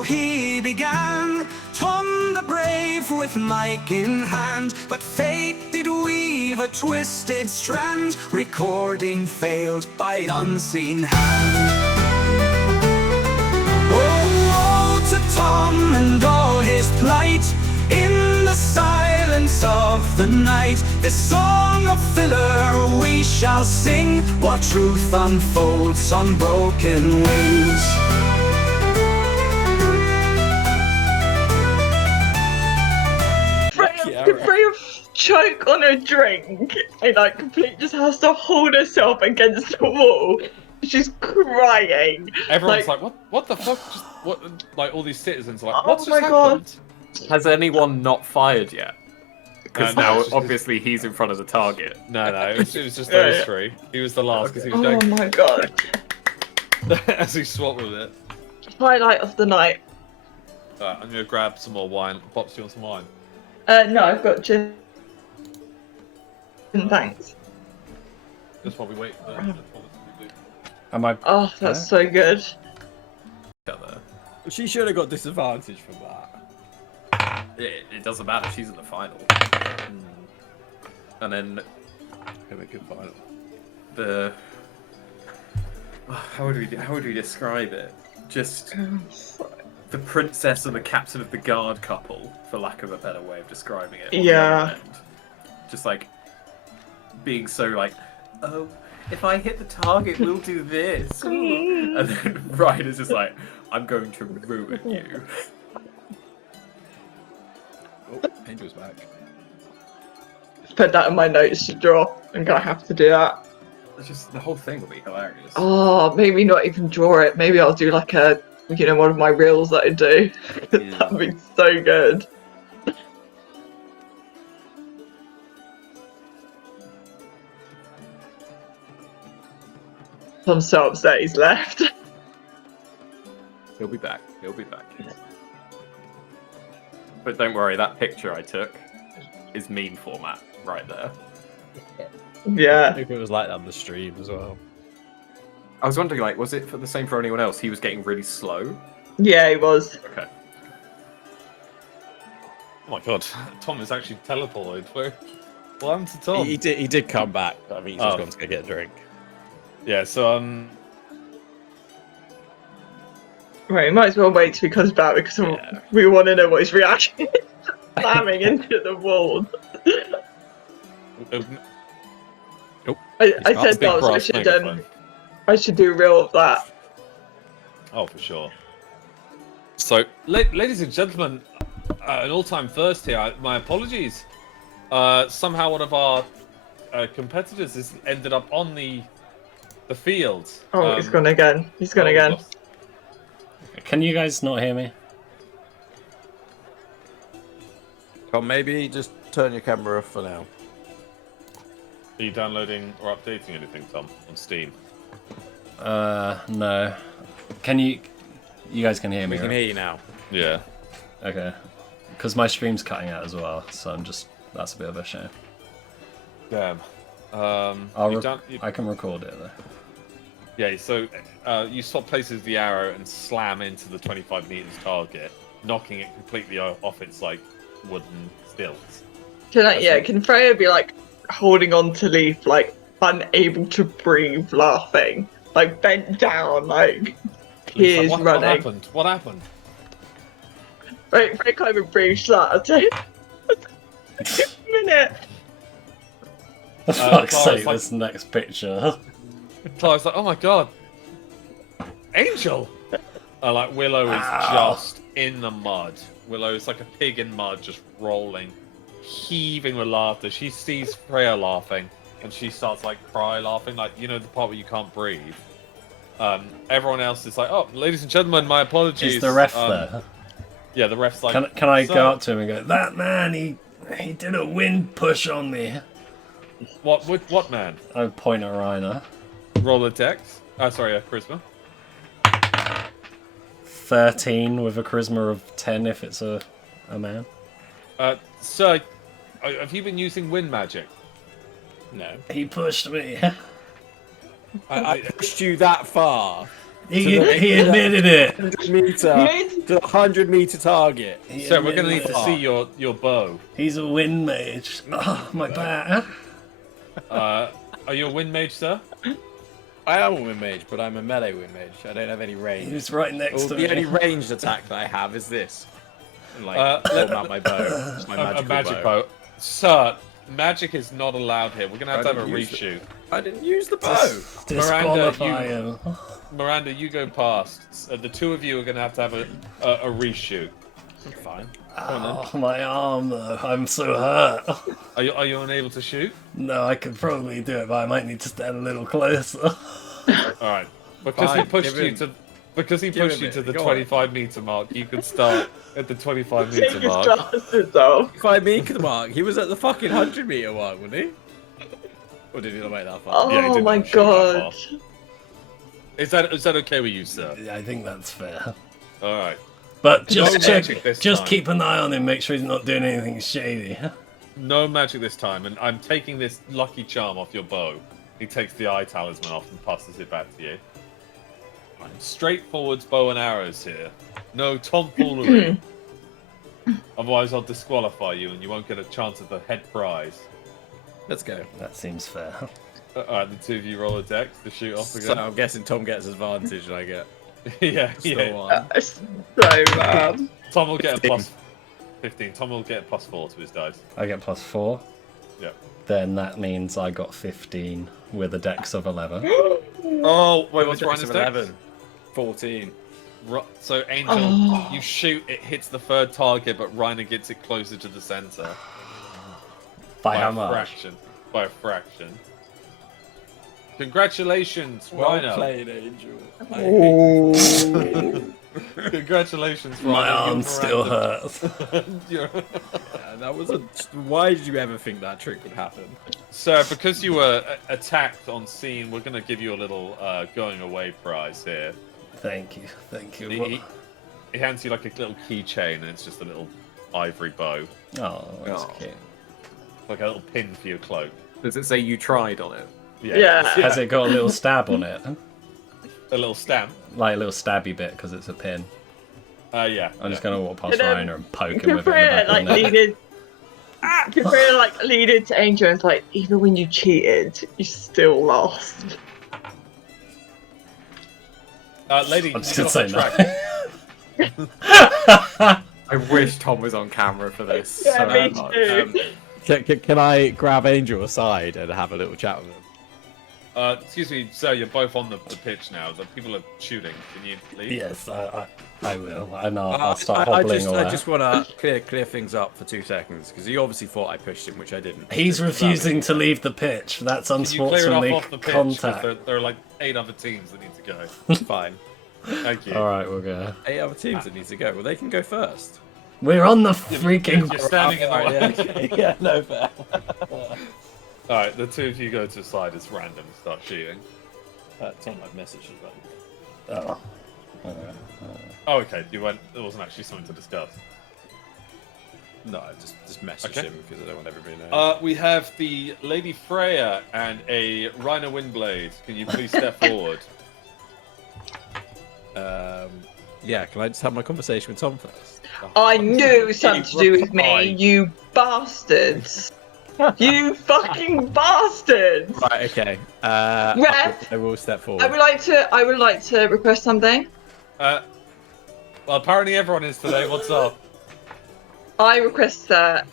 so he began, Tom the brave with mic in hand. But fate did weave a twisted strand, recording failed by unseen hand. Oh, woe to Tom and all his plight, in the silence of the night. This song of filler we shall sing, while truth unfolds on broken wings. Freya choke on a drink and like completely just has to hold herself against the wall. She's crying. Everyone's like, what the fuck? Just, what? Like all these citizens are like, Oh what's my just God. happened? Has anyone not fired yet? Because No, now it's just- obviously he's in front of the target. No, it was just those Yeah. three. He was the last because he was Oh going my God. as he swapped with it. Highlight of the night. I'm gonna grab some more wine. Pops, you want some wine? No, I've got gin. Thanks. Just while we wait for the performance to be Am I? Oh, that's so good. She should have got disadvantage from that. It doesn't matter. She's in the final. And then Have a good final. the how would we describe it? Just the princess and the captain of the guard couple, for lack of a better way of describing it. on the Yeah. other end. Just like being so like, oh, if I hit the target, we'll do this. And then Ryan is just like, I'm going to ruin you. Oh, Angel's back. Put that in my notes to draw. I'm gonna have to do that. It's just the whole thing will be hilarious. Oh, maybe not even draw it. Maybe I'll do like a, one of my reels that I do. That'd be so good. I'm so upset he's left. He'll be back. He'll be back. But don't worry, that picture I took is meme format right there. Yeah. If it was like that on the stream as well. I was wondering, like, was it for the same for anyone else? He was getting really slow. Yeah, he was. Okay. Oh my God, Tom is actually teleported. What happened to Tom? He did come back. But I mean, he's just gone to go get a drink. Yeah, so Right, we might as well wait till he comes back because we want to know what his reaction is. Slamming into the wall. I said that I should do a reel of that. Oh, for sure. So, ladies and gentlemen, an all-time first here. My apologies. Somehow one of our competitors has ended up on the field. Oh, he's gone again. He's gone again. Can you guys not hear me? Well, maybe just turn your camera off for now. Are you downloading or updating anything, Tom, on Steam? No. Can you guys can hear me? We can right? hear you now. Yeah. Okay. Because my stream's cutting out as well, so that's a bit of a shame. Damn. I can record it though. Yeah, so you swap places with the arrow and slam into the 25 meters target, knocking it completely off its like wooden stilts. Can Freya be like holding on to Leaf, like unable to breathe, laughing, like bent down, like tears running? What happened? Right, Freya can't even breathe. She's like, I'll tell you. A minute. For fuck's sake, like, this next picture. Clara's like, oh my God, Angel! Like Willow is just in the mud. Willow is like a pig in mud, just rolling, heaving with laughter. She sees Freya laughing, and she starts like laughing, like the part where you can't breathe. Everyone else is like, oh, ladies and gentlemen, my apologies. Is the ref there? Yeah, the ref's like. Can I go up to him and go, that man, he did a wind push on me? What man? I point at Reiner. Roll a dex. Charisma. 13 with a charisma of 10 if it's a man. Sir, have you been using wind magic? No. He pushed me. I pushed you that far. He admitted it. 100-meter target. He So we're gonna admitted need to it. see your bow. He's a wind mage. Oh, my back. Are you a wind mage, sir? I am a wind mage, but I'm a melee wind mage. I don't have any range. He's right next to The only me. ranged attack that I have is this. And, like, pull out my bow. It's my A magical magic bow. bow. Sir, magic is not allowed here. We're gonna have to have a didn't use reshoot. I didn't use the bow. Disqualify him. Miranda, you go past. The two of you are gonna have a reshoot. I'm fine. Oh, my arm though. I'm so hurt. Are you unable to shoot? No, I could probably do it, but I might need to stand a little closer. All right. Because Fine, he pushed give you him- to. Because he give pushed him you it, to the go on. 25-meter mark, you could start at the 25-meter Take his mark. glasses off. 5 meter mark. He was at the fucking 100-meter mark, wasn't he? Or did he not make that far? Oh Yeah, he did my not shoot that god. far. Is that okay with you, sir? I think that's fair. All right. But No just check, magic this just time. keep an eye on him, make sure he's not doing anything shady. No magic this time, and I'm taking this lucky charm off your bow. He takes the eye talisman off and passes it back to you. Straightforward bow and arrows here. No tomfoolery. Otherwise, I'll disqualify you, and you won't get a chance at the head prize. Let's go. That seems fair. Alright, the two of you roll a dex to shoot off So again. I'm guessing Tom gets advantage and I get yeah, still yeah. one. That's so bad. Tom will get a plus 15. Tom will get a plus 4 to his dice. I get +4. Yep. Then that means I got 15 with a dex of 11. Oh, wait, what's Dex Ryan's of dex? 11. 14. So, Angel, Oh. you shoot, it hits the third target, but Reiner gets it closer to the center. By how a much? fraction. By a fraction. Congratulations, Well Reiner. played, Angel. Congratulations, Reiner. My arm You're still Miranda. hurts. You're- That was a. Why did you ever think that trick would happen? So, because you were attacked on scene, we're going to give you a little going away prize here. Thank you, thank you. He hands you like a little keychain, and it's just a little ivory bow. Oh, that's Oh. cute. Like a little pin for your cloak. Does it say you tried on it? Yeah. Has it got a little stab on it? A little stamp. Like a little stabby bit because it's a pin. Yeah. I'm just gonna walk past And then Reiner and poke him with it in the Kafria back like of the neck. leaded. Kafria like leaded to Angel and it's like, even when you cheated, you still lost. Lady, I'm just you gonna got say off no. track. I wish Tom was on camera for this. Yeah, so me much. too. Can I grab Angel aside and have a little chat with him? Excuse me, sir, you're both on the pitch now. The people are shooting. Can you leave? Yes, I will, and I'll start I hobbling away. just want to clear things up for 2 seconds because he obviously thought I pushed him, which I didn't. He's refusing to leave the pitch. That's Can you clear it unsportsmanly off the pitch? 'Cause contact. there are like 8 other teams that need to go. It's fine. Thank you. All right, we'll go. 8 other teams that need to go. Well, they can go first. We're on the freaking. You're standing in the way. Yeah, okay. Yeah, no fair. Alright, the two of you go to the side as random and start shooting. Tom, I've messaged you about. Oh. Oh, okay. You went. There wasn't actually something to discuss. No, I just messaged Okay. him because I don't want everybody to know. We have the Lady Freya and a Rhino Windblade. Can you please step forward? Yeah, can I just have my conversation with Tom first? I knew it was something to do with Reply. me, you bastards. You fucking bastards. Right, okay. Ref, I will step forward. I would like to request something. Well, apparently everyone is today. What's up? I request that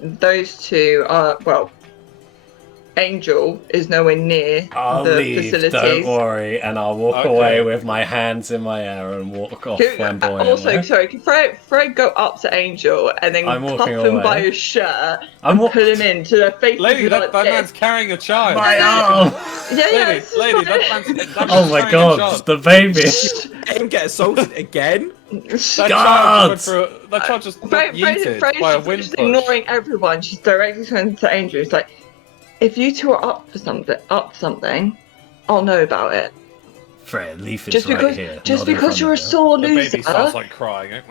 those two are, well, Angel is nowhere near I'll the leave. facilities. Don't worry, and I'll walk Okay. away with my hands in my air and walk off flamboyantly. Also, sorry, can Fred go up to Angel and then I'm cuff walking him away. by his shirt I'm and pull him into the face Lady, of that like man's this? carrying a child. my arm. Yeah, Lady, it's fine. that man's Oh my carrying a god, child. the baby. Let him get assaulted again? That God! child just got Fred's yeeted by a wind just push. ignoring everyone. She's directly turning to Angel. It's like, if you two are up for something, I'll know about it. Fred, Leaf is Just right because, here. just not in because front you're a of you. sore The loser, baby starts like crying.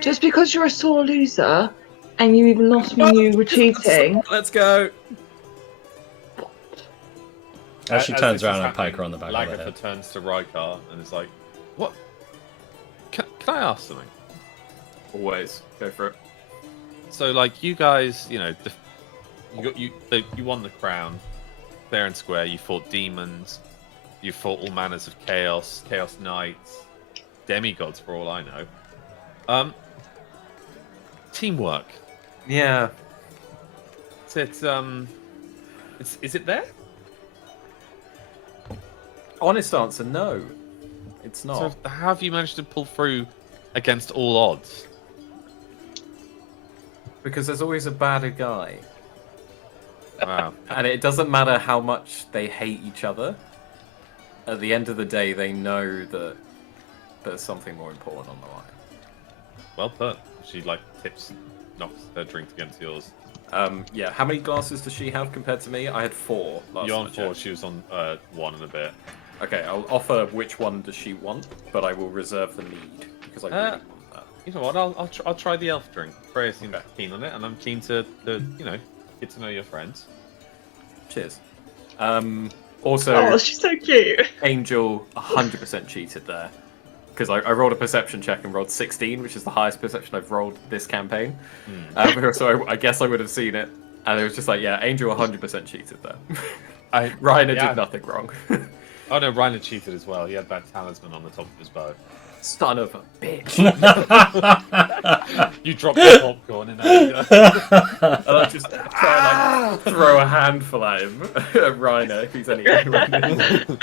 just because you're a sore loser, and you even lost when you were cheating. Let's go. As she As turns this is around and happening, poke her on the back of the Lagatha head. turns to Rykar and is like, "What? Can I ask something?" Always go for it. So, like, you guys, you know, you won the crown, fair and square. You fought demons, you fought all manners of chaos knights, demigods, for all I know. Teamwork. Yeah. Is it there? Honest answer, no. It's not. So, how have you managed to pull through against all odds? Because there's always a badder guy. Wow. And it doesn't matter how much they hate each other. At the end of the day, they know that there's something more important on the line. Well put. She knocks her drink against yours. Yeah. How many glasses does she have compared to me? I had 4 last You're on time I 4. checked. She was on 1 and a bit. Okay, I'll offer which one does she want, but I will reserve the need because I really want that. You know what? I'll try the elf drink. Freya seems keen on it, and I'm keen to get to know your friends. Cheers. Also, Oh, she's so cute. Angel 100% cheated there because I rolled a perception check and rolled 16, which is the highest perception I've rolled this campaign. So I guess I would have seen it, and it was just like, yeah, Angel 100% cheated there. Ryan did nothing wrong. Oh no, Reiner cheated as well. He had that talisman on the top of his bow. Son of a bitch. You dropped the popcorn in anger. And I just try and like, throw a handful at him, at Reiner, if he's anyone.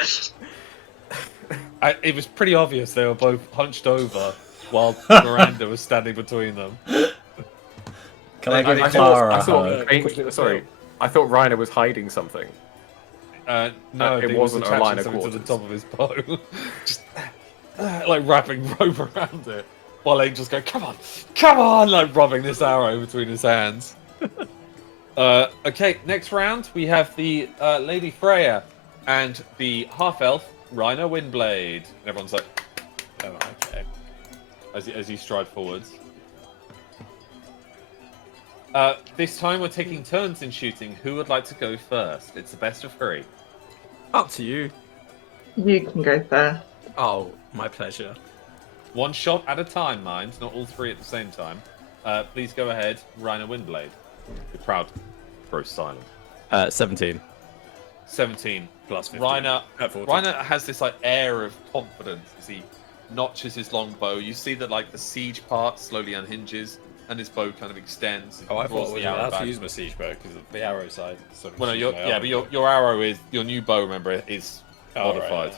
It was pretty obvious they were both hunched over while Miranda was standing between them. Can I give I Clara a thought, hug? sorry, I thought Reiner was hiding something. No, It he wasn't was a attaching line of something to the quarters. top of his bow. Just like wrapping rope around it. While Angel's going, come on, like rubbing this arrow between his hands. Okay, next round we have the Lady Freya and the half-elf Reiner Windblade. And everyone's like, oh, okay. As you stride forwards. This time we're taking turns in shooting. Who would like to go first? It's the best of 3. Up to you. You can go there. Oh, my pleasure. 1 shot at a time, mind, not all 3 at the same time. Please go ahead, Reiner Windblade. The crowd grows silent. 17. 17 Plus 15. Reiner has this like air of confidence as he notches his long bow. You see that like the siege part slowly unhinges and his bow kind of extends. And Oh, I draws thought I was the arrow allowed back. to use my siege bow because of the arrow side. Sort of Well, no, shoots my but arrow. your arrow is your new bow. Remember, is Oh, modified.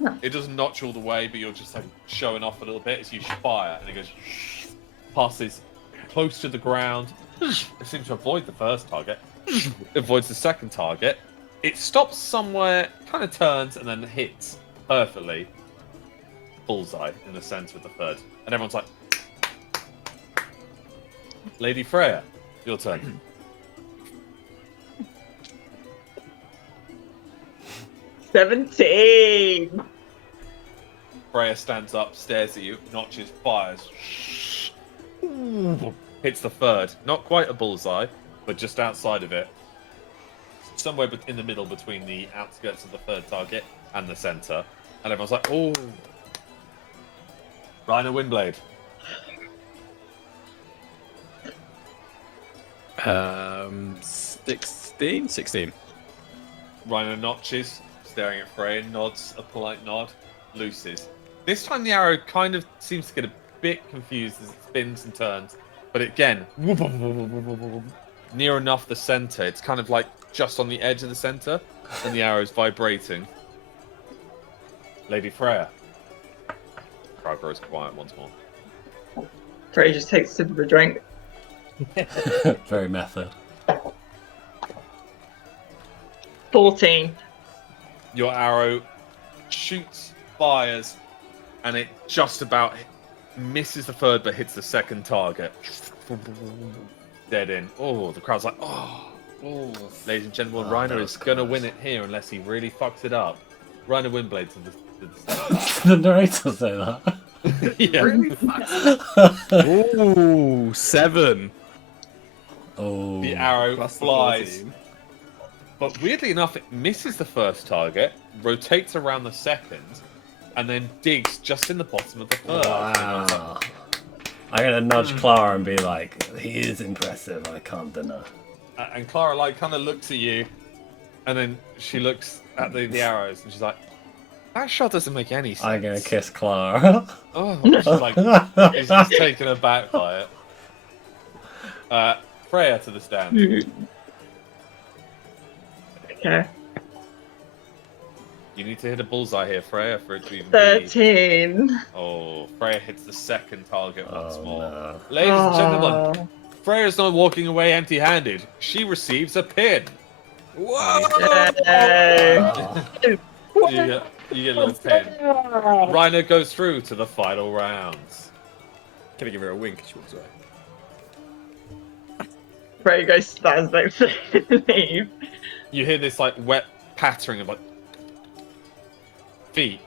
right, It doesn't notch all the way, but you're just like showing off a little bit as you fire, and it goes passes close to the ground. It seems to avoid the first target. Avoids the second target. It stops somewhere, kind of turns, and then hits perfectly. Bullseye in the center of the third, and everyone's like, Lady Freya, your turn. "17." Freya stands up, stares at you, notches, fires. Hits the third. Not quite a bullseye, but just outside of it. Somewhere in the middle between the outskirts of the third target and the center. And everyone's like, oh. Reiner Windblade. 16? Reiner notches, staring at Freya, nods a polite nod, looses. This time the arrow kind of seems to get a bit confused as it spins and turns. But again, near enough the center. It's kind of like just on the edge of the center, and the arrow's vibrating. Lady Freya. Crowd grows quiet once more. Freya just takes a sip of a drink. Very method. 14. Your arrow shoots, fires, and it just about misses the third but hits the second target. Dead in. Oh, the crowd's like, oh. Ladies and gentlemen, Oh, Reiner that is was going to close. win it here unless he really fucks it up. Reiner Windblade to the The narrator say that. yeah. Ooh, 7. Oh. The arrow Plus the flies 14. But weirdly enough, it misses the first target, rotates around the second, and then digs just in the bottom of the third. Wow. I'm gonna nudge Clara and be like, he is impressive, I can't deny. And Clara like kind of looks at you, and then she looks at the arrows, and she's like, "That shot doesn't make any sense." I'm gonna kiss Clara. Oh, she's like, she's just taken aback by it. Freya to the stand. Okay. You need to hit a bullseye here, Freya, for it to even be... 13. Oh, Freya hits the second target once more. No. Ladies and gentlemen, Freya's not walking away empty-handed. She receives a pin. Whoa! Yay. You get a little pin. Rhino goes through to the final rounds. Can I give her a wink as she walks away? Freya goes stands next to leave. You hear this like wet pattering of like feet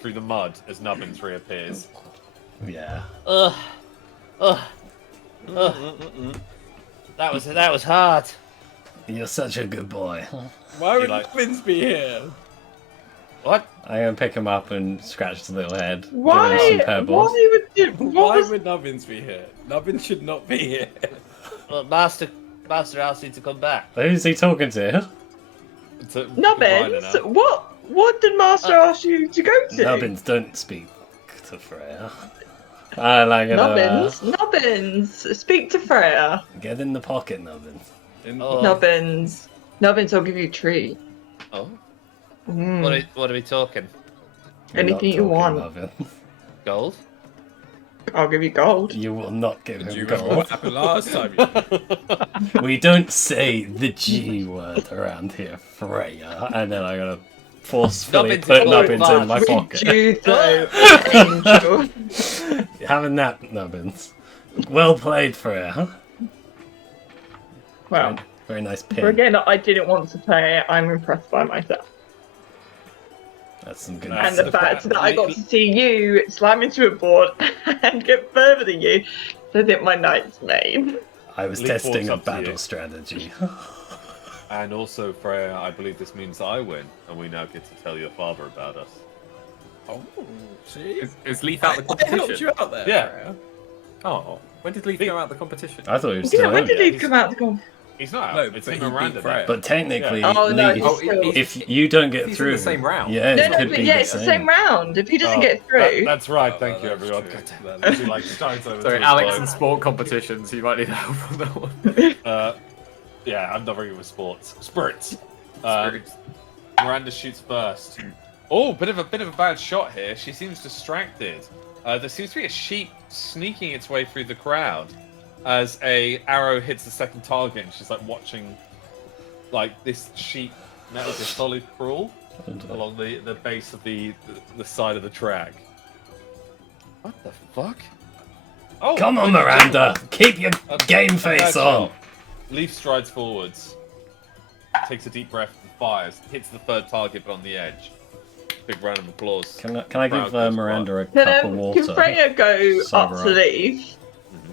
through the mud as Nubbins reappears. Yeah. Ugh. That was hard. You're such a good boy. Why would like- Vince be here? What? I'm gonna pick him up and scratch his little head. Give him Why? some pebbles. Why would you? Why What was would Nubbins be here? Nubbins should not be here. Well, Master asked me to come back. Who's he talking to? Nubbins? What did Master ask you to go to? Nubbins, don't speak to Freya. I like it. Nubbins, speak to Freya. Get in the pocket, Nubbins. Oh. Nubbins, I'll give you a treat. Oh, Mm. what are we talking? You're not Anything you talking, want. Nubbins. Gold? I'll give you gold. You will not give Do him you remember gold. what happened last time? We don't say the G word around here, Freya. And then I'm gonna forcefully Nubbins put is Nubbins all in my We pocket. do though, Angel. Having that, Nubbins. Well played, Freya. Well, Very nice for pin. again, I didn't want to play it. I'm impressed by myself. That's some good. And That's the the fact fact. that I got to see you slam into a board and get further than you, so I think my night's made. I was Leap testing walks a up to battle you. strategy. And also, Freya, I believe this means I win, and we now get to tell your father about us. Oh, see? Is Leaf out the I helped competition? you out there. Yeah. Freya. Oh, when did Leaf go out the competition? I thought he was Yeah, still when in. did he he's- come out to go? He's not out. No, it's but him he and Miranda beat Freya. now. But technically, Oh no, Leaf, he's still... if you don't get He's through, in the same round. yeah, No, it no, could but be yeah, the it's the same. same round. If he doesn't Oh, get through, that's right. Oh, Thank you, that's everyone. true. God damn. That is She like shines over Sorry, to Alex his and bloke. sport competitions. You might need help on that one. Yeah, I'm not very good with sports. Spirits. Spirits. Miranda shoots first. Oh, bit of a bad shot here. She seems distracted. There seems to be a sheep sneaking its way through the crowd as a arrow hits the second target, and she's like watching, like this sheep met with a solid crawl along the base of the side of the track. What the fuck? Oh, Come on, look at Miranda! Keep your game face Bad on! shot. Leaf strides forwards, takes a deep breath and fires. Hits the third target, but on the edge. Big round of applause. Can I Crowd give goes Miranda a can, cup of water? can Freya go Sober up to up. Leaf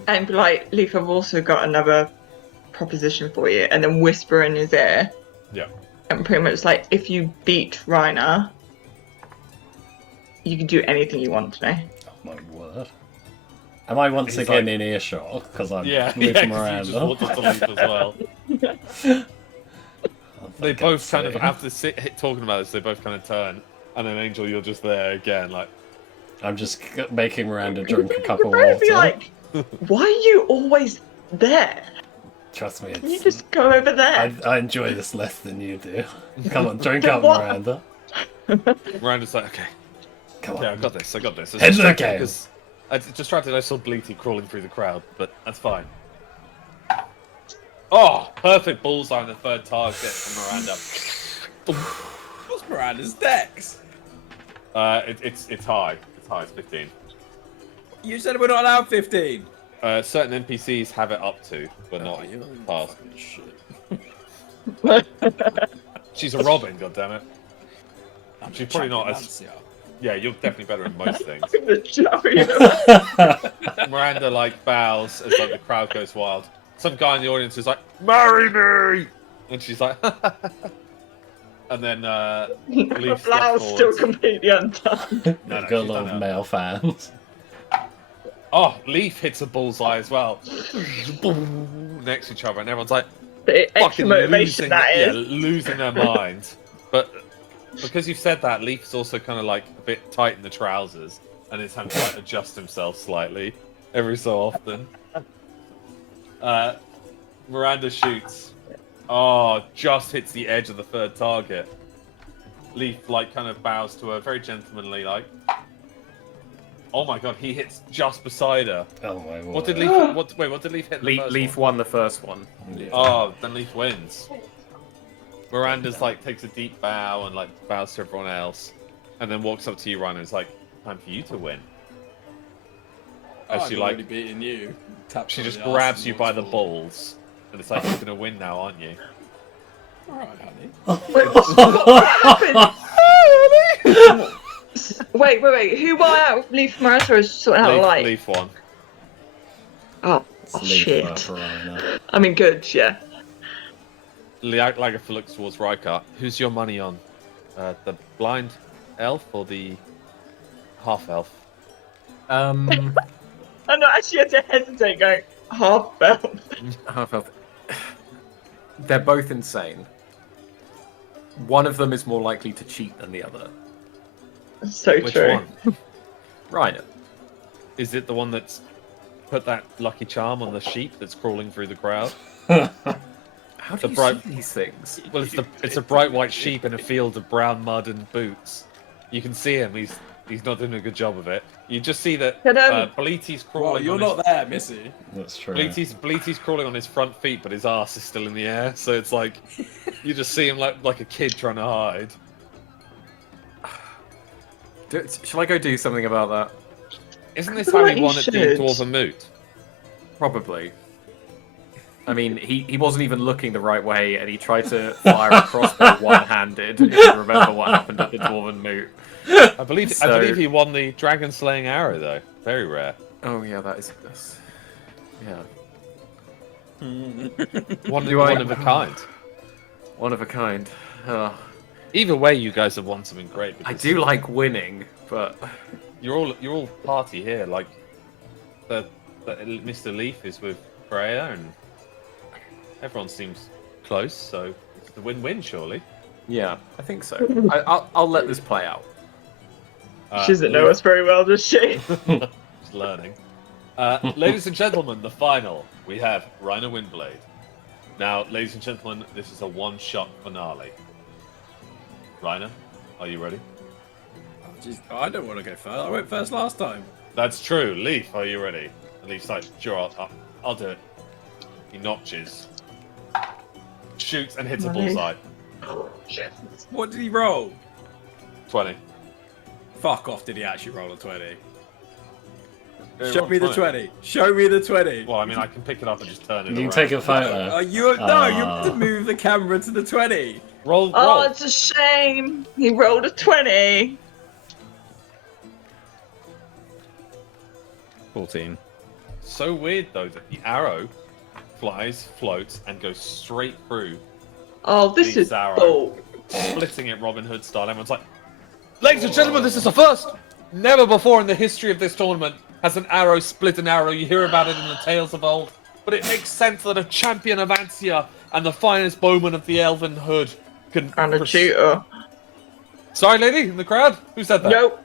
and be like, Leaf, I've also got another proposition for you, and then whisper in his ear, Yeah. and pretty much like, if you beat Reiner, you can do anything you want to me. Oh my word. Am I once He's again like- in earshot? Because I'm Yeah, with yeah, 'cause you just walked Miranda. up to Leaf as well. They For both God's kind of, sake. after talking about this, they both kind of turn. And then Angel, you're just there again, like, I'm just making Miranda drink a cup of Freya water. be like, why are you always there? Trust me, You it's, just go over there. I enjoy this less than you do. Come on, drink Then up, what? Miranda. Miranda's like, okay, Come on. yeah, I got this. It's Head just to the distracted game. because I distracted. I saw Bleaty crawling through the crowd, but that's fine. Oh, perfect bullseye on the third target from Miranda. What's Miranda's dex? It's high. It's high. It's 15. You said we're not allowed 15. Certain NPCs have it up to, but not you're past. fucking shit. She's a Robin, goddammit. I'm She's probably not as- Lancia. Yeah, you're definitely better in most things. The chariot. Miranda like bows as like the crowd goes wild. Some guy in the audience is like, "Marry me," and she's like, And then The Leaf flower's steps still forwards. completely undone. No, Got a she's lot done of it. male fans. Oh, Leaf hits a bullseye as well. Next to each other, and everyone's like, The extra fucking motivation losing, that yeah, is. losing their minds. But because you've said that, Leaf's also kind of like a bit tight in the trousers, and is having to like adjust himself slightly every so often. Miranda shoots. Oh, just hits the edge of the third target. Leaf like kind of bows to her, very gentlemanly like. Oh my god, he hits just beside her. Oh my word. What did Leaf? What did Leaf hit? The first Leaf one? won the first one. Oh, then Leaf wins. Miranda's like takes a deep bow and like bows to everyone else, and then walks up to you, Ryan, and is like, "Time for you to win." As I've she already like, beaten you. Tapped she on just the arse grabs and you by walks the forward. balls, and it's like, "You're gonna win now, aren't you?" Alright, honey. Wait, what happened? Wait. Who won out of Leaf Miranda or sorting out Leaf, light? Leaf won. Oh, Leaf shit. for Rhino. I mean, good, yeah. Lagertha looks towards Riker. Who's your money on? The blind elf or the half elf? I'm not actually had to hesitate going, half belt. Half health. They're both insane. One of them is more likely to cheat than the other. So Which true. one? Rhino. Is it the one that's put that lucky charm on the sheep that's crawling through the crowd? How do The you bright- see these things? Well, it's a bright white sheep in a field of brown mud and boots. You can see him. He's not doing a good job of it. You just see that Can, Bleaty's Well, crawling. you're on not his, there, Missy. That's true. Bleaty's crawling on his front feet, but his ass is still in the air. So it's like you just see him like a kid trying to hide. Shall I go do something about that? Isn't this feel how like he you won at the should. Dwarven Moot? Probably. I mean, he wasn't even looking the right way, and he tried to fire a crossbow one-handed. If you remember what happened at the Dwarven Moot. I believe So- he won the dragon slaying arrow though. Very rare. Oh yeah, that's yeah, One Do I- of a kind. one of a kind. Either way, you guys have won something great. I because do like winning, but You're all party here. Like the Mr. Leaf is with Freya, and everyone seems close. So it's the win-win, surely. yeah, I think so. I'll let this play out. She doesn't know us very well, does she? Just learning. Ladies and gentlemen, the final. We have Rhino Windblade. Now, ladies and gentlemen, this is a one-shot finale. Rhino, are you ready? Jeez, I don't want to go first. I went first last time. That's true. Leaf, are you ready? And Leaf's like, sure, I'll do it. He notches, shoots, and hits a Nice. bullseye. What did he roll? 20. Fuck off, did he actually roll a 20? Yeah, Show roll me the 20. Show me the 20. Well, I mean, I can pick it up and just turn it You can around. take a photo. You have to move the camera to the 20. Roll, Oh, roll. it's a shame. He rolled a 20. 14. So weird, though, that the arrow flies, floats, and goes straight through, Oh, this Leaf's is arrow. bull. splitting it Robin Hood style. Everyone's like, ladies and gentlemen, this is a first! Never before in the history of this tournament has an arrow split an arrow. You hear about it in the tales of old. But it makes sense that a champion of Ansia and the finest bowman of the Elven Hood can... And a tutor. Sorry, lady, in the crowd? Who said that? Nope.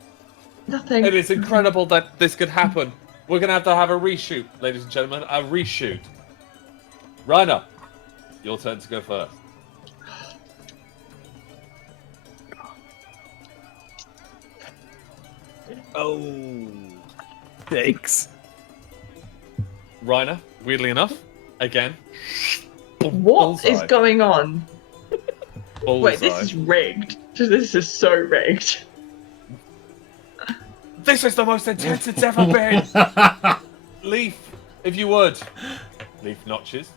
Nothing. It is incredible that this could happen. We're going to have a reshoot, ladies and gentlemen. A reshoot. Rainer, your turn to go first. Oh. Thanks. Rainer, weirdly enough, again. What is Bullseye. going on? Wait, this Bullseye. is rigged. This is so rigged. This is the most intense it's ever been! Leaf, if you would. Leaf notches,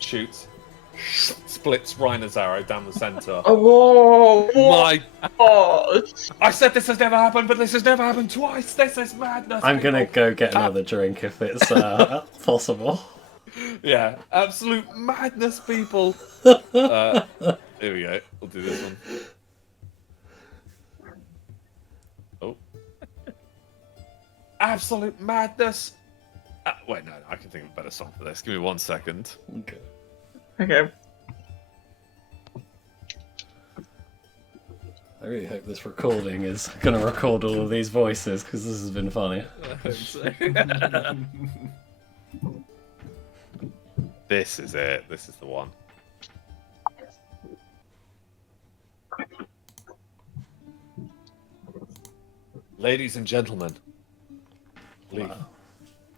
shoots, splits Reiner's arrow down the center. Oh, My, God. I said this has never happened, but this has never happened twice. This is madness. I'm gonna people. go get another drink if it's possible. Yeah, absolute madness, people. Here we go. We'll do this one. Oh. Absolute madness. Wait, no, I can think of a better song for this. Give me 1 second. Okay. Okay. I really hope this recording is going to record all of these voices because this has been funny. I hope so. This is it. This is the one. Ladies and gentlemen, Leaf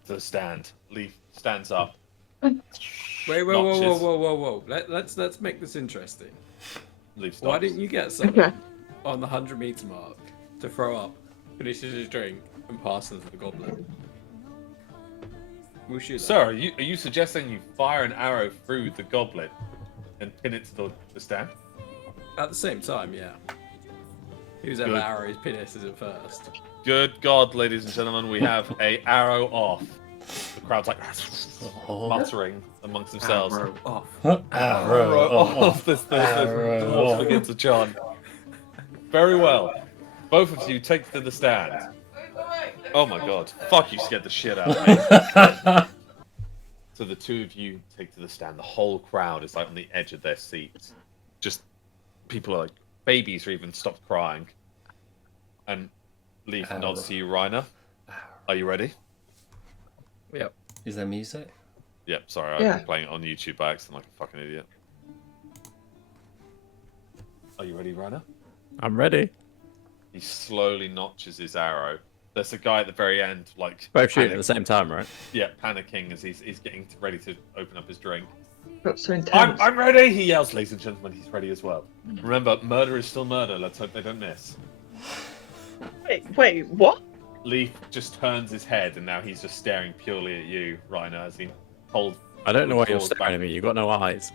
to the stand. Leaf stands up. Wait, whoa, Notches. whoa. Let's make this interesting. Leaf stops. Why didn't you get someone on the 100-meter mark to throw up, finishes his drink, and pass into the goblet? We'll shoot that. Sir, are you suggesting you fire an arrow through the goblet and pin it to the stand? At the same time, yeah. Who's ever Good. arrows penis is it first? Good God, ladies and gentlemen, we have a arrow off. The crowd's like muttering amongst themselves. Arrow off. Arrow off. This Arrow off. begins to chant. Very well. Both of you take to the stand. Oh my God. Fuck, you scared the shit out of me. So the two of you take to the stand. The whole crowd is like on the edge of their seats. Just people are like, babies are even stopped crying. And Leaf nods to you, Reiner. Are you ready? Yep. Is there music? Yep, sorry, Yeah. I'm playing it on YouTube by accident like a fucking idiot. Are you ready, Reiner? I'm ready. He slowly notches his arrow. There's a guy at the very end, like Both shooting at the same time, right? yeah, panicking as he's getting ready to open up his drink. That's so intense. I'm ready, he yells, ladies and gentlemen. He's ready as well. Remember, murder is still murder. Let's hope they don't miss. Wait, what? Leaf just turns his head, and now he's just staring purely at you, Reiner, as he holds. I don't know why you're Falls staring back. at me. You've got no eyes.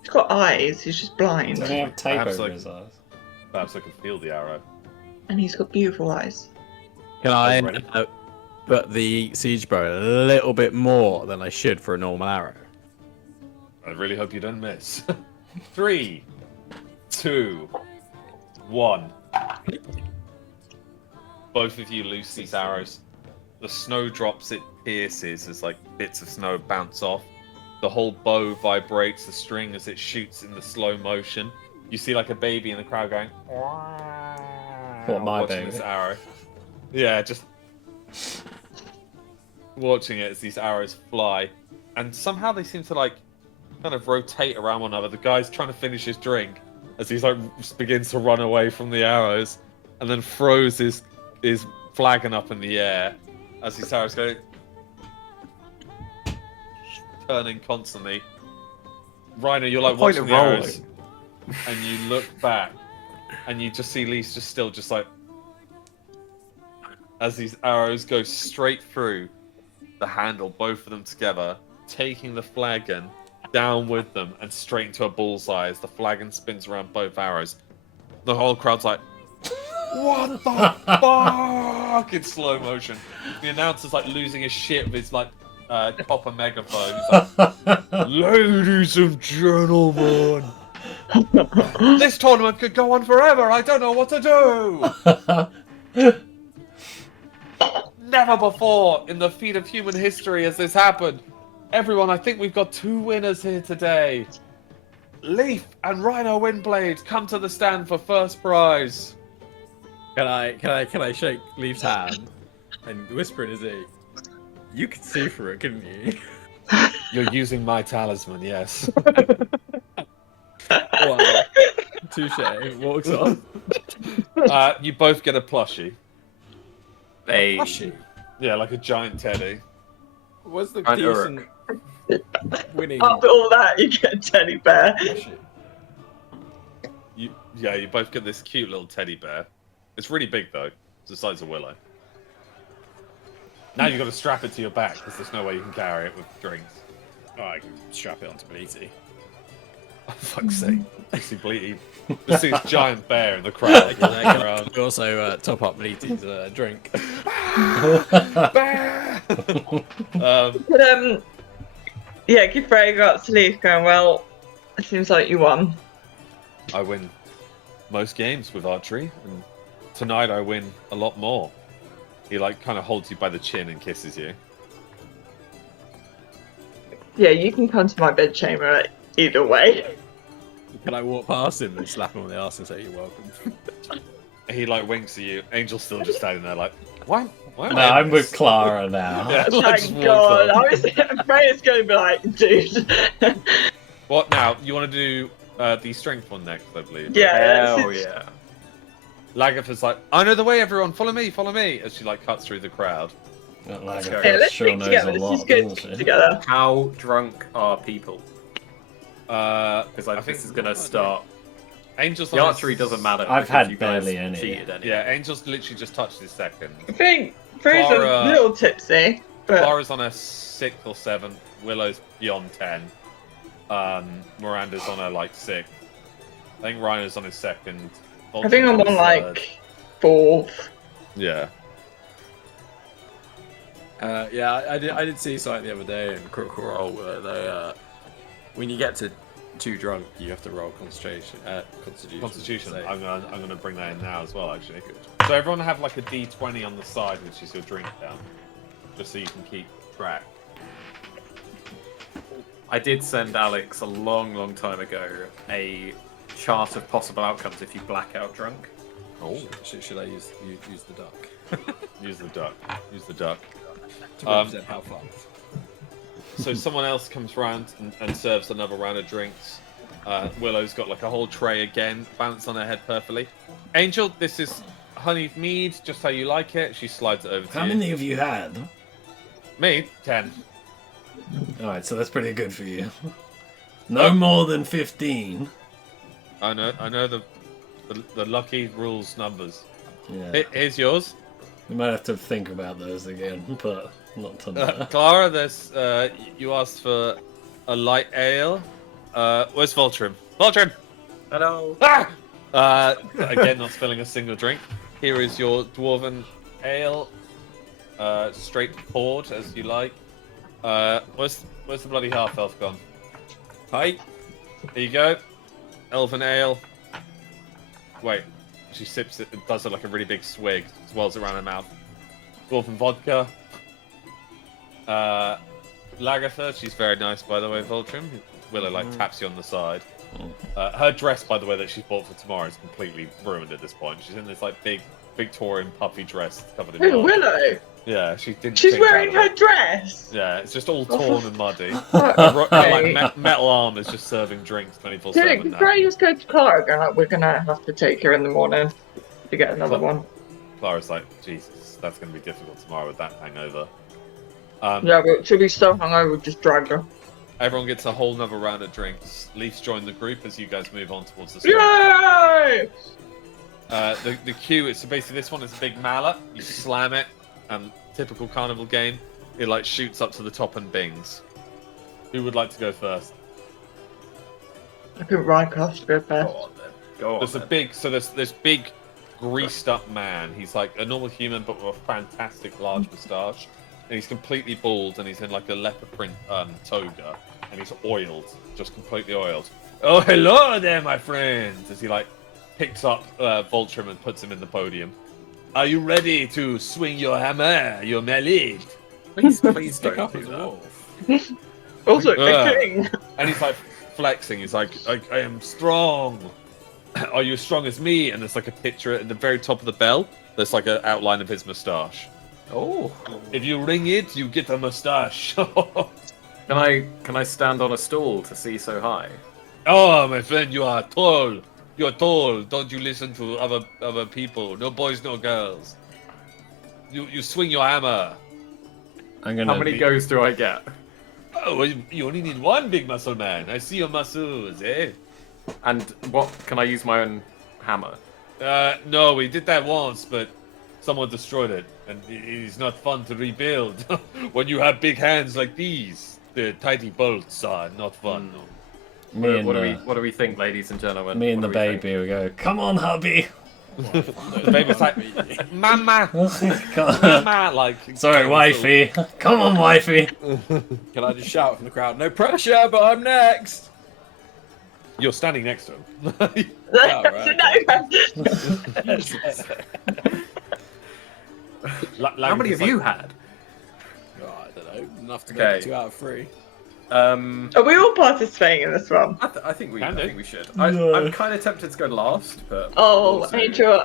He's got eyes, he's just blind. Does he have tape Perhaps over like- his eyes? Perhaps I can feel the arrow. And he's got beautiful eyes. Can I ready? put the siege bow a little bit more than I should for a normal arrow? I really hope you don't miss. 3, 2, 1. Both of you loose these arrows. The snowdrops it pierces as like bits of snow bounce off. The whole bow vibrates the string as it shoots in the slow motion. You see like a baby in the crowd going. What, my watching baby? this arrow. Yeah, just watching it as these arrows fly, and somehow they seem to like kind of rotate around one another. The guy's trying to finish his drink as he's like begins to run away from the arrows, and then throws his flagon up in the air as these arrows go turning constantly. Reiner, you're like Point watching of the rolling. arrows, and you look back, and you just see Lee's just still just like as these arrows go straight through the handle, both of them together, taking the flagon down with them and straight into a bullseye as the flagon spins around both arrows. The whole crowd's like, what the fuck? In slow motion. The announcer's like losing his shit with his like copper megaphone. He's like, ladies and gentlemen, this tournament could go on forever. I don't know what to do. Never before in the feat of human history has this happened. Everyone, I think we've got 2 winners here today. Leaf and Rhino Windblade come to the stand for first prize. Can I shake Leaf's hand and whisper in his ear? You could see through it, couldn't you? You're using my talisman, yes. Wow. Touche. Walks off. You both get a plushie. Hey, Yeah, like a giant teddy. What's the Right, decent winning? After all that, you get a teddy bear. You both get this cute little teddy bear. It's really big though. It's the size of Willow. Now you've got to strap it to your back because there's no way you can carry it with drinks. Oh, I can strap it onto Bleaty. Oh, fuck's sake. You see Bleaty. This is giant bear in the crowd. Can I also top up Bleaty's drink? Bear! But Yeah, Freya got up to leave going, well, it seems like you won. I win most games with archery, and tonight I win a lot more. He like kind of holds you by the chin and kisses you. Yeah, you can come to my bedchamber either way. Can I walk past him and slap him on the ass and say you're welcome? He like winks at you. Angel's still just standing there like, why? Why am No, I I'm with Clara now. Yeah, like, just Thank walks God. off. I was Freya's going to be like, dude. What now? You want to do the strength one next, I believe. Yeah. Hell yeah. Lagertha's like, I know the way, everyone. Follow me, follow me. As she like cuts through the crowd. Like, go. Yeah, let's sure stick knows together. a Let's lot, just go doesn't she? together. How drunk are people? Because I think this is gonna start. Angel's The on archery his... doesn't matter. I've because had you guys barely any. cheated anyway. Yeah, Angel's literally just touched his second. I think Freya's Clara- a little tipsy, but Clara's on her 6th or 7th. Willow's beyond 10. Miranda's on her like 6th. I think Rhino's on his 2nd. I think I'm on like 4th. Yeah. Yeah, I did see something the other day in Critical Role where they, when you get to too drunk, you have to roll Constitution. Constitution. So- I'm gonna bring that in now as well, actually. So everyone have like a D20 on the side, which is your drink down, just so you can keep track. I did send Alex a long time ago a chart of possible outcomes if you black out drunk. Oh, Should I use the duck use the duck. Use the duck. to represent how far? So someone else comes round and serves another round of drinks. Willow's got like a whole tray again, balanced on her head perfectly. Angel, this is honey mead, just how you like it. She slides it over to How you. many have you had? Me? 10. Alright, so that's pretty good for you. No more than 15. I know the lucky rules numbers. Yeah. Here's yours. We might have to think about those again, but not tonight. Clara, there's you asked for a light ale. Where's Voltrim? Voltrim! Hello. Ah! Again, not spilling a single drink. Here is your dwarven ale. Straight poured as you like. Where's the bloody half elf gone? Hi. There you go. Elven ale. Wait, she sips it and does it like a really big swig, swirls it around her mouth. Dwarven vodka. Lagertha, she's very nice by the way, Voltrim. Willow like taps you on the side. Her dress, by the way, that she bought for tomorrow is completely ruined at this point. She's in this like big Victorian puffy dress covered in Who, mud. Willow? Yeah, she didn't. She's change out wearing of her it. dress. Yeah, it's just all torn and muddy. Okay. Like metal arm is just serving drinks 24/7 Can now. I just go to Clara and like, we're gonna have to take her in the morning to get another one. Clara's like, Jesus, that's going to be difficult tomorrow with that hangover. Yeah, but she'll be so hungover, just drag her. Everyone gets a whole nother round of drinks. Leafs join the group as you guys move on towards the street. Yay! The cue is, so basically this one is a big mallet. You slam it, and typical carnival game, it like shoots up to the top and bings. Who would like to go first? I think Rycroft go first. Go on then. Go on. There's a then. big, so there's this big, greased up man. He's like a normal human, but with a fantastic large moustache. And he's completely bald, and he's in like a leopard print toga, and he's oiled, just completely oiled. Oh, hello there, my friends! As he like picks up Voltrim and puts him in the podium. Are you ready to swing your hammer, your mallet? Please don't Up do as a that. wolf. Also, Yeah. a king. And he's like flexing. He's like, I am strong. Are you as strong as me? And there's like a picture at the very top of the bell. There's like an outline of his moustache. Oh. If you ring it, you get a moustache. Can I stand on a stool to see so high? Oh, my friend, you are tall. You're tall. Don't you listen to other people? No boys, no girls. You swing your hammer. I'm gonna How many be- goes do I get? Oh, well, you only need one big muscle man. I see your muscles, eh? And what can I use my own hammer? No, we did that once, but someone destroyed it, and it's not fun to rebuild. When you have big hands like these, the tidy bolts are not fun. Me and, What do we think, ladies and gentlemen? me and the What do we think? baby, we go, come on, hubby. The baby's like, Mama, God. Mama, like. Sorry, wifey. Come on, wifey. Can I just shout from the crowd? No pressure, but I'm next. You're standing next to him. Oh, right. How many have you had? Oh, I don't know. Enough to Okay. go 2 out of 3. Are we all participating in this one? I think we Can do. should. No. I'm kind of tempted to go last, but Oh, also- Angel.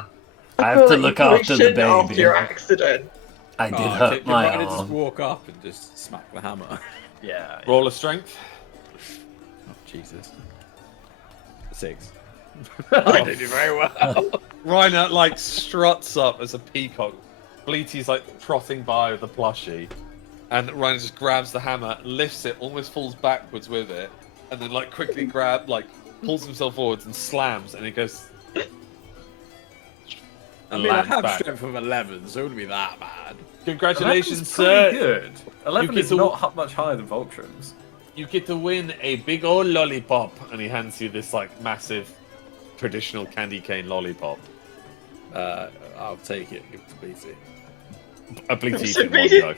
I have feel to like look you probably after the shouldn't after baby. your accident. I did Oh, hurt can my Ryder just arm. walk up and just smack the hammer? Yeah. Roll of strength. Oh, Jesus. 6. I did it very well. Reiner like struts up as a peacock. Bleaty's like trotting by with the plushie, and Reiner just grabs the hammer, lifts it, almost falls backwards with it, and then like quickly pulls himself forwards and slams, and it goes. I And mean, I lands have back. strength of 11, so it wouldn't be that bad. Congratulations, 11's sir! pretty good. 11 get is to- not much higher than Voltron's. You get to win a big old lollipop, and he hands you this like massive, traditional candy cane lollipop. I'll take it. Give it to Bleaty. A Bleaty So in one Bleaty- go.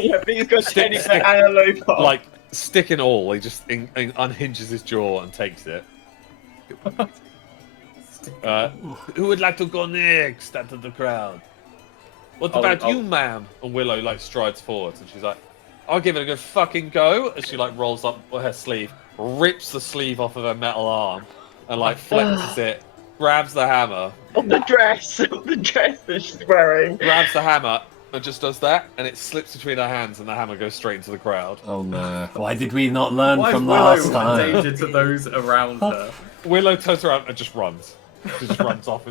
Yeah, but he's got Stick- Teddy stick- and a lollipop. Like stick and all, he just unhinges his jaw and takes it. Who would like to go next out of the crowd? What about you, ma'am? And Willow like strides forwards and she's like, I'll give it a good fucking go. As she like rolls up her sleeve, rips the sleeve off of her metal arm, and like flexes it, grabs the hammer, On the dress that she's wearing. grabs the hammer, and just does that, and it slips between her hands, and the hammer goes straight into the crowd. Oh no. Why did we not learn Why is from Willow last a time? danger to those around her? Willow turns around and just runs. She just runs off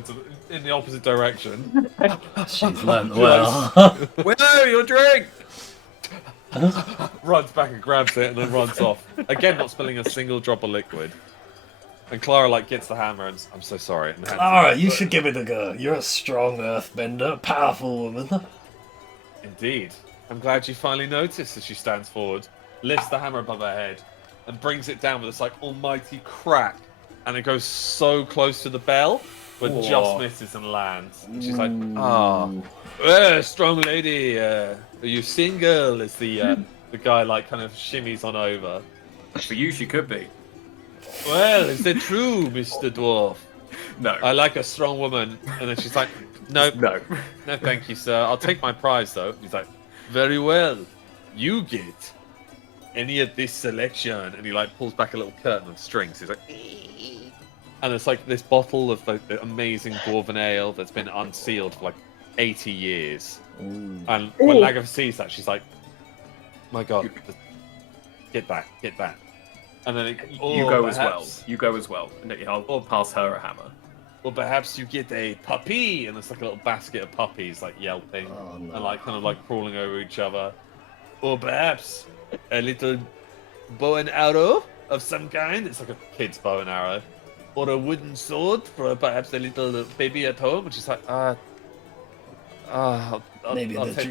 in the opposite direction. She's learned well. Willow, your drink! Runs back and grabs it and then runs off. Again, not spilling a single drop of liquid. And Clara like gets the hammer and I'm so sorry. And hands it Alright, back. you should give it a go. You're a strong earthbender, powerful woman. Indeed. I'm glad you finally noticed as she stands forward, lifts the hammer above her head, and brings it down with this like almighty crack. And it goes so close to the bell, but Whoa. just misses and lands. And she's like, strong lady, are you single? As the guy like kind of shimmies on over. For you, she could be. Well, is that true, Mr. Dwarf? No. I like a strong woman. And then she's like, no, No. no, thank you, sir. I'll take my prize, though. He's like, very well. You get any of this selection. And he, like, pulls back a little curtain of strings. He's like, and it's like this bottle of like, the amazing dwarven ale that's been unsealed for like 80 years. And when Lagav sees that, she's like, my God, get back. And then You go as well. You go as well. And I'll pass her a hammer. Or perhaps you get a puppy, and it's like a little basket of puppies, like yelping Oh, no. and like kind of like crawling over each other. Or perhaps a little bow and arrow of some kind. It's like a kid's bow and arrow. Or a wooden sword for perhaps a little baby at home, which is like, Maybe I'll the take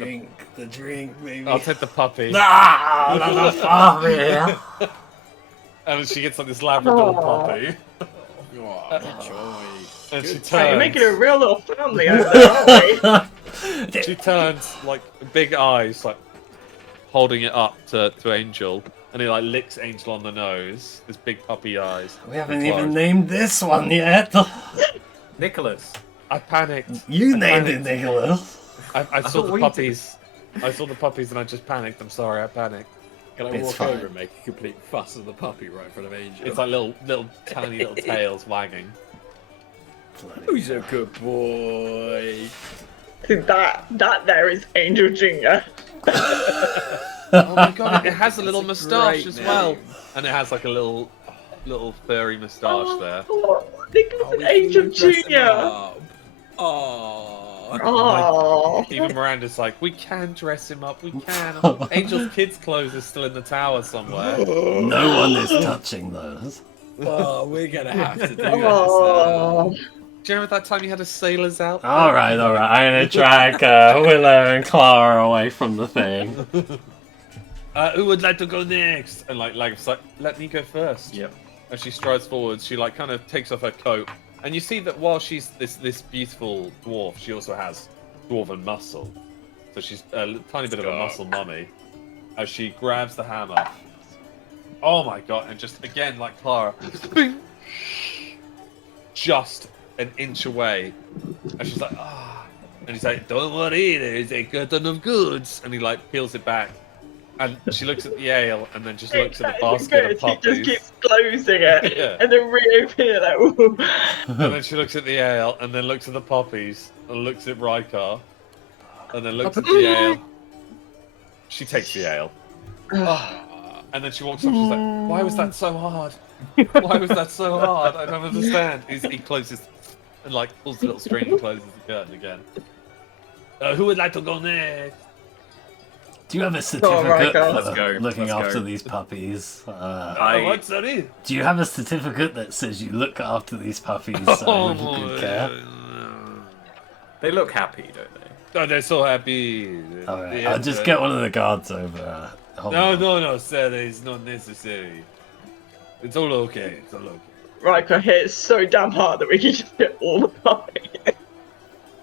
drink, maybe. I'll take the puppy. Ah, not a puppy. And she gets like this Labrador puppy. Oh, joy. And she Hey, turns. you're making a real little family over there, aren't we? She turns like big eyes, like holding it up to Angel, and he like licks Angel on the nose. His big puppy eyes. We haven't Close. even named this one yet. Nicholas. I panicked. You I named panicked. it, Nicholas. I saw thought the we puppies. I saw the puppies and I just panicked. I'm sorry, I panicked. Can I It's walk fine. over and make a complete fuss of the puppy right in front of Angel? It's like little tiny little tails wagging. Who's a good boy? See, that there is Angel Jr. Oh my god! It has a little That's a moustache great as well, name. and it has like a little furry moustache there. Oh, Nicholas and Angel Jr. Oh. Oh, Even Miranda's like, we can dress him up, we can. Angel's kids' clothes is still in the tower somewhere. No one is touching those. Oh, we're gonna have to do oh. this. Do you remember that time you had a sailor's outfit? Alright. I'm gonna drag Willow and Clara away from the thing. Who would like to go next? And like Lagav's like, let me go first. Yep. As she strides forward, she like kind of takes off her coat, And you see that while she's this beautiful dwarf, she also has dwarven muscle. So she's a tiny bit of a muscle mummy. As she grabs the hammer. Oh my god! And just again, like Clara, bing, just an inch away, and she's like, ah, and he's like, "Don't worry, there's a curtain of goods," and he like peels it back. And she looks at the ale and then just looks at the basket of puppies. He just keeps closing it Yeah. and then reopening it. Like, ooh. And then she looks at the ale and then looks at the puppies and looks at Rykar and then looks at the ale. She takes the ale. And then she walks off. She's like, "Why was that so hard? Why was that so hard? I don't understand." He closes and like pulls the little string and closes the curtain again. Who would like to go next? Do you have a certificate Let's for go, looking let's after go. these puppies? What's that? Do you have a certificate that says you look after these puppies with good care? They look happy, don't they? Oh, they're so happy. Alright, I'll just get one of the guards over. Hold on. No, sir, it's not necessary. It's all okay. It's all okay. Riker hits so damn hard that we can just hit all the puppies.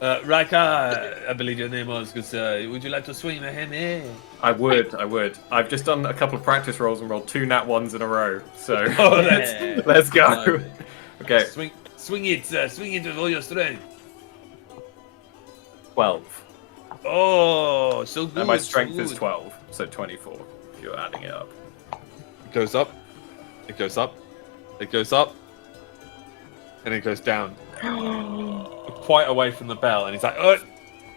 Rykar, I believe your name was, because would you like to swing a hammer? I would. I've just done a couple of practice rolls and rolled 2 nat 1s in a row. So Oh, let's go. Lovely. Okay, Swing it with all your strength. 12. Oh, so good. And my strength so is good. 12, so 24 if you're adding it up. It goes up. It goes up. It goes up. And it goes down. Quite away from the bell. And he's like, "Oh,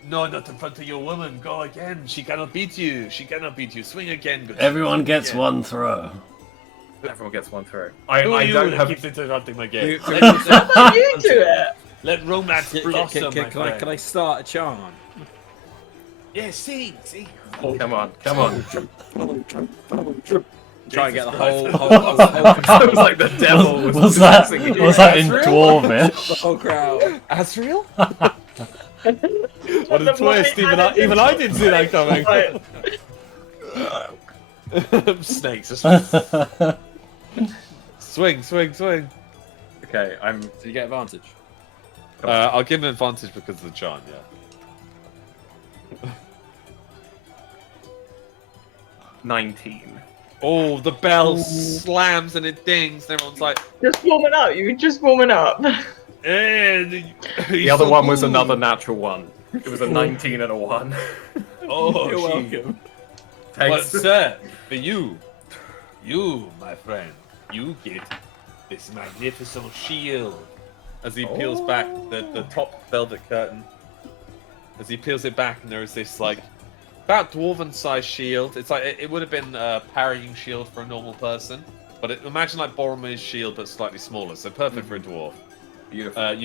no, not in front of your woman. Go again. She cannot beat you. She cannot beat you. Swing again. Good. Everyone gets again." one throw. Everyone gets one throw. Who are I you don't that have. keeps interrupting my game? You You do it. Let romance blossom, my friend. can I start a chant? Yeah, sing. Come on. Try and get the Jesus whole It was like the devil Was that singing. in Dwarvish? whole crowd. Asriel? What a twist! Even I didn't see that coming. Snakes. Swing. Okay, I'm. So you get advantage. I'll give him advantage because of the chant. Yeah. 19. Oh, the bell slams and it dings, and everyone's like, Just warming up. You were just warming up. "Eh, The other one was another natural one. It was a 19 and a 1. Oh, You're gee. welcome. But Thanks. sir, for you, my friend, you get this magnificent shield. As he peels back the top velvet curtain, as he peels it back, and there is this like about dwarven-sized shield. It's like it would have been a parrying shield for a normal person, but imagine like Boromir's shield but slightly smaller, so perfect for a dwarf. Beautiful.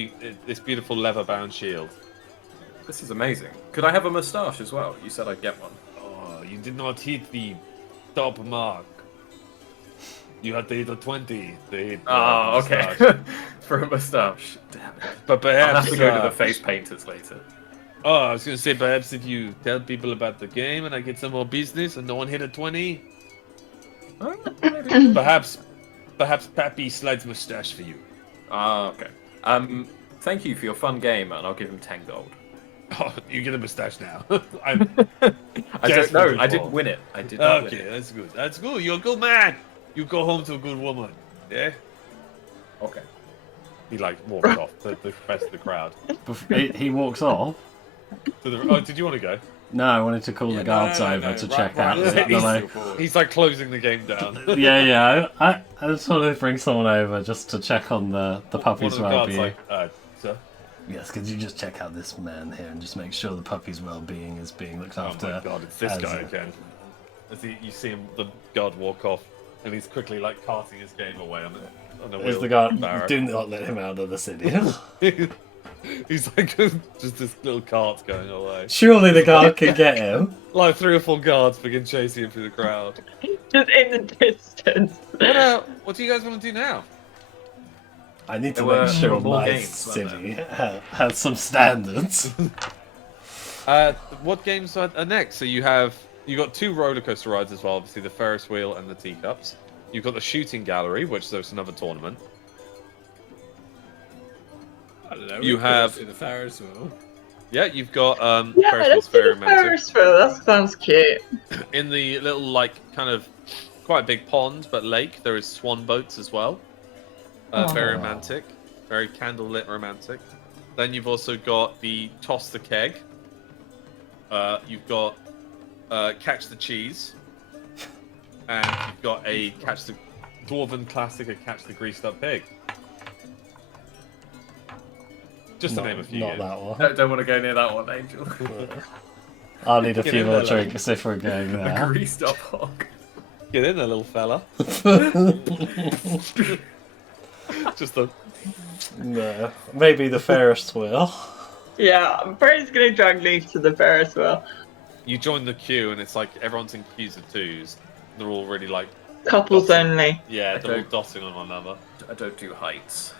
This beautiful leather-bound shield. This is amazing. Could I have a moustache as well? You said I'd get one. Oh, you did not hit the top mark. You had to hit a 20 to hit the Oh, okay. moustache. For a moustache. Damn it. But I'll perhaps have to go to the face painters later. Oh, I was gonna say perhaps if you tell people about the game and I get some more business and no one hit a 20, perhaps Pappy slides mustache for you. Ah, okay. Thank you for your fun game, and I'll give him 10 gold. Oh, you get a mustache now. I don't Desperate know. for I didn't gold. win it. I did not win Okay, it. that's good. That's good. You're a good man. You go home to a good woman. Yeah. Okay. He like walks off to the rest of the crowd. He walks off. Oh, did you want to go? No, I wanted to call the guards over to check out. He's like closing the game down. Yeah. I just wanted to bring someone over just to check on the One puppy's of the guards well-being. like, sir. Yes, could you just check out this man here and just make sure the puppy's well-being is being looked Oh after? my god, it's this as guy a- again. As you see him, the guard walk off, and he's quickly like carting his game away on a Is wheel the guard? barrow. Do not let him out of the city. He's like just this little cart going away. Surely the guard can get him. Like 3 or 4 guards begin chasing him through the crowd. Just in the distance. What do you guys want to do now? I need to There were make sure more my games, weren't city has some standards. What games are next? So you got 2 roller coaster rides as well. Obviously the Ferris wheel and the teacups. You've got the shooting gallery, which there's another tournament. I don't know. You we have- could do the Ferris wheel. Yeah, you've got Yeah, Ferris let's wheel's do very the romantic. Ferris wheel. That sounds cute. In the little like kind of quite a big pond but lake, there is swan boats as well. Very Oh. romantic, very candlelit romantic. Then you've also got the toss the keg. You've got catch the cheese, and you've got a catch the dwarven classic, a catch the greased up pig. Just to name a few. Not games. that one. Don't want to go near that one, Angel. I'll need a Get few in more there, lad. drinks if we're going A there. greased up hog. Get in there, little fella. Just the No, maybe the Ferris wheel. Yeah, Bray's gonna drag Leaf to the Ferris wheel. you join the queue and it's like everyone's in queues of twos. They're all really like Couples Dotting. only. yeah, I they're all don't- dotting on one another. I don't do heights.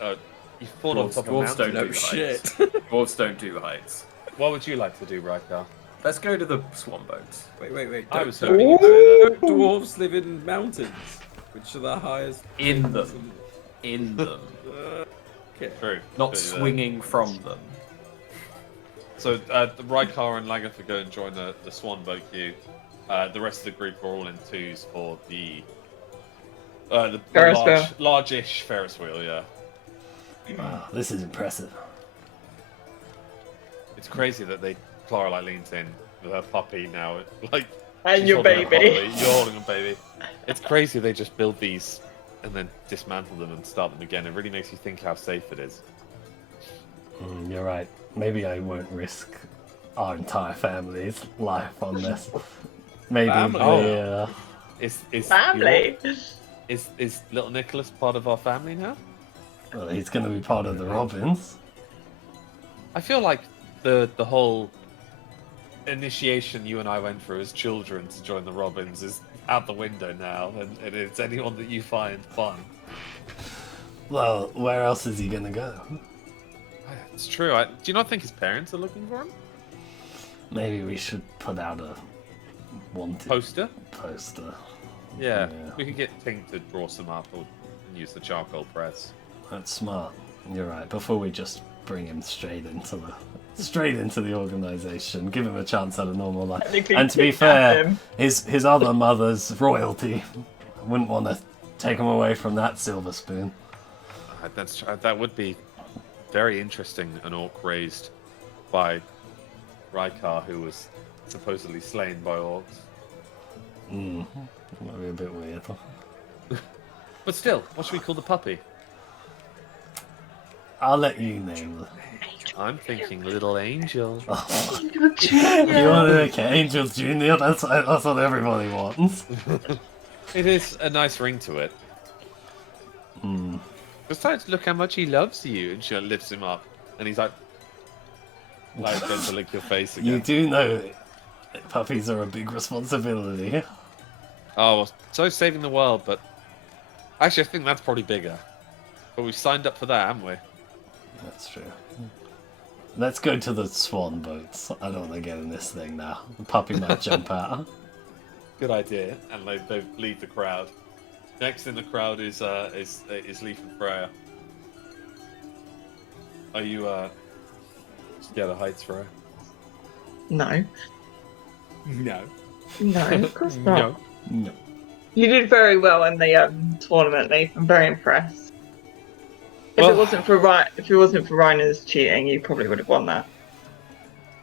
You fall on Dwarves- top of dwarves don't mountains. No do shit. heights. Dwarves don't do heights. What would you like to do, Raikar? Let's go to the swan boats. Wait. I Don't, was don't, hoping you'd say that. don't dwarves live in mountains, which are the highest. In things them. In them. Okay. True. Not True, yeah. swinging from them. So the Raikar and Lagatha go and join the swan boat queue. The rest of the group are all in twos for the Ferris wheel. large-ish Ferris wheel. Yeah, Wow, this is impressive. it's crazy that Clara like leans in with her puppy now, like And she's your holding a baby. puppy, you're holding a baby. It's crazy they just build these and then dismantle them and start them again. It really makes you think how safe it is. You're right. Maybe I won't risk our entire family's life on this. Maybe Family? the, Is Family. Is little Nicholas part of our family now? well, he's going to be part of the Robins. I feel like the whole initiation you and I went through as children to join the Robins is out the window now, and it's anyone that you find fun. Well, where else is he going to go? It's true. Do you not think his parents are looking for him? Maybe we should put out a wanted Poster? poster. Yeah. Yeah. We could get Tink to draw some up or use the charcoal press. That's smart. You're right. Before we just bring him straight into the organization, give him a chance at a normal life. Technically And to be kidnap fair, him. his other mother's royalty. I wouldn't want to take him away from that silver spoon. That would be very interesting. An orc raised by Raikar, who was supposedly slain by orcs. Might be a bit weird. But still, what should we call the puppy? I'll let you name the. I'm thinking Little Angel. You want to make it Angel Junior? That's what everybody wants. It is a nice ring to it. Besides, look how much he loves you. And she lifts him up, and he's like going to lick your face You again. do know that puppies are a big responsibility. Oh, well, so saving the world, but actually, I think that's probably bigger. But we've signed up for that, haven't we? That's true. Let's go to the swan boats. I don't want to get in this thing now. The puppy might jump out. Good idea. And they leave the crowd. Next in the crowd is Leaf and Freya. Are you scared of heights, Freya? No. No. No, of course not. No. You did very well in the tournament, Leaf. I'm very impressed. If Well- it wasn't for Reiner's cheating, you probably would have won that.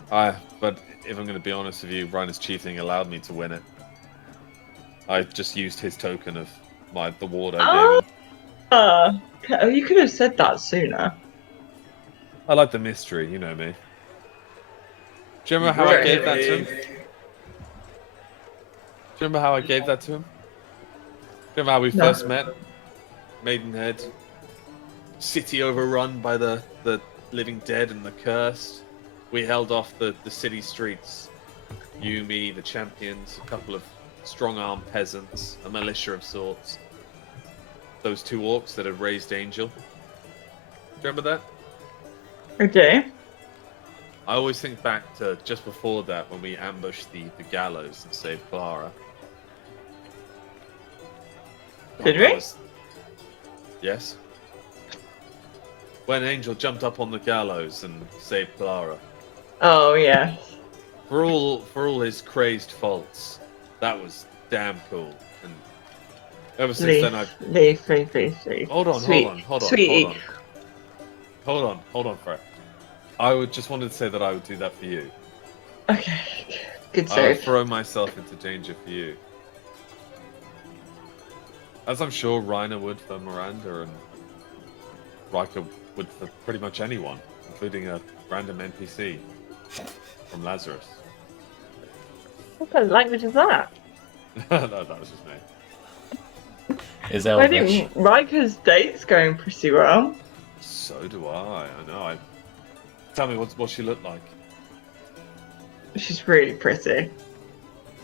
But if I'm going to be honest with you, Reiner's cheating allowed me to win it. I just used his token of the ward I gave him. You could have said that sooner. I like the mystery, you know me. Do you remember how I gave that to him? Do you remember how I gave that to him? Do you remember how we No. first met? Maidenhead. City overrun by the living dead and the cursed. We held off the city streets. You, me, the champions, a couple of strong-armed peasants, a militia of sorts. Those two orcs that had raised Angel. Do you remember that? Okay. I always think back to just before that when we ambushed the gallows and saved Clara. Did That we? was- Yes. when Angel jumped up on the gallows and saved Clara. Oh yeah. For all his crazed faults, that was damn cool. And ever since Leaf, then, I've leaf. hold on, Sweet, hold on, sweetie. hold on, Fred. I would just wanted to say that I would do that for you. Okay, good I would save. throw myself into danger for you. As I'm sure Reiner would for Miranda, and Riker would for pretty much anyone, including a random NPC from Lazarus. What kind of language is that? No, that was just me. Is I Elvish. think Riker's date's going pretty well. So do I. I know. Tell me what she looked like. She's really pretty.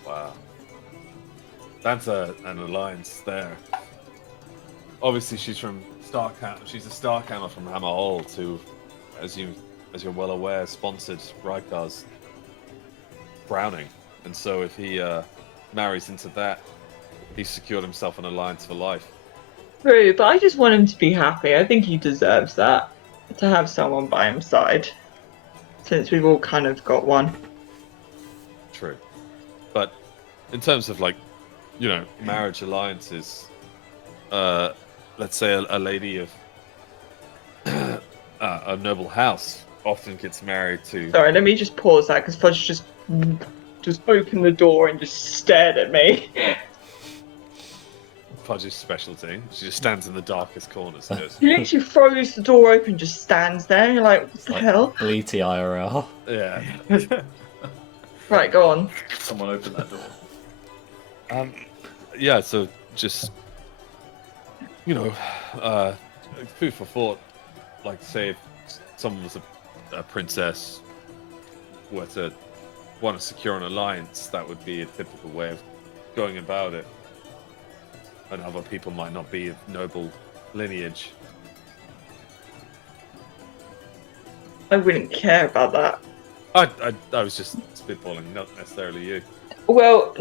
Wow. That's an alliance there. Obviously, she's from Starcamp. She's a Starcammer from Hammerhold, who, as you're well aware, sponsored Riker's Browning. And so, if he marries into that, he's secured himself an alliance for life. True, but I just want him to be happy. I think he deserves that. To have someone by his side. Since we've all kind of got one. True. But in terms of, like, you know, marriage alliances, let's say a lady of a noble house often gets married to. Sorry, let me just pause that because Fudge just opened the door and just stared at me. Fudge's specialty. She just stands in the darkest corners. And goes, He literally throws the door open, just stands there, and you're like, what the hell? Bleaty IRL. yeah. Right, go on. Someone open that door. Yeah. So just, you know, food for thought. Like, say if someone was a princess, were to want to secure an alliance, that would be a typical way of going about it. And other people might not be of noble lineage. I wouldn't care about that. I was just spitballing, not necessarily you. Well,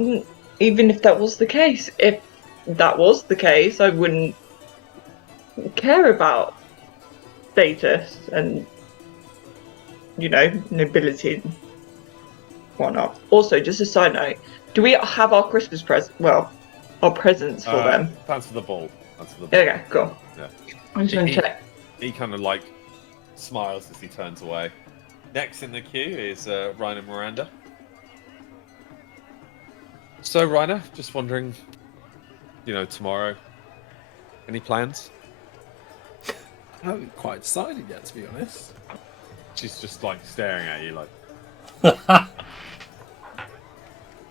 even if that was the case, I wouldn't care about status and, you know, nobility and whatnot. Also, just a side note, do we have our Christmas present? Well, our presents for them. Plans for the ball. Plans for the ball. Okay, cool. Yeah. I just want to check. He kind of like smiles as he turns away. Next in the queue is Reiner Miranda. So Reiner, just wondering, you know, tomorrow, any plans? I haven't quite decided yet, to be honest. She's just like staring at you like,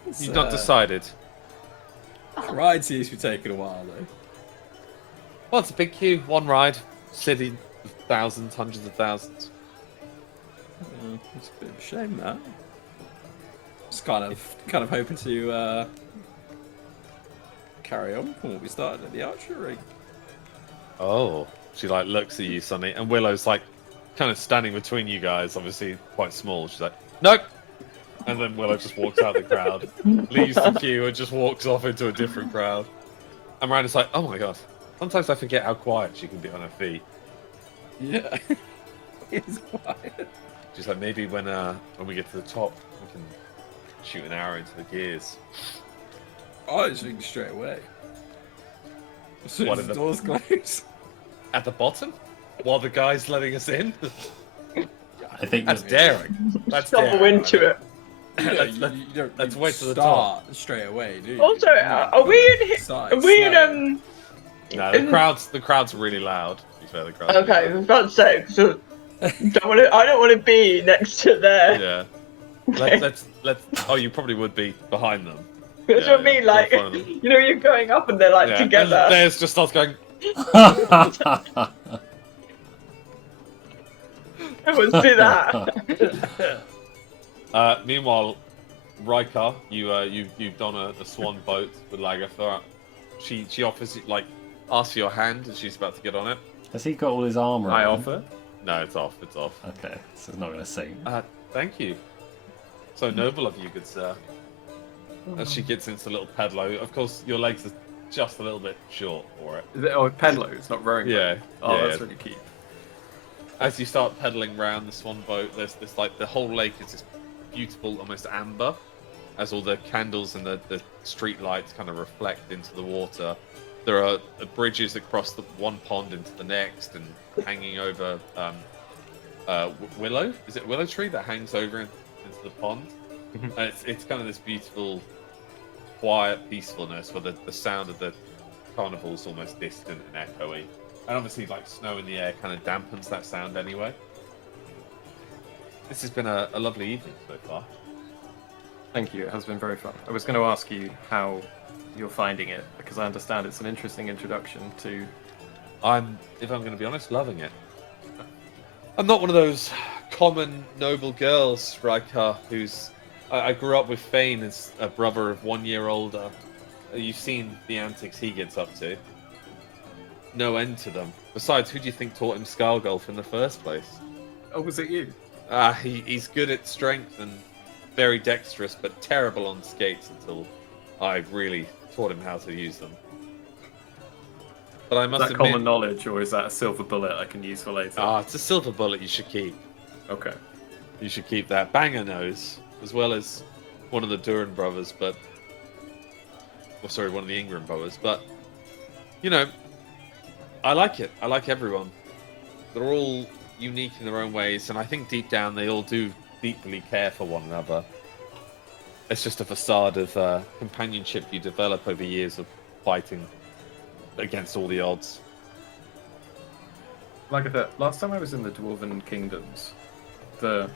It's, you've not decided. The ride seems to be taking a while, though. Well, it's a big queue, one ride, city of thousands, hundreds of thousands. It's a bit of a shame, that. Just kind of hoping to carry on from what we started at the archery. Oh, she like looks at you, Sonny, and Willow's like kind of standing between you guys, obviously quite small. She's like, nope. And then Willow just walks out of the crowd, leaves the queue, and just walks off into a different crowd. And Miranda's like, oh my god, sometimes I forget how quiet she can be on her feet. Yeah, it's quiet. She's like, maybe when we get to the top, we can shoot an arrow into the gears. I was thinking straight away. As soon What, as in the the- doors close. At the bottom? While the guy's letting us in? I think That's daring. That's Stumble daring. into it. Let's- You don't let's wait till the start straight away, do you? Also, are we Start in? Are we in? slow. No, the crowd's really loud. To be fair, the crowd's really Okay, I loud. was about to say, so I don't want to be next to there. Yeah. Okay. Let's. Oh, you probably would be behind them. That's Yeah, what I mean. yeah, Like, in front of them. you know, you're going up and they're like Yeah. together. And There's just starts going. Everyone's do that. Meanwhile, Riker, you don a swan boat with Lagertha. She offers you asks for your hand as she's about to get on it. Has he got all his armor I on? offer. No, it's off. It's off. Okay, so it's not going to sing. Thank you. So noble of you, good sir. As she gets into the little pedalo, of course your legs are just a little bit short for it. Is it, oh, pedalo, it's not rowing. Yeah. Oh, yeah, that's yeah. really cute. as you start pedaling around the swan boat, there's this like the whole lake is this beautiful, almost amber, as all the candles and the street lights kind of reflect into the water. There are bridges across the one pond into the next, and hanging over willow. Is it willow tree that hangs over into the pond? And it's kind of this beautiful, quiet peacefulness where the sound of the carnival is almost distant and echoey. And obviously, like, snow in the air kind of dampens that sound anyway. This has been a lovely evening so far. Thank you. It has been very fun. I was going to ask you how you're finding it, because I understand it's an interesting introduction to... If I'm going to be honest, loving it. I'm not one of those common noble girls, Rykar, who's... I grew up with Fane as a brother of 1 year older. You've seen the antics he gets up to. No end to them. Besides, who do you think taught him Skargolf in the first place? Oh, was it you? He's good at strength and very dexterous, but terrible on skates until I really taught him how to use them. But I must Is that admit... common knowledge, or is that a silver bullet I can use for later? It's a silver bullet you should keep. Okay. You should keep that. Banger knows, as well as one of the Duran brothers, but... Oh, sorry, one of the Ingram brothers, but... You know, I like it. I like everyone. They're all unique in their own ways, and I think deep down they all do deeply care for one another. It's just a facade of companionship you develop over years of fighting against all the odds. Like I said, last time I was in the Dwarven Kingdoms, the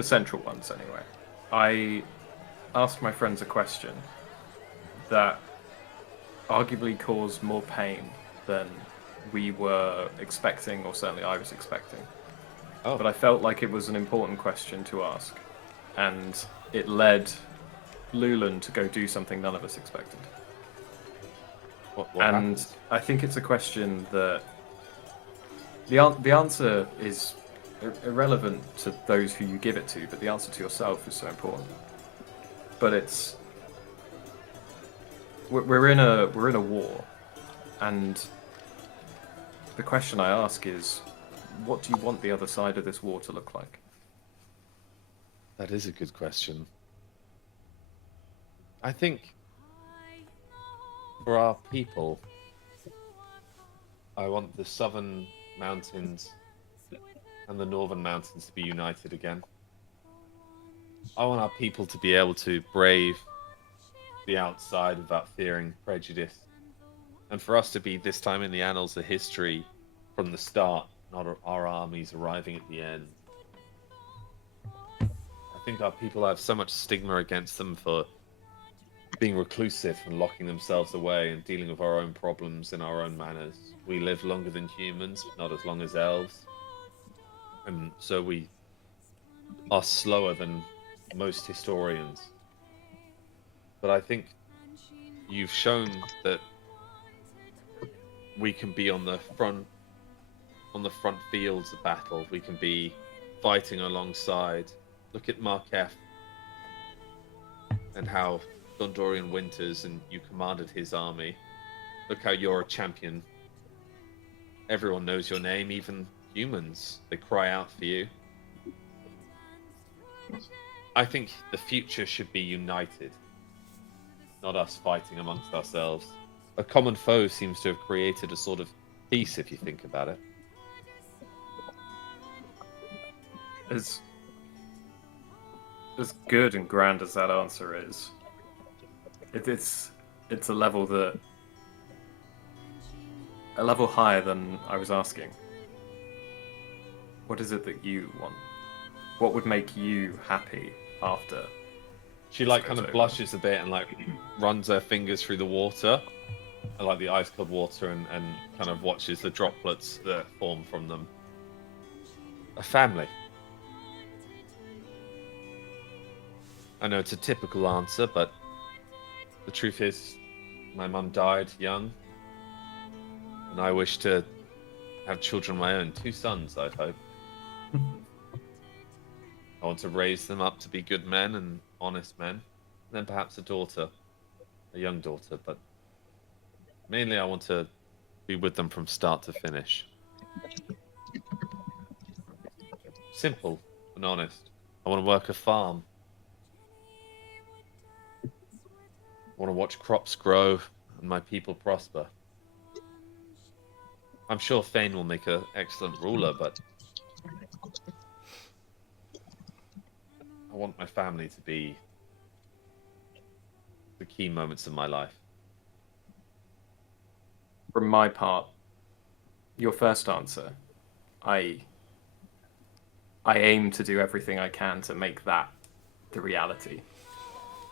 central ones anyway, I asked my friends a question that arguably caused more pain than we were expecting, or certainly I was expecting. Oh. But I felt like it was an important question to ask, and it led Lulan to go do something none of us expected. What And happens? I think it's a question that the answer is irrelevant to those who you give it to, but the answer to yourself is so important. But it's we're in a war, and the question I ask is, what do you want the other side of this war to look like? That is a good question. I think for our people, I want the southern mountains and the northern mountains to be united again. I want our people to be able to brave the outside without fearing prejudice. And for us to be, this time in the annals of history, from the start, not our armies arriving at the end. I think our people have so much stigma against them for being reclusive and locking themselves away and dealing with our own problems in our own manners. We live longer than humans, but not as long as elves. And so we are slower than most historians. But I think you've shown that we can be on the front fields of battle. We can be fighting alongside. Look at Markef and how Gondorian Winters and you commanded his army. Look how you're a champion. Everyone knows your name, even humans. They cry out for you. I think the future should be united, not us fighting amongst ourselves. A common foe seems to have created a sort of peace, if you think about it. As good and grand as that answer is, it's a level higher than I was asking. What is it that you want? What would make you happy after? She like kind of blushes a bit and like runs her fingers through the water, like the ice cold water, and kind of watches the droplets that form from them. A family. I know it's a typical answer, but the truth is, my mum died young, and I wish to have children of my own. 2 sons, I'd hope. I want to raise them up to be good men and honest men, and then perhaps a daughter, a young daughter, but mainly I want to be with them from start to finish. Simple and honest. I want to work a farm. I want to watch crops grow and my people prosper. I'm sure Fane will make an excellent ruler, but I want my family to be the key moments of my life. From my part, your first answer, I aim to do everything I can to make that the reality.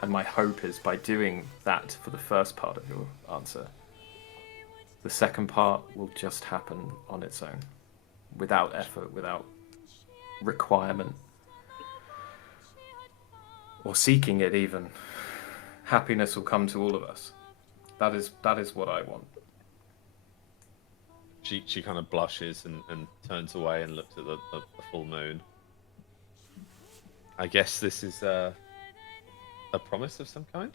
And my hope is by doing that for the first part of your answer, the second part will just happen on its own, without effort, without requirement, or seeking it even. Happiness will come to all of us. That is what I want. She kind of blushes and turns away and looks at the full moon. I guess this is a promise of some kind?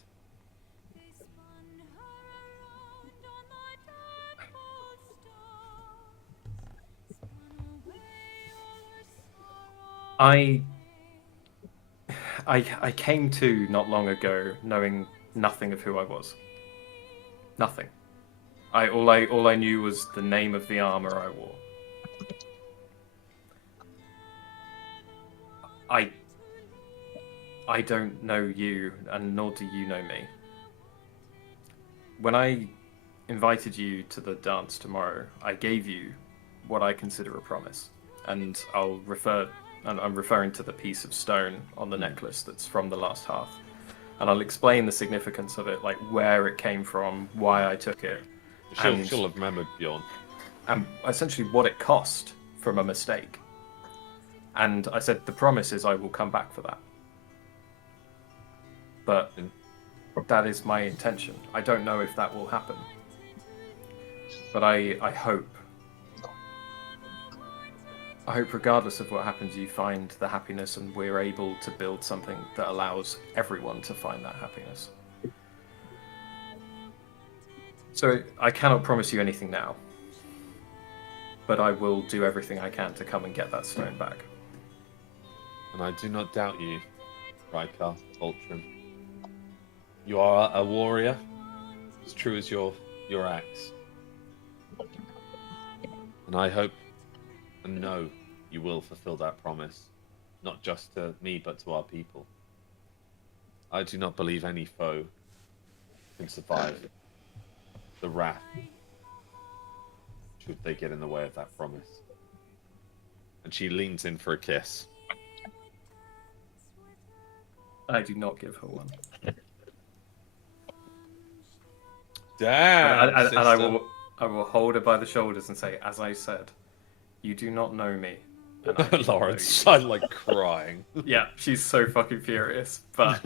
I came to not long ago knowing nothing of who I was. Nothing. All I knew was the name of the armor I wore. I don't know you, and nor do you know me. When I invited you to the dance tomorrow, I gave you what I consider a promise, and I'm referring to the piece of stone on the necklace that's from the last hearth, and I'll explain the significance of it, like where it came from, why I took it. She'll have remembered, Bjorn. And essentially what it cost from a mistake. And I said, the promise is I will come back for that. But that is my intention. I don't know if that will happen. But I hope regardless of what happens, you find the happiness and we're able to build something that allows everyone to find that happiness. So I cannot promise you anything now, but I will do everything I can to come and get that stone back. And I do not doubt you, Rykar, Ultron. You are a warrior, as true as your acts. And I hope and know you will fulfill that promise, not just to me, but to our people. I do not believe any foe can survive the wrath should they get in the way of that promise. And she leans in for a kiss. I do not give her one. Damn, and I will hold her by the shoulders and say, as I said, you do not know me. And I do not Lawrence, know I'm like crying. yeah, she's so fucking furious, but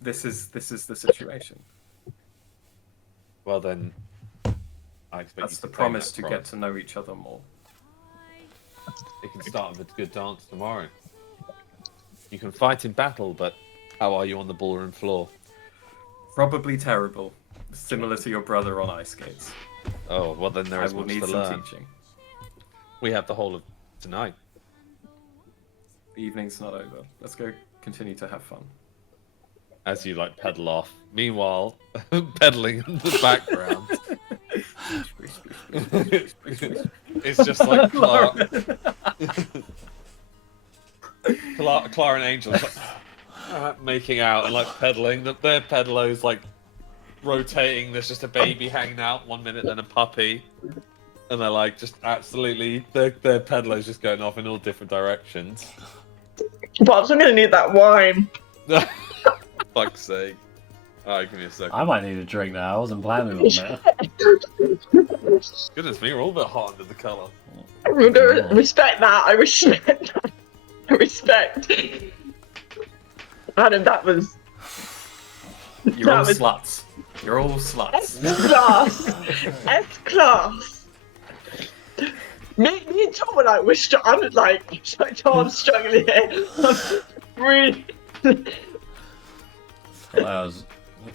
this is the situation. Well then, I expect That's you to the claim promise that to promise. get to know each other more. It can start with a good dance tomorrow. You can fight in battle, but how are you on the ballroom floor? Probably terrible, similar to your brother on ice skates. Oh, well then there I is will much need to some learn. teaching. We have the whole of tonight. The evening's not over. Let's go continue to have fun. As you like pedal off. Meanwhile, pedaling in the background. It's just like Clara and Angel like, making out and like pedaling. Their pedalos like rotating. There's just a baby hanging out 1 minute, then a puppy, and they're like just absolutely their pedalos just going off in all different directions. Pops, I'm gonna need that wine. Fuck's sake! Alright, give me a second. I might need a drink now. I wasn't planning on that. Goodness me, we're all a bit hot under the collar. I'm gonna respect that. I respect that. I respect. Adam, that was. You're all was sluts. You're all sluts. S-class. S-class. Me and Tom were like, I'm like, Tom's struggling here. Really. I was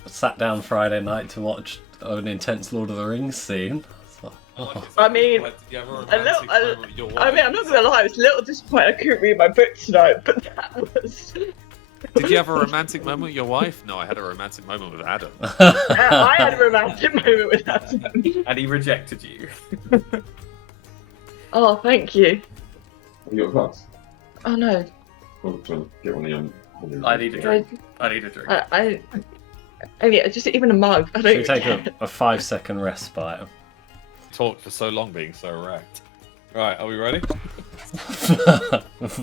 sat down Friday night to watch an intense Lord of the Rings scene. So, I mean, Did you have a a romantic little, moment with your wife? I mean, I'm not gonna lie, I was a little disappointed I couldn't read my book tonight, but that was. Did you have a romantic moment with your wife? No, I had a romantic moment with Adam. I had a romantic moment with that. And he rejected you. Oh, thank you. You got a glass? Oh no. I'll try and get one of your. I need a drink. I need a drink. Yeah, just even a mug. I don't Should we take care. a 5-second respite? Talked for so long being so wrecked. Right, are we ready?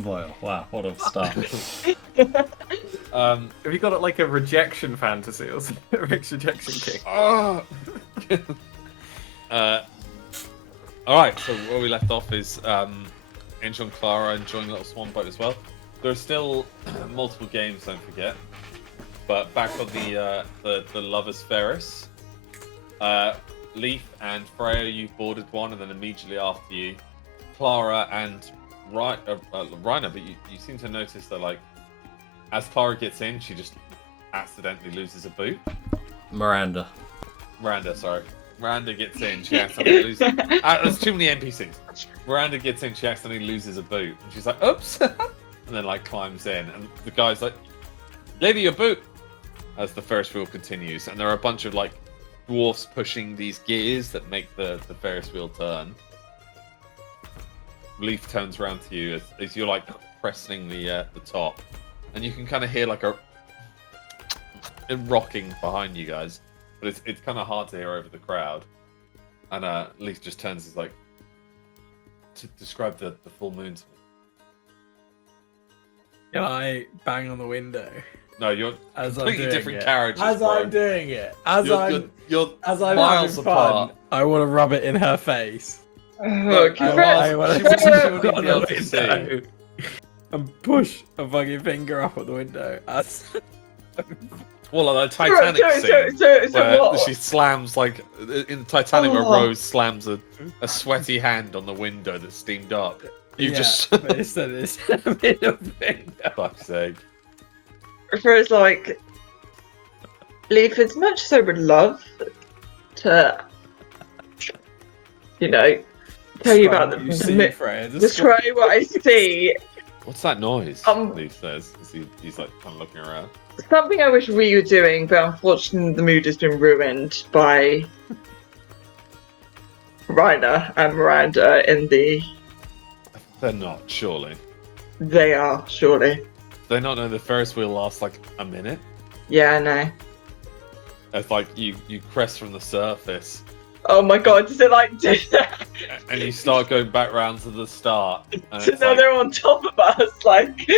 Well, wow, what a start. Have you got like a rejection fantasy or something? Rick's rejection king. Oh. Alright, so where we left off is Angel and Clara enjoying a little swan boat as well. There are still multiple games, don't forget. But back on the Lovers Ferris, Leaf and Freya, you boarded one, and then immediately after you, Clara and Reiner, but you seem to notice that, like, as Clara gets in, she just accidentally loses a boot. Miranda. Miranda gets in, she accidentally loses. There's too many NPCs. Miranda gets in, she accidentally loses a boot, and she's like, "Oops!" and then like climbs in, and the guy's like, "Lady, your boot!" As the Ferris wheel continues, and there are a bunch of like dwarfs pushing these gears that make the Ferris wheel turn. Leaf turns around to you as you're like pressing the top, and you can kind of hear like a rocking behind you guys, but it's kind of hard to hear over the crowd. And Leaf just turns and is like, to describe the full moon to me. Can I bang on the window? No, you're As I'm completely doing different it. characters. As bro. I'm doing it. As You're I'm miles having apart. fun, I want to rub it in her face. Oh, Look, congrats. I want She to wouldn't put on be able the to see. window and push a fucking finger up at the window. As... Well, like the Titanic scene, So where what? she slams, like, in Titanic, where Oh. Rose slams a sweaty hand on the window that's steamed up. You just... but instead it's a middle finger. Fuck's sake. Whereas, like, Leaf, as much as I would love to, you know, tell you about Describe what you see, Freya. describe what I see. What's that noise? Um, Leaf says. He's like, kind of looking around. Something I wish we were doing, but unfortunately the mood has been ruined by Reiner and Miranda in the... They're not, surely. They are, surely. Do they not know the Ferris wheel lasts, like, a minute? Yeah, I know. It's like, you crest from the surface, Oh my god, does it like do that? and you start going back round to the start. And So it's now like, they're on top of us, like...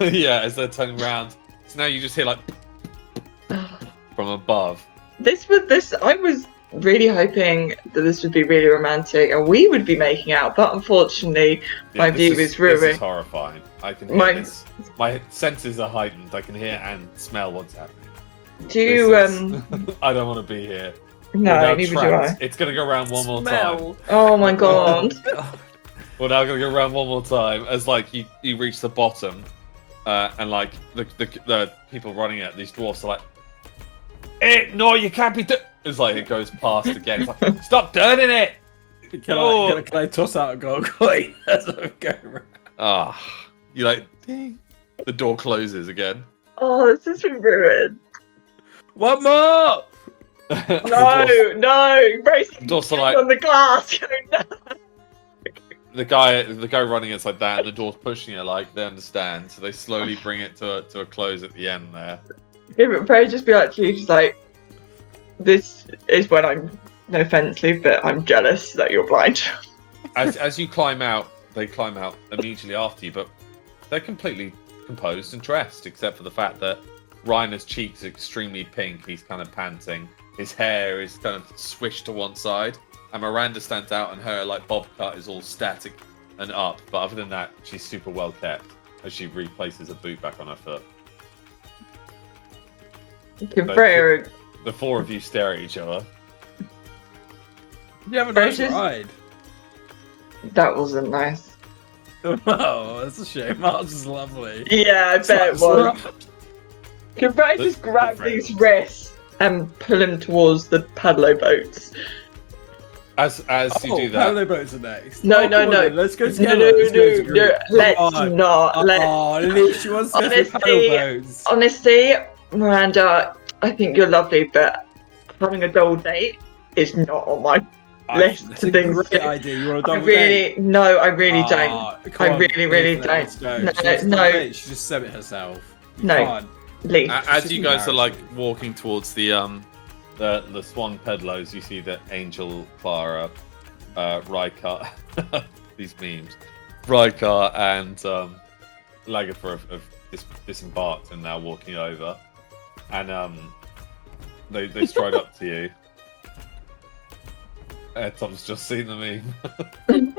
yeah, as they're turning round. So now you just hear, like, from above. I was really hoping that this would be really romantic and we would be making out, but unfortunately my this view is This is ruined. horrifying. I can hear My- this. My senses are heightened. I can hear and smell what's happening. Do you, This is- I don't want to be here. no, We're now neither do I. trapped. It's gonna go around one more time. Oh my god. We're now gonna go around one more time as like you reach the bottom, and like the people running it, these dwarfs are like, no, you can't be. It's like it goes past again. It's like, stop turning it. Can I toss out a gold coin as I'm going around? Ah, you like, ding. The door closes again. Oh, this has been ruined. One more! No, brace Dwarfs are like, on the glass. No. the guy running it's like that, and the door's pushing it. Like they understand, so they slowly bring it to a close at the end there. Yeah, but Freya just be like to you, she's like, this is when I'm, no offense, Luke, but I'm jealous that you're blind. As you climb out, they climb out immediately after you, but they're completely composed and dressed, except for the fact that Reiner's cheeks are extremely pink. He's kind of panting. His hair is kind of swished to one side, and Miranda stands out, and her like bob cut is all static and up. But other than that, she's super well kept as she replaces a boot back on her foot. Freya, The four of you stare at each other. You have a nice Precious? ride. that wasn't nice. Oh, that's a shame. Ours is lovely. Yeah, I bet it was. Can Freya The- just grab the these friends. wrists and pull him towards the paddler boats? As you do that, Polo boats are next. No, Oh, no, come on no. then, let's go No, together. no, Let's go as a no, group. let's Come on. not. Oh, Leaf, she wants to go to paddle boats. Honestly, Miranda, I think you're lovely, but having a double date is not on my list That's to a things. great idea. You want a I double really, date? no, I really don't. Come I on, really, really Leaf, let's don't. go. No, She wants a double no. date. She just said it herself. You No. can't. Leave. as you guys are like walking towards the Swan Pedlos, you see that Angel, Clara, Rykar, these memes, Rykar and Lagerfer have disembarked and now walking over, and they stride up to you. Tom's just seen the meme.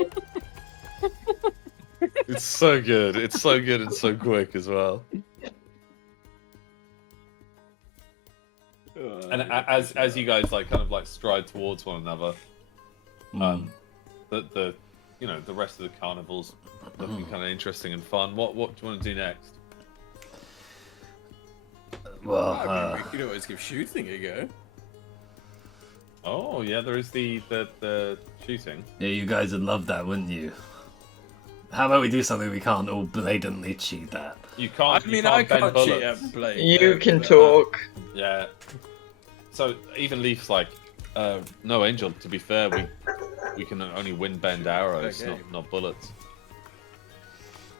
It's so good. It's so good and so quick as well. And as you guys like kind of like stride towards one another, the the rest of the carnival's looking kind of interesting and fun. What do you want to do next? Well, I mean, we could always give shooting a go. Oh yeah, there is the shooting. yeah, you guys would love that, wouldn't you? How about we do something we can't all blatantly cheat at? You can't. I mean, you I bend can't cheat bullets. at play. You can talk. Yeah. So even Leaf's like, no, Angel. To be fair, we can only win bend arrows, Okay. not bullets.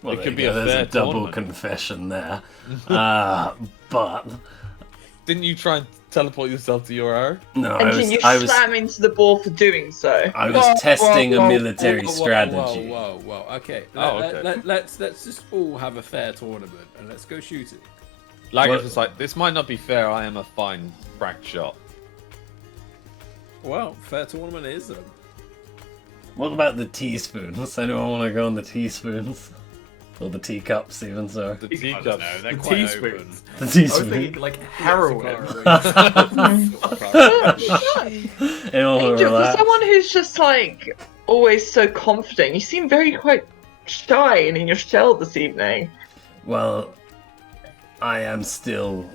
Well, It there could you be go, a there's fair a double tournament. confession there. But Didn't you try and teleport yourself to your arrow? no, And can you I was slam into the ball for doing so? I was testing a military strategy. Whoa. Okay. Okay. Let's just all have a fair tournament and let's go shooting. Lager's was like, this might not be fair. I am a fine crack shot. Well, fair tournament is then. What about the teaspoons? Anyone want to go on the teaspoons? Or the teacups, even so. The I don't teacups. know, they're The quite teaspoons. The I was teaspoons. thinking like heroin. Anyone want to Angel, for relax? someone who's just like always so confident, you seem very quite shy and in your shell this evening. Well, I am still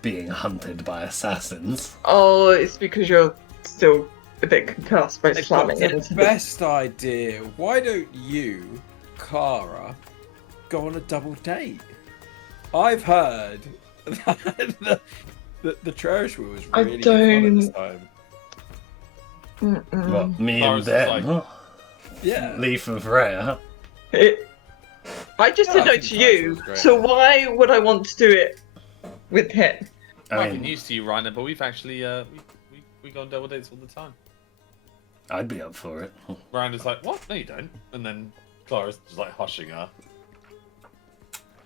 being hunted by assassins. Oh, it's because you're still a bit concussed by I've got slamming the into the... best idea. Why don't you, Kara, go on a double date? I've heard that the cherish wheel was I really good fun at this don't- time. Mm-mm. Well, me Lars and is Ben. like- Yeah. Leaf and Freya. I just Yeah, said I no think to that you, was great. so why would I want to do it with him? I I've been mean, used to you, Reiner, but we've actually we go on double dates all the time. I'd be up for it. Reiner's like, what? No, you don't. And then Clara's just like hushing her.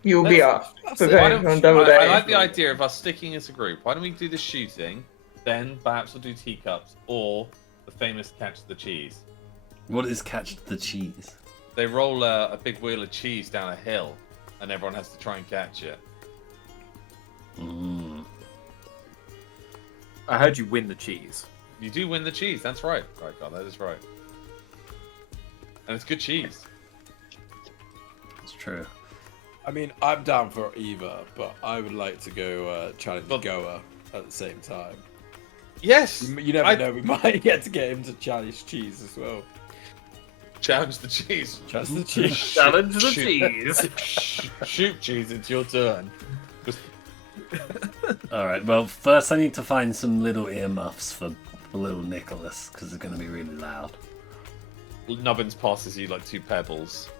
You'll be up That's for it. Why going don't on double I date. like the idea of us sticking as a group. Why don't we do the shooting, then perhaps we'll do teacups or the famous catch the cheese. What is catch the cheese? They roll a big wheel of cheese down a hill, and everyone has to try and catch it. Mm. I heard you win the cheese. You do win the cheese. That's right. Right, God, that is right. And it's good cheese. It's true. I mean, I'm down for either, but I would like to go challenge But- Goa at the same time. Yes. You never I- know, we might get to get him to challenge cheese as well. Challenge the cheese. Challenge the cheese. Challenge the Shoot. cheese. Shoot cheese. It's your turn. Just Alright, well, first I need to find some little earmuffs for little Nicholas, because it's going to be really loud. Nubbins passes you like 2 pebbles.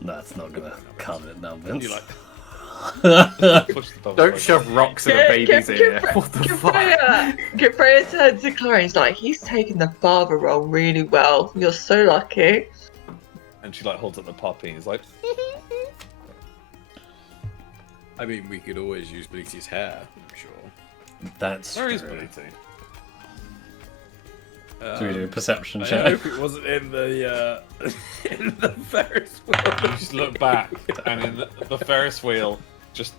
That's not going to cut it, Nubbins. You like push the bubbles. Don't shove rocks in a baby's ear. What the fuck? Freya turns to Clara and he's like, he's taking the father role really well. You're so lucky. And she like holds up the puppy and is like, I mean, we could always use Bleaty's hair, I'm sure. That's where is true. Bleaty? Should we do a perception I check? hope it wasn't in the in the Ferris wheel. You just look back, and in the Ferris wheel, just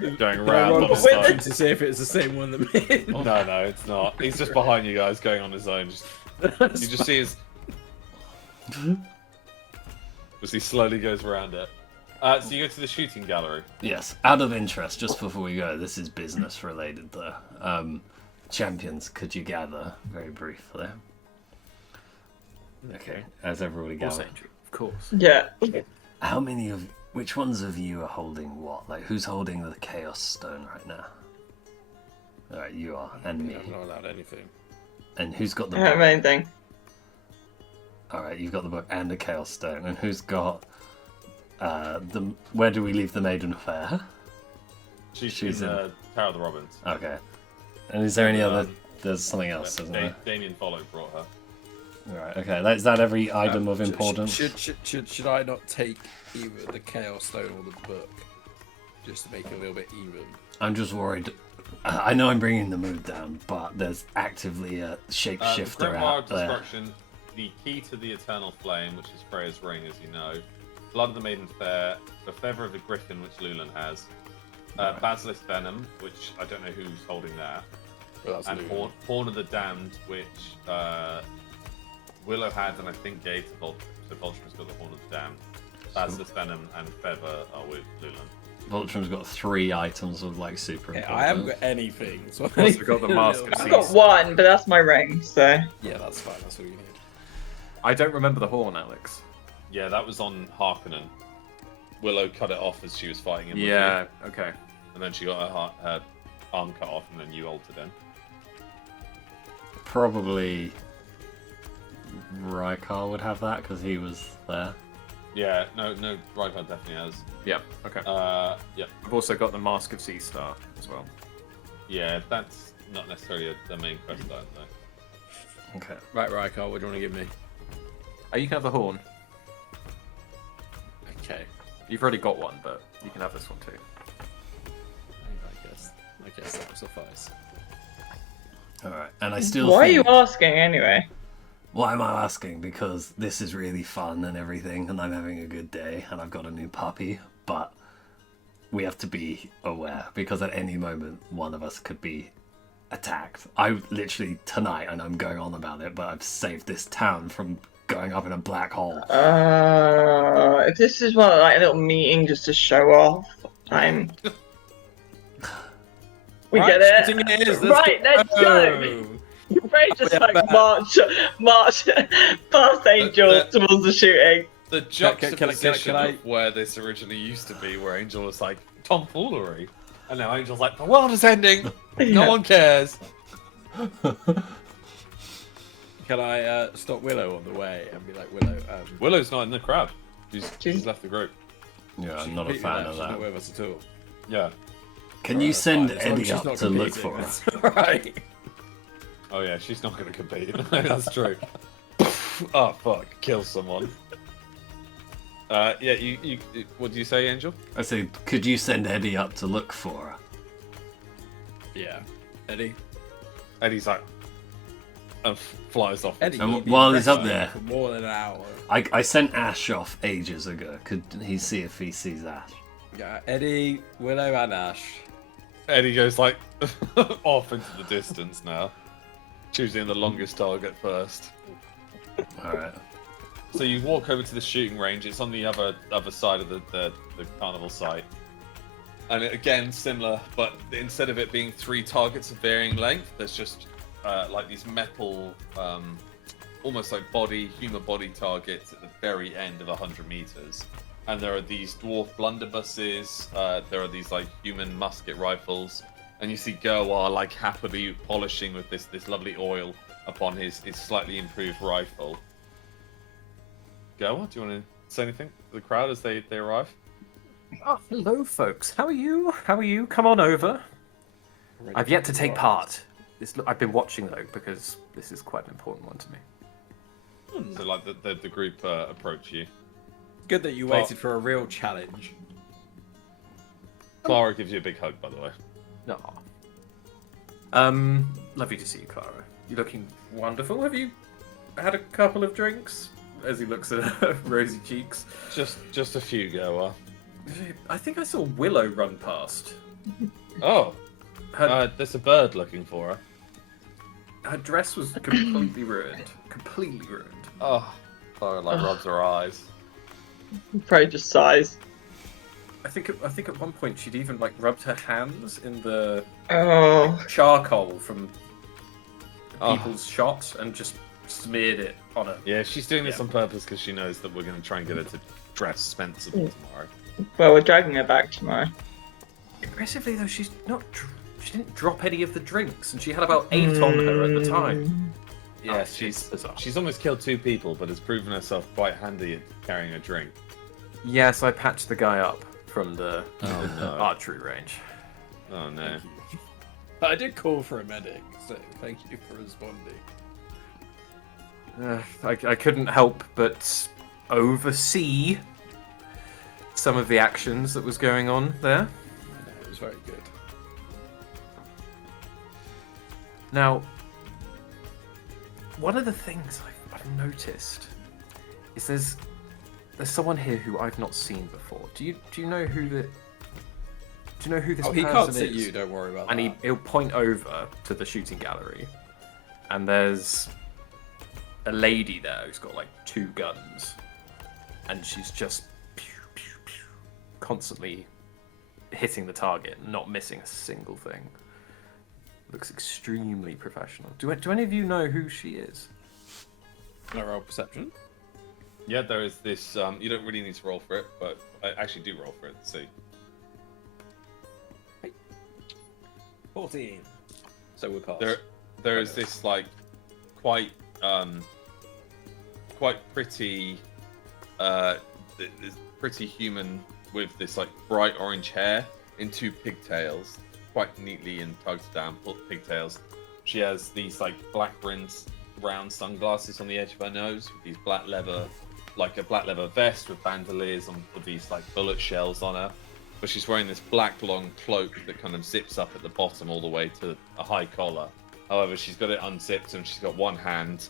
going Can I around roll on a his perception own. to see if it's the same one that me? No, it's not. He's just behind you guys, going on his own. Just you just see his. As he slowly goes around it. So you go to the shooting gallery. Yes, out of interest, just before we go, this is business related though. champions could you gather very briefly? Okay, as everybody Of course, gathers. Andrew. Of course. Yeah. How many of which ones of you are holding what? Like, who's holding the Chaos Stone right now? All right, you are, and me. I'm not allowed anything. And who's got the I don't book? have anything. All right, you've got the book and the Chaos Stone. And who's got the? Where do we leave the Maiden Fair? She's in the Tower of the Robins. Okay. And is there any other? There's something else, isn't there? Damien Follow brought her. Right. Okay. Is that every item of importance? Should I not take either the Chaos Stone or the book, just to make it a little bit even? I'm just worried. I know I'm bringing the mood down, but there's actively a shapeshifter Grimoire out of there. Destruction, the key to the Eternal Flame, which is Freya's ring, as you know. Blood of the Maiden Fair, the Feather of the Griffin, which Lulan has. Basilisk Venom, which I don't know who's holding that. Well, that's And Lulan. Horn of the Damned, which Willow had and I think gave to Vulture. So Vulture's got the Horn of the Damned. Basilisk Venom and Feather are with Lulan. Vulture's got 3 items of like super Okay, importance. I haven't got anything. So I've also got the Mask of I've Seas. got one, but that's my ring, so. Yeah, that's fine. That's all you need. I don't remember the horn, Alex. Yeah, that was on Harkonnen. Willow cut it off as she was fighting him. with Yeah, you, okay. and then she got her arm cut off, and then you altered in. Probably Rykar would have that because he was there. Yeah, no, Rykard definitely has. Yeah, okay. Yeah, I've also got the Mask of Sea Star as well. yeah, that's not necessarily the main quest item though. Okay. Right, Rykar, what do you want to give me? You can have the horn. Okay. You've already got one, but you can have this one too. I guess that will suffice. All right. And I still. Why are think... you asking anyway? Why am I asking? Because this is really fun and everything, and I'm having a good day, and I've got a new puppy, but we have to be aware, because at any moment, one of us could be attacked. I literally, tonight, and I'm going on about it, but I've saved this town from going up in a black hole. If this is one like a little meeting just to show off, I'm. We Right, get shooting it. it is, Right, let's go. Ray just Yeah, like back. march past Angel towards the shooting. The Can juxtaposition I- of where this originally used to be, where Angel was like tomfoolery, and now Angel's like, the world is ending. No Yeah. one cares. Can I stop Willow on the way and be like, Willow, Willow's not in the crowd. She's left the group. Yeah, she's I'm not a completely fan left, of she's not that. with us at all. Yeah. Can you That's send fine, as long as Eddie she's up not to look competing, for her? that's right. Oh yeah, she's not going to compete. That's true. Oh fuck! Kill someone. Yeah. You. What do you say, Angel? I say, could you send Eddie up to look for her? Yeah. Eddie? Eddie's like, and flies off. Eddie, And you've been while he's up wrestling there- for more than an hour. I sent Ash off ages ago. Could he see if he sees Ash? Yeah, Eddie, Willow, and Ash. Eddie goes like off into the distance now, choosing the longest target first. Alright. So you walk over to the shooting range. It's on the other side of the carnival site, and again similar, but instead of it being 3 targets of varying length, there's just like these metal, almost like human body targets at the very end of 100 meters. And there are these dwarf blunderbusses. There are these like human musket rifles, and you see Gerwar like happily polishing with this lovely oil upon his slightly improved rifle. Gerwar, do you want to say anything to the crowd as they arrive? Oh, hello, folks. How are you? How are you? Come on over. I've yet to take part. I've been watching though because this is quite an important one to me. So like the group approach you. Good that you waited for a real challenge. Clara gives you a big hug, by the way. No. Lovely to see you, Clara. You're looking wonderful. Have you had a couple of drinks? As he looks at her rosy cheeks. Just a few, Gerwar. I think I saw Willow run past. Oh, Her, there's a bird looking for her. her dress was completely ruined. Completely ruined. Oh, Clara like rubs her eyes. Probably just sighs. I think at one point she'd even like rubbed her hands in the Oh, charcoal from Oh. people's shot and just smeared it on her. Yeah, she's doing this on purpose because she knows that we're going to try and get her to dress sensible tomorrow. Well, we're dragging her back tomorrow. Impressively though, she's not. She didn't drop any of the drinks, and she had about 8 on her at the time. Yeah, Oh, she's almost killed 2 people, but has proven herself quite handy at carrying a drink. Yes, I patched the guy up from the no. archery range. Oh no. I did call for a medic, so thank you for responding. I couldn't help but oversee some of the actions that was going on there. No, it was very good. Now, one of the things I've noticed is there's someone here who I've not seen before. Do you know who this Oh, he person can't is? see you. Don't worry about And that. he'll point over to the shooting gallery, and there's a lady there who's got like 2 guns, and she's just pew, pew, pew, constantly hitting the target, not missing a single thing. Looks extremely professional. Do any of you know who she is? Can I roll perception? Yeah, there is this. You don't really need to roll for it, but I actually do roll for it to see. 14. So we're past. There is this like quite pretty this pretty human with this like bright orange hair in 2 pigtails, quite neatly and tugged down pigtails. She has these like black rimmed round sunglasses on the edge of her nose with these black leather vest with bandoliers on with these like bullet shells on her. But she's wearing this black long cloak that kind of zips up at the bottom all the way to a high collar. However, she's got it unzipped and she's got one hand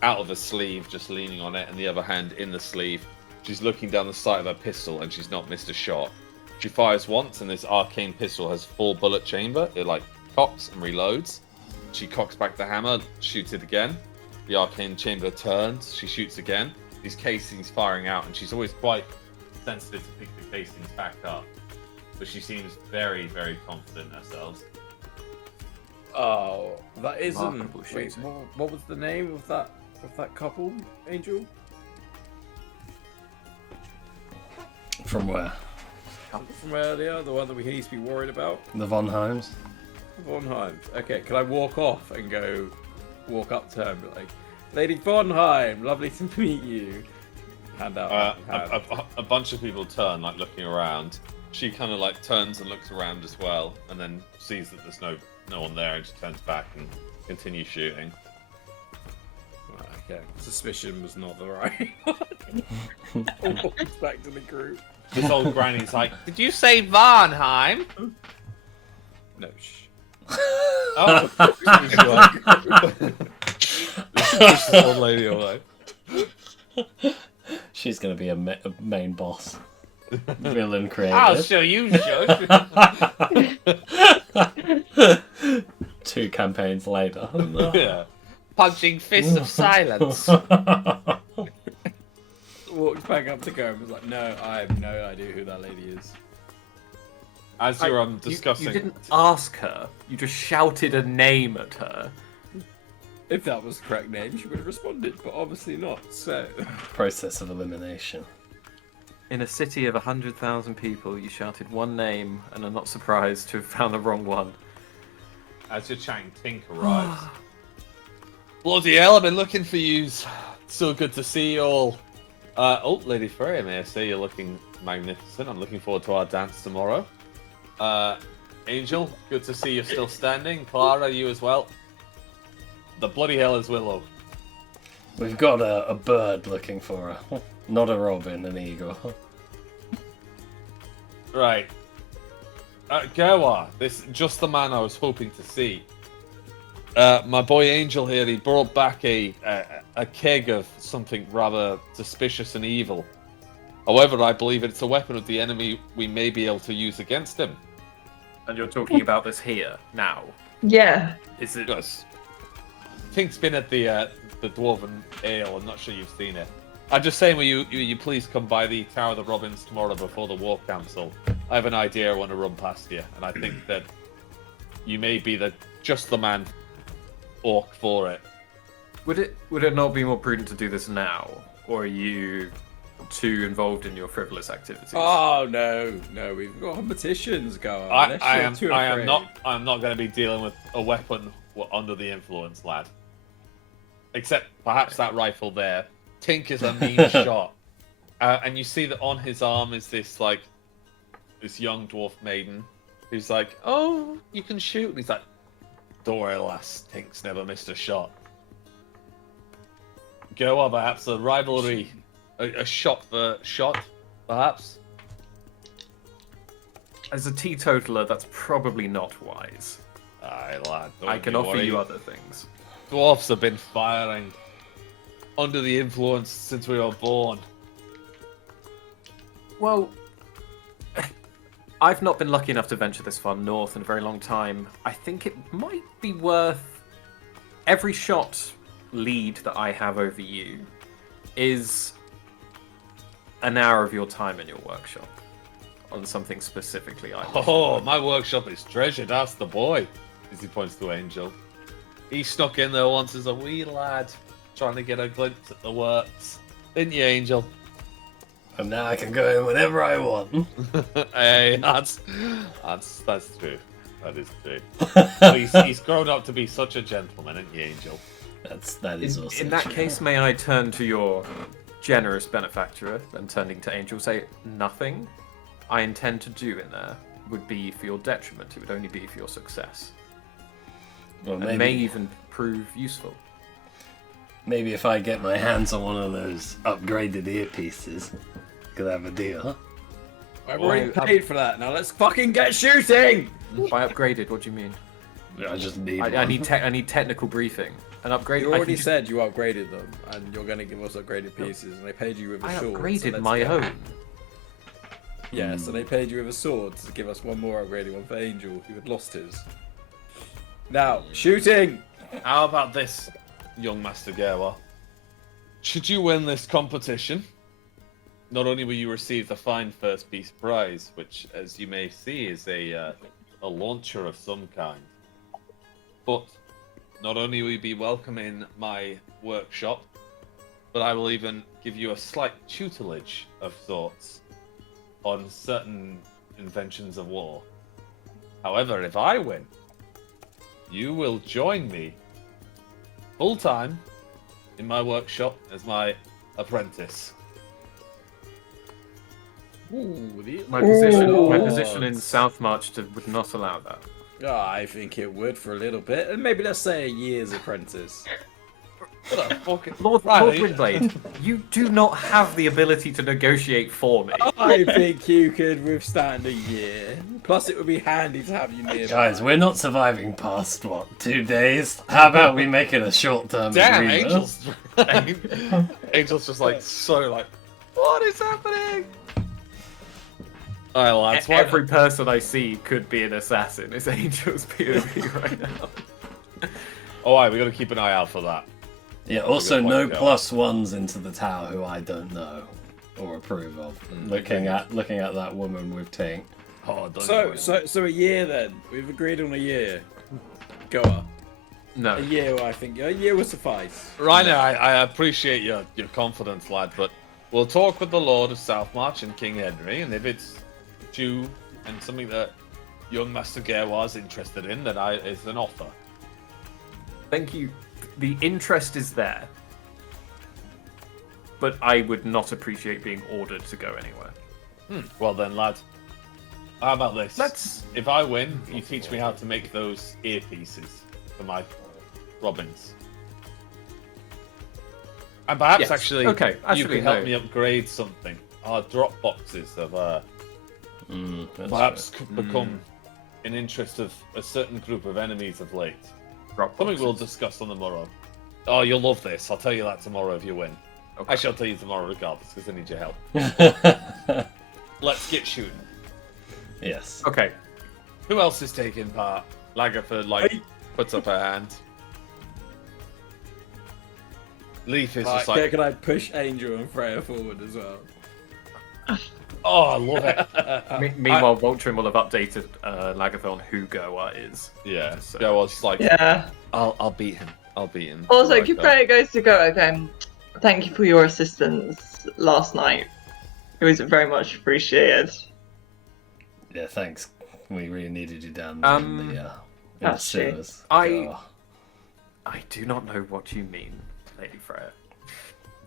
out of the sleeve just leaning on it and the other hand in the sleeve. She's looking down the sight of her pistol and she's not missed a shot. She fires once and this arcane pistol has 4 bullet chamber. It like cocks and reloads. She cocks back the hammer, shoots it again. The arcane chamber turns, she shoots again. These casings firing out and she's always quite sensitive to pick the casings back up. But she seems very, very confident in herself. Oh, that isn't. Remarkable Wait, shooting. what was the name of that couple, Angel? From where? From earlier, the one that we need to be worried about. The Von Heims? Vonheim. Okay, can I walk off and walk up to her and be like, Lady Vonheim, lovely to meet you. Hand out. hand. A bunch of people turn, like looking around. She kind of like turns and looks around as well, and then sees that there's no one there, and just turns back and continues shooting. Right, okay, suspicion was not the right one. Walks back to the group. This old granny's like, Did you say Varnheim? No, shh. oh, this old lady away. She's going to be a main boss. Villain creator. I'll show you, Shush. 2 campaigns later. Yeah. Punching fists of silence. Walks back up to go and was like, no, I have no idea who that lady is. As you're discussing, You didn't ask her. You just shouted a name at her. If that was the correct name, she would have responded, but obviously not, so... Process of elimination. In a city of 100,000 people, you shouted one name and are not surprised to have found the wrong one. as your Chang Tink arrives. Bloody hell, I've been looking for yous. So good to see you all. Lady Freya, may I say you're looking magnificent. I'm looking forward to our dance tomorrow. Angel, good to see you're still standing. Clara, you as well. The bloody hell is Willow. We've got a bird looking for her. Not a robin, an eagle. Right. Gerwa, this just the man I was hoping to see. My boy Angel here, he brought back a keg of something rather suspicious and evil. However, I believe it's a weapon of the enemy we may be able to use against him. And you're talking about this here, now. Yeah. Is it... Yes. Tink's been at the Dwarven Ale. I'm not sure you've seen it. I'm just saying, will you please come by the Tower of the Robins tomorrow before the War Council? I have an idea I want to run past you, and I think that you may be just the man. orc for it. Would it not be more prudent to do this now, or are you too involved in your frivolous activities? Oh no, we've got competitions going. I am not going to be dealing with a weapon under the influence, lad. Except perhaps that rifle there. Tink is a mean shot, and you see that on his arm is this young dwarf maiden, who's like, "Oh, you can shoot." And he's like, "Don't worry, lass. Tink's never missed a shot." Go on, perhaps a rivalry, a shot for shot, perhaps. As a teetotaler, that's probably not wise. Aye, lad. I can offer you other things. Dwarfs have been firing under the influence since we were born. Well, I've not been lucky enough to venture this far north in a very long time. I think it might be worth every shot lead that I have over you is an hour of your time in your workshop on something specifically I like. Oh, my workshop is treasured. Ask the boy. As he points to Angel. He snuck in there once as a wee lad, trying to get a glimpse at the works. Didn't you, Angel? And now I can go in whenever I want. Hey, that's true. That is true. Well, he's grown up to be such a gentleman, isn't he, Angel? That is also In that true. case, may I turn to your generous benefactor and turning to Angel say, nothing I intend to do in there would be for your detriment. It would only be for your success. Well, And may even prove useful. maybe if I get my hands on one of those upgraded earpieces, could have a deal. I've already paid for that. Now let's fucking get shooting. By upgraded, what do you mean? I just need I one. need technical briefing. An upgrade. You I already can just- said you upgraded them, and you're going to give us upgraded pieces, and they paid you with a I sword. so upgraded let's my go. own. Yeah, so they paid you with a sword to give us one more upgraded one for Angel, who had lost his. Now, shooting! How about this, young Master Gerwa? Should you win this competition, not only will you receive the fine first piece prize, which, as you may see, is a launcher of some kind, but not only will you be welcome in my workshop, but I will even give you a slight tutelage of sorts on certain inventions of war. However, if I win, you will join me full-time in my workshop as my apprentice. My position in Ooh. South March would not allow that. Oh, I think it would for a little bit, and maybe let's say a year's apprentice. What a fucking... Lord Right, Windblade, you do not have the ability to negotiate for me. I think you could withstand a year. Plus, it would be handy to have you nearby. Guys, we're not surviving past, 2 days? How about we make it a short-term Damn, agreement? Angel's just like, what is happening? Alright, lads, what... Every person I see could be an assassin. It's Angel's POV right now. Alright, we gotta keep an eye out for that. Yeah, also Good no point, Joe. +1s into the tower who I don't know or approve of. Looking at that woman with Tink. Oh, don't So a year then. We've agreed on a year. Go on. No. A year, I think. A year will suffice. Right now, I appreciate your confidence, lad, but we'll talk with the Lord of Southmarch and King Henry, and if it's due and something that young Master Gerwa is interested in, then it's an offer. Thank you. The interest is there. But I would not appreciate being ordered to go anywhere. Well then, lad, how about this? Let's- If I win, you teach me how to make those earpieces for my robins. And perhaps Yes. actually, Okay, you actually, can help no. me upgrade something. Our drop boxes of That's perhaps could become an interest of a certain group of enemies of late. Drop Something we'll boxes. discuss on the morrow. Oh, you'll love this. I'll tell you that tomorrow if you win. Okay. Actually, I'll tell you tomorrow regardless because I need your help. right. Let's get shooting. Yes. Okay. Who else is taking part? Lagerford, puts up her hand. Leaf is just Right, like, can I push Angel and Freya forward as well? Oh, I love it. Meanwhile, Voltrin will have updated Lagathon who Goa is. Yeah, So- Go was like, Yeah. I'll beat him. I'll beat him. Also, Like that. Kipre goes to go again. Thank you for your assistance last night. It was very much appreciated. Yeah, thanks. We really needed you down in the That's true. sewers. I Oh. do not know what you mean, Lady Freya.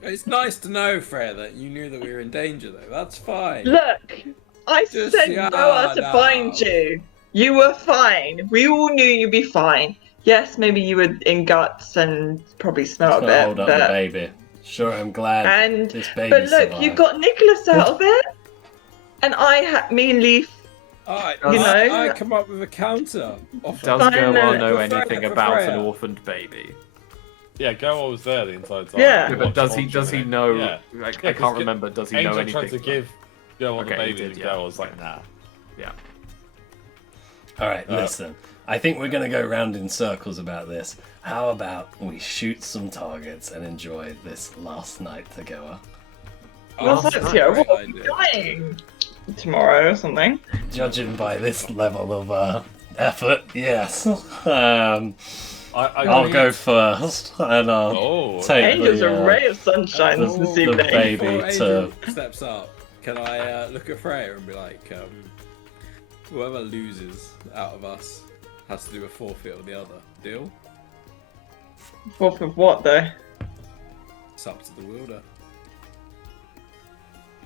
It's nice to know, Freya, that you knew that we were in danger, though. That's fine. Look, I Just- said yeah, Noah to no. find you. You were fine. We all knew you'd be fine. Yes, maybe you were in guts and probably smell a Gotta bit, hold up the but baby. Sure, I'm glad and this baby but look, survived. you got Nicholas out of it, and me and Leaf. You know- I come up with a counter offer. Does I Goa know. know For Freya, anything for about Freya. an orphaned baby? Yeah, Go was there the entire time. Yeah. Yeah, but does he know? Yeah. I 'cause can't remember. Does he know Angel anything? tried to give Go the Okay, he baby, did, and yeah. Go was like, nah. Yeah. All right, listen. I think we're gonna go round in circles about this. How about we shoot some targets and enjoy this last night together? Well, that's let's a go. great What are idea. we doing tomorrow or something? Judging by this level of effort, yes. I'll really- go first, and I'll Oh, take Angel's the, a ray of sunshine the- this the evening. baby Before to. Angel steps up, can I look at Freya and be like, whoever loses out of us has to do a forfeit of the other. Deal? Fourth of what though? It's up to the wielder.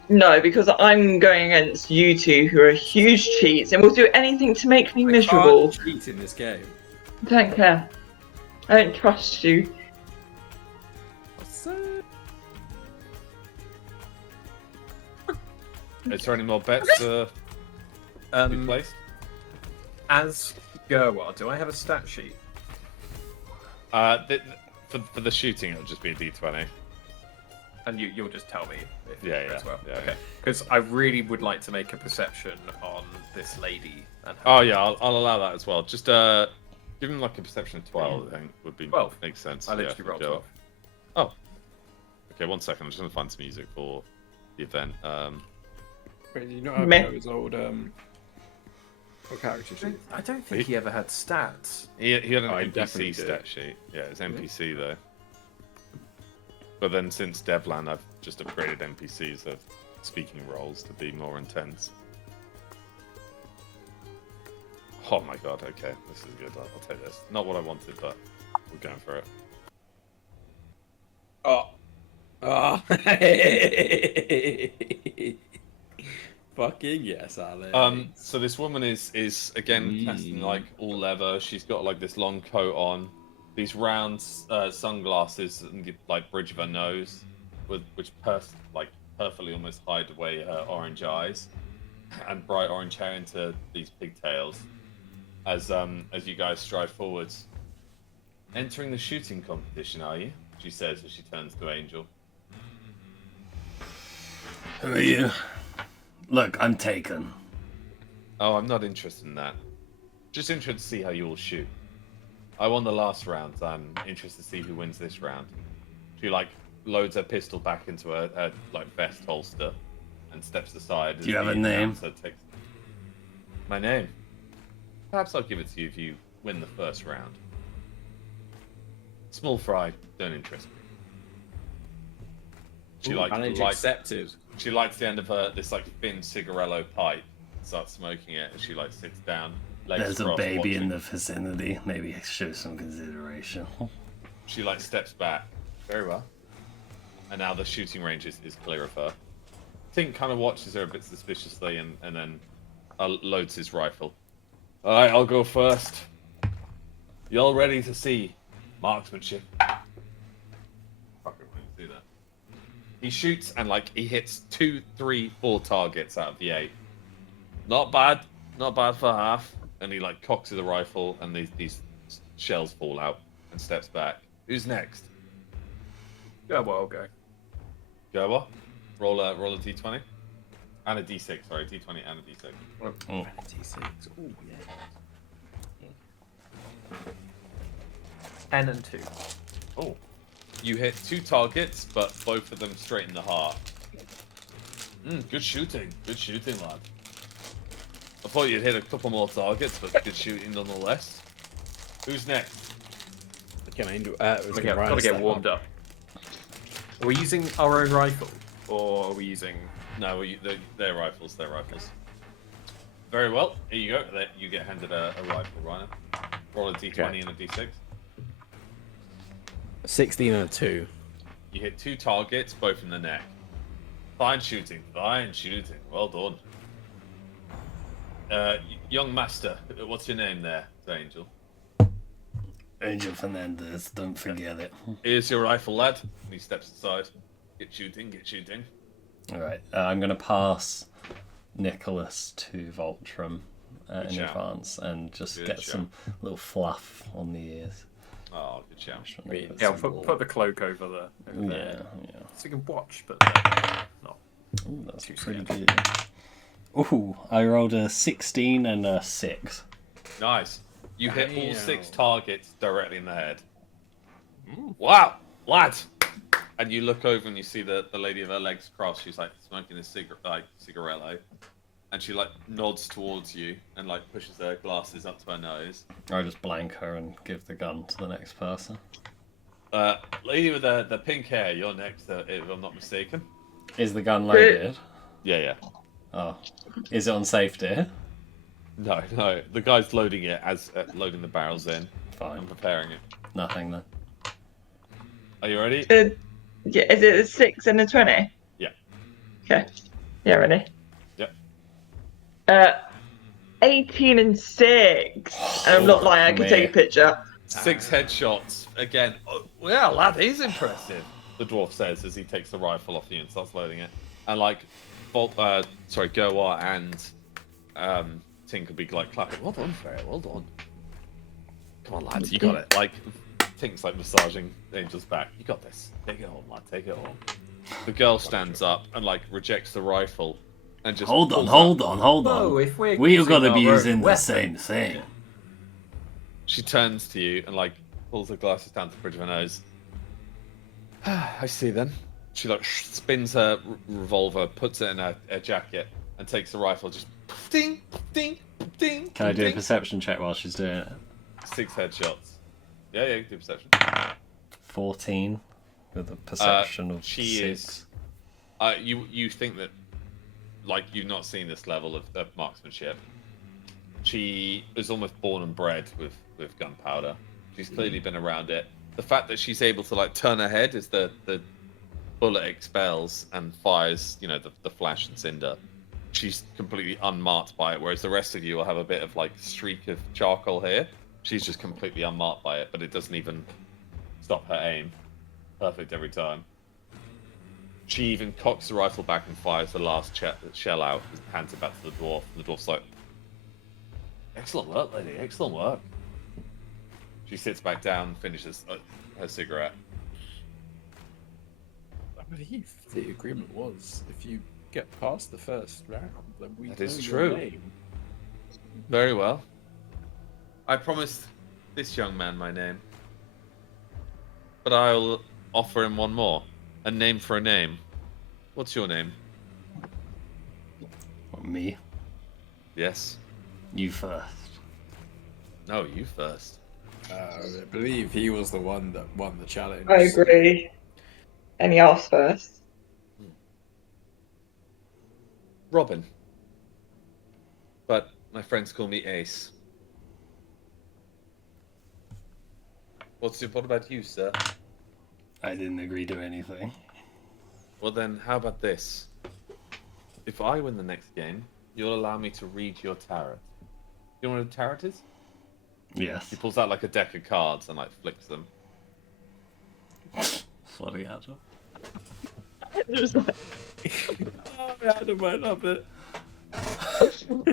No, because I'm going against you two, who are huge cheats, and will do anything to make me miserable. I can't cheat in this game. I don't care. I don't trust you. Is there any more bets to be placed? As Goa, do I have a stat sheet? For the shooting, it'll just be a D20. And you'll just tell me if Yeah, as yeah, well. yeah, Okay. yeah. Because I really would like to make a perception on this lady. And her. Oh yeah, I'll allow that as well. Just give him like a perception of 12. I think would be 12. makes sense. I literally for rolled Joe. 12. Oh. Okay, 1 second. I'm just gonna find some music for the event. Wait, you not have Meh. his old character sheet? I don't think he ever had stats. He had an Oh, he definitely NPC did. stat sheet. Yeah, it's NPC though. But then since Devlan, I've just upgraded NPCs of speaking roles to be more intense. Oh my god, okay, this is good. I'll take this. Not what I wanted, but we're going for it. Oh. Oh. Fucking yes, Alex. So this woman is again testing like all leather. She's got like this long coat on, these round sunglasses and the like bridge of her nose, which perfectly almost hide away her orange eyes, and bright orange hair into these pigtails. As you guys stride forwards, entering the shooting competition, are you? She says as she turns to Angel. Who are you? Look, I'm taken. Oh, I'm not interested in that. Just interested to see how you all shoot. I won the last round. I'm interested to see who wins this round. She like loads her pistol back into her like vest holster and steps aside. Do you have a name? My name. Perhaps I'll give it to you if you win the first round. Small fry don't interest me. She Challenge accepted. She lights the end of this like thin cigarello pipe, starts smoking it, and she like sits down. Legs There's a crossed, baby in watching. the vicinity. Maybe show some consideration. She like steps back. Very well. And now the shooting range is clear of her. Tink kind of watches her a bit suspiciously and then loads his rifle. Alright, I'll go first. Y'all ready to see marksmanship? Fuck it, we do that. He shoots and like he hits 2, 3, 4 targets out of the 8. Not bad for half. And he like cocks the rifle and these shells fall out and steps back. Who's next? Yeah, well, I'll go. Goa. Roll a d20. And a d6, sorry, d20 and a d6. Oh. T6. Ooh, yeah. 10 and 2. Oh. You hit 2 targets, but both of them straight in the heart. Good shooting. Good shooting, lad. I thought you'd hit a couple more targets, but good shooting nonetheless. Who's next? Can Angel? Gotta get warmed up. Are we using our own rifle, or are we using? No, they're rifles. They're rifles. Very well. Here you go. You get handed a rifle, Rhino. Roll a d20 Okay. and a d6. 16 and a 2. You hit 2 targets, both in the neck. Fine shooting. Fine shooting. Well done. Young master, what's your name there, Angel? Angel Fernandez, don't forget it. Here's your rifle, lad. And he steps aside. Get shooting, get shooting. Alright, I'm going to pass Nicholas to Voltram in shout. advance and just Good get shout. some little fluff on the ears. Oh, good shout. Yeah, I'll put the cloak over there. Over there. Yeah. So you can watch, but not. Ooh, that's Too pretty scared. good. Ooh, I rolled a 16 and a 6. Nice. You hit all Damn. 6 targets directly in the head. Wow, lad! And you look over and you see the lady with her legs crossed. She's like smoking a cigarello, and she like nods towards you and like pushes her glasses up to her nose. I just blank her and give the gun to the next person. Lady with the pink hair, you're next, if I'm not mistaken. Is the gun loaded? Yeah. Oh. Is it on safety? No. The guy's loading it as loading the barrels in. Fine. I'm preparing it. Nothing then. Are you ready? Yeah, is it a 6 and a 20? Yeah. Okay. Yeah, ready? Yep. 18 and 6. And I'm not lying, I can take a picture. 6 headshots again. Oh, well, that is impressive. The dwarf says as he takes the rifle off you and starts loading it. And like, Goa and Tink could be like clapping. Well done, Freya. Well done. Come on, lads, you got it. Like, Tink's like massaging Angel's back. You got this. Take it home, lad. Take it home. The girl stands up and like rejects the rifle and just Hold on. Whoa, if we're We've using got to our be own using the weapon. same thing. She turns to you and like pulls her glasses down to the bridge of her nose. I see then. She like spins her revolver, puts it in her jacket, and takes the rifle. Just ding, ding, ding. Can I do a ding. perception check while she's doing it? 6 headshots. Yeah, you can do perception. 14 with a perception of she 6. is. You think that, like, you've not seen this level of marksmanship. She is almost born and bred with gunpowder. She's clearly been around it. The fact that she's able to like turn her head as the bullet expels and fires, you know, the flash and cinder. She's completely unmarked by it, whereas the rest of you will have a bit of like streak of charcoal here. She's just completely unmarked by it, but it doesn't even stop her aim. Perfect every time. She even cocks the rifle back and fires the last shell out and hands it back to the dwarf. And the dwarf's like, excellent work, lady, excellent work. She sits back down, finishes her cigarette. I believe the agreement was if you get past the first round, then we That know is your true. name. Very well. I promised this young man my name. But I'll offer him one more. A name for a name. What's your name? Me? Yes. You first. No, you first. I believe he was the one that won the challenge. I agree. And he asked first. Robin. But my friends call me Ace. What about you, sir? I didn't agree to anything. Well then, how about this? If I win the next game, you'll allow me to read your tarot. You know what a tarot is? Yes. He pulls out like a deck of cards and like flips them. Bloody Adam. Just like, Oh, Adam, I love it.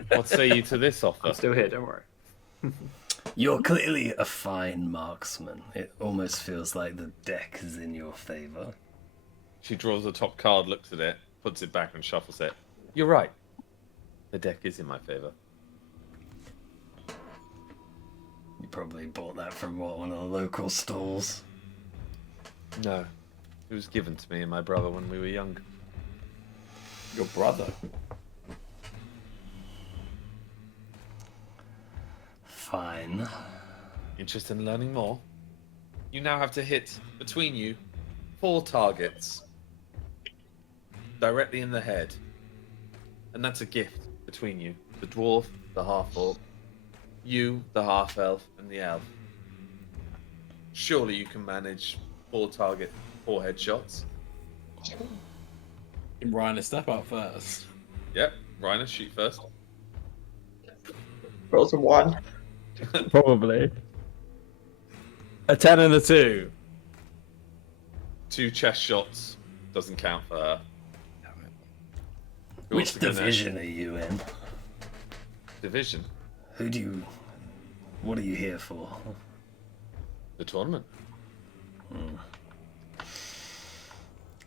What say you to this offer? I'm still here, don't worry. You're clearly a fine marksman. It almost feels like the deck is in your favor. She draws the top card, looks at it, puts it back and shuffles it. You're right. The deck is in my favor. You probably bought that from one of the local stalls. No. It was given to me and my brother when we were young. Your brother. Fine. Interested in learning more? You now have to hit, between you, 4 targets. Directly in the head. And that's a gift between you. The dwarf, the half-orc, you, the half-elf, and the elf. Surely you can manage 4 headshots. Ryan, step up first. Yep, Reiner, shoot first. Rolls a 1. Probably. A 10 and a 2. 2 chest shots. Doesn't count for her. Who Which wants to go next? division are you in? Division. What are you here for? The tournament.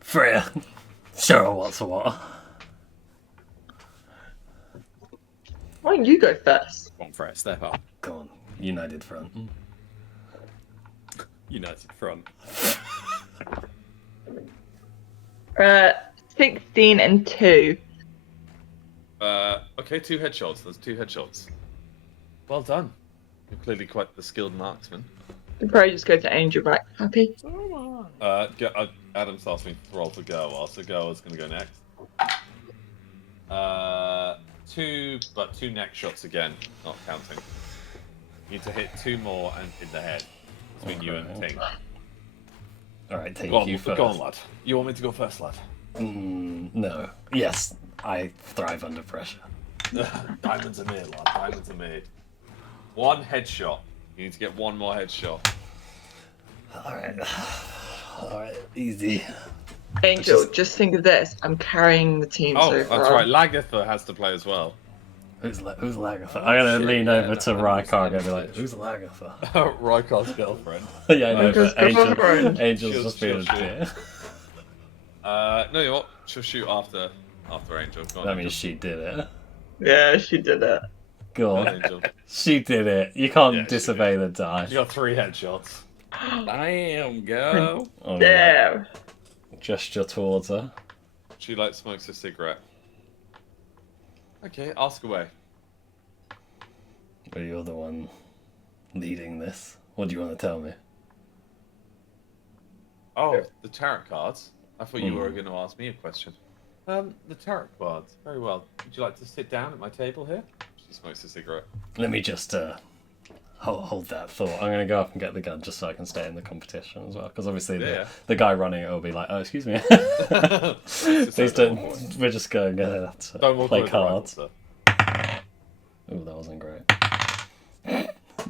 Freya. Show her what's what. Why don't you go first? Come on, Fred, step up. Go on. United Front. United Front. 16 and 2. Okay, 2 headshots. There's 2 headshots. Well done. You're clearly quite the skilled marksman. I'd probably just go to Angel back. Happy? Adam's asked me to roll for Goa, so Goa's going to go next. 2 neck shots again, not counting. You need to hit 2 more and in the head between you and Ting. Alright, take Go on, you first. go on, lad. You want me to go first, lad? No. Yes, I thrive under pressure. Diamonds are made, lad. Diamonds are made. 1 headshot. You need to get 1 more headshot. Alright, easy. Angel, just think of this. I'm carrying the team Oh, so that's far. right. Lagatha has to play as well. Who's Lagatha? I'm gonna lean over to Rykar and be like, who's Lagatha? Rykar's girlfriend. Yeah, I know, Rykar's but girlfriend. Angel's She'll- just being she'll a bit. No, you know what? She'll shoot after Angel. Go on, That means Angel. she did it. Yeah, she did it. Go Go on, on. Angel. She did it. You can't Yeah, she disobey the die. You got 3 headshots. Damn, go. Oh, yeah. Damn. Gesture towards her. She like smokes a cigarette. Okay, ask away. But you're the one leading this. What do you want to tell me? Oh, the tarot cards. I thought you were going to ask me a question. The tarot cards. Very well. Would you like to sit down at my table here? She smokes a cigarette. Let me just hold that thought. I'm going to go up and get the gun just so I can stay in the competition as well. Because obviously Yeah. the guy running it will be like, oh, excuse me. Please Please don't. We're just going to Don't walk play away from the cards. rifle, Oh, that wasn't great.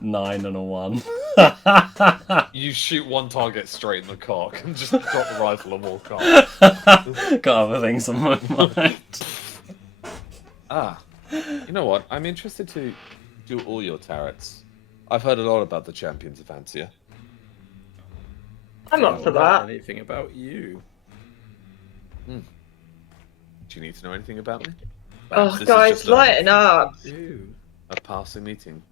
9 and a 1. sir. You shoot 1 target straight in the cock and just drop the rifle and walk off. Got other things on my mind. You know what? I'm interested to do all your tarots. I've heard a lot about the champions of Ansia. I'm up for that. Anything about you? Do you need to know anything about me? Oh, Perhaps this is guys, just lighten up. You. a passing meeting.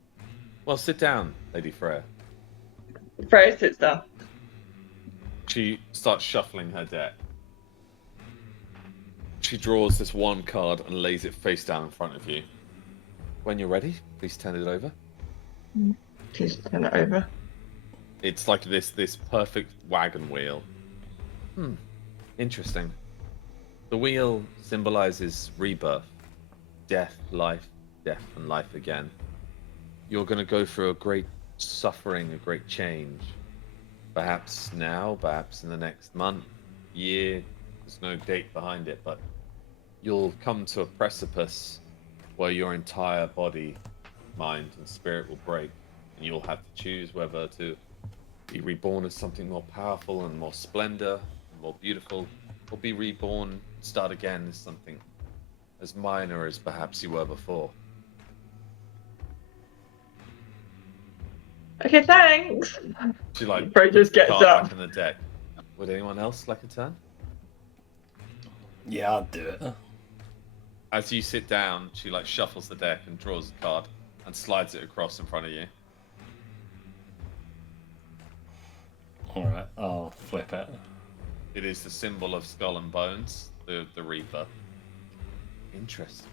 Well, sit down, Lady Freya. Freya sits down. She starts shuffling her deck. She draws this 1 card and lays it face down in front of you. When you're ready, please turn it over. Please turn it over. It's like this perfect wagon wheel. Interesting. The wheel symbolizes rebirth. Death, life, death, and life again. You're going to go through a great suffering, a great change. Perhaps now, perhaps in the next month, year. There's no date behind it, but you'll come to a precipice where your entire body, mind, and spirit will break. And you'll have to choose whether to be reborn as something more powerful and more splendor, and more beautiful, or be reborn, start again as something as minor as perhaps you were before. Okay, thanks. She like Freya just puts the gets card up. back in the deck. Would anyone else like a turn? Yeah, I'll do it. As you sit down, she like shuffles the deck and draws a card and slides it across in front of you. Alright, I'll flip it. It is the symbol of Skull and Bones, the Reaper. Interesting.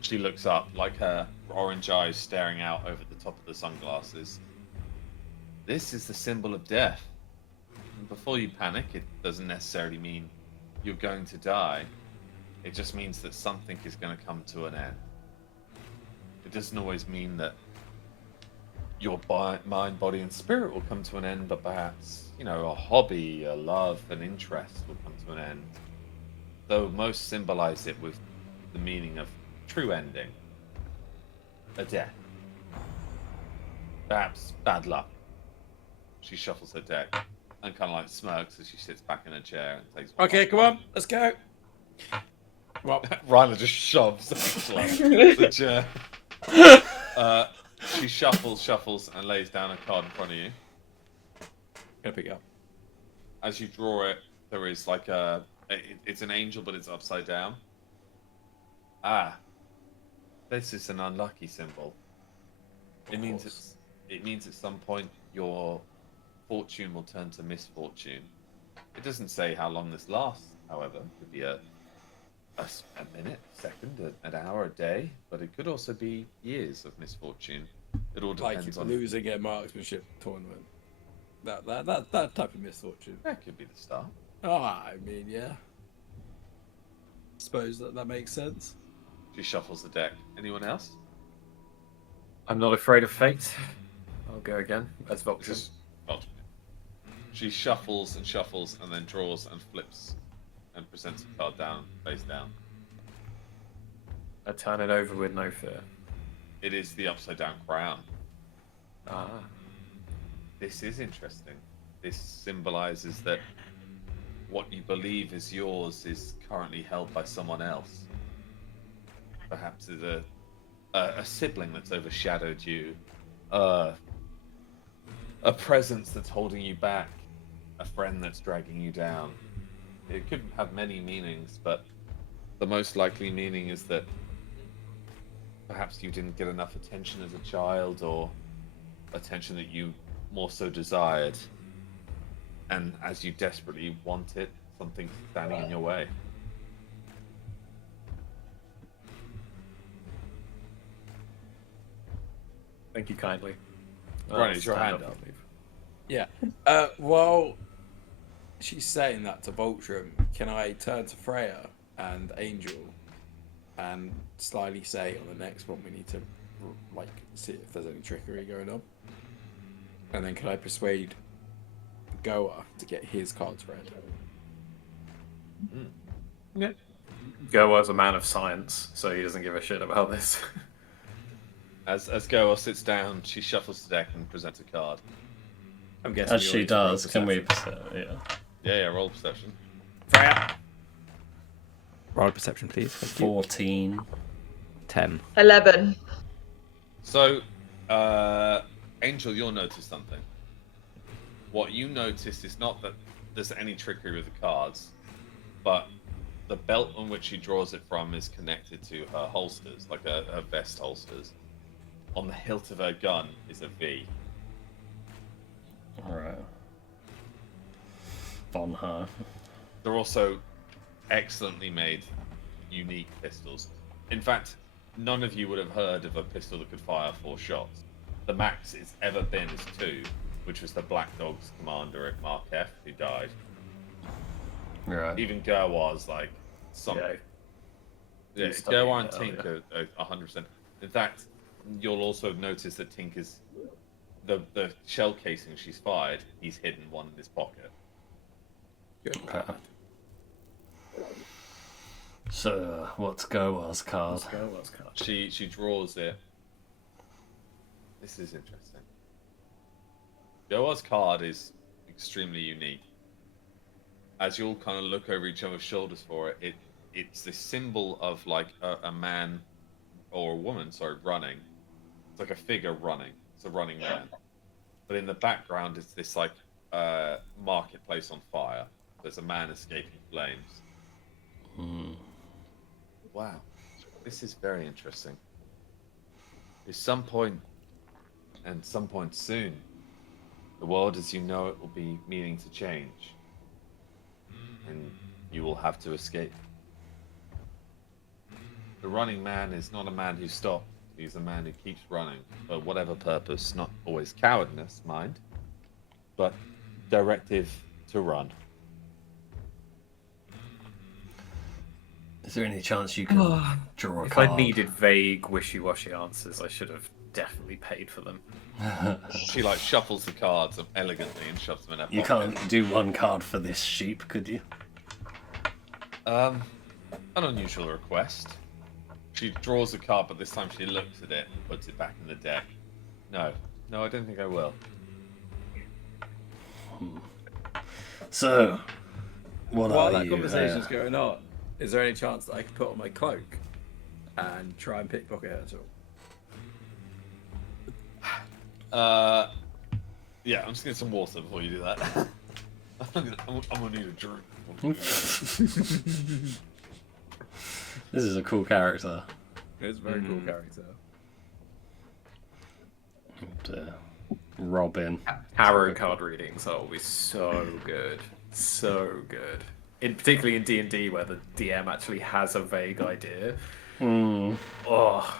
She looks up, like her orange eyes staring out over the top of the sunglasses. This is the symbol of death. And before you panic, it doesn't necessarily mean you're going to die. It just means that something is going to come to an end. It doesn't always mean that your mind, body, and spirit will come to an end, but perhaps, you know, a hobby, a love, an interest will come to an end. Though most symbolize it with the meaning of true ending, a death. Perhaps bad luck. She shuffles her deck and kind of like smirks as she sits back in her chair and takes. Okay, come on, let's go. Well, Ryla just shoves the chair. She shuffles, and lays down a card in front of you. gonna pick it up. As you draw it, there is like it's an angel, but it's upside down. Ah, this is an unlucky symbol. It means at some point your fortune will turn to misfortune. It doesn't say how long this lasts, however. It could be a minute, a second, an hour, a day, but it could also be years of misfortune. It all Like depends you're on losing a marksmanship tournament. That type of misfortune. That could be the start. I mean, yeah. Suppose that makes sense. She shuffles the deck. Anyone else? I'm not afraid of fate. I'll go again as Vulcan. Just she shuffles and then draws and flips and presents a card down, face down. I turn it over with no fear. It is the upside down crown. Ah. This is interesting. This symbolizes that what you believe is yours is currently held by someone else. Perhaps it's a sibling that's overshadowed you, a presence that's holding you back, a friend that's dragging you down. It could have many meanings, but the most likely meaning is that perhaps you didn't get enough attention as a child, or attention that you more so desired, and as you desperately want it, something's standing in your way. Thank you kindly. Right, is your stand hand up up? and leave. Yeah. While she's saying that to Voltrum, can I turn to Freya and Angel and slyly say on the next one we need to like see if there's any trickery going on? And then can I persuade Goa to get his cards read? Yeah. Go as a man of science, so he doesn't give a shit about this. As Goa sits down, she shuffles the deck and presents a card. I'm guessing. As you'll she need to roll does, can we? perception. Yeah. Yeah, roll perception. Freya! Roll a perception, please. Thank you. 14. 10. 11. So, Angel, you'll notice something. What you notice is not that there's any trickery with the cards, but the belt on which she draws it from is connected to her holsters, like her vest holsters. On the hilt of her gun is a V. Alright. Von her. They're also excellently made, unique pistols. In fact, none of you would have heard of a pistol that could fire 4 shots. The max it's ever been is 2, which was the Black Dog's commander at Mark F, who died. Right. Even Gerwa was like some. Yeah, He's Gerwa and studying Tink are 100%. In fact, you'll also notice that Tink is the shell casing she's fired. He's hidden one in his pocket. Good. Okay. So, what's Goa's card? Goa's card. She draws it. This is interesting. Gerwa's card is extremely unique. As you'll kind of look over each other's shoulders for it, it's this symbol of like a man or a woman, running. It's like a figure running. It's a running man. But in the background, it's this like marketplace on fire. There's a man escaping flames. Wow, this is very interesting. At some point, and some point soon, the world as you know it will be meaning to change. And you will have to escape. The running man is not a man who stops. He's a man who keeps running for whatever purpose. Not always cowardness, mind, but directive to run. Is there any chance you can draw a If card? I needed vague, wishy-washy answers, I should have definitely paid for them. She like shuffles the cards up elegantly and shoves them in her pocket. You can't do one card for this sheep, could you? An unusual request. She draws a card, but this time she looks at it and puts it back in the deck. No, I don't think I will. So, what While are that you? conversation's going on, is there any chance that I could put on my cloak and try and pickpocket her at all? Yeah, I'm just getting some water before you do that. I'm gonna need a drink. This is a cool character. It's a very cool character. And, Robin. Tarot card readings are always so good. So good. Particularly in D&D where the DM actually has a vague idea. Mm. Oh.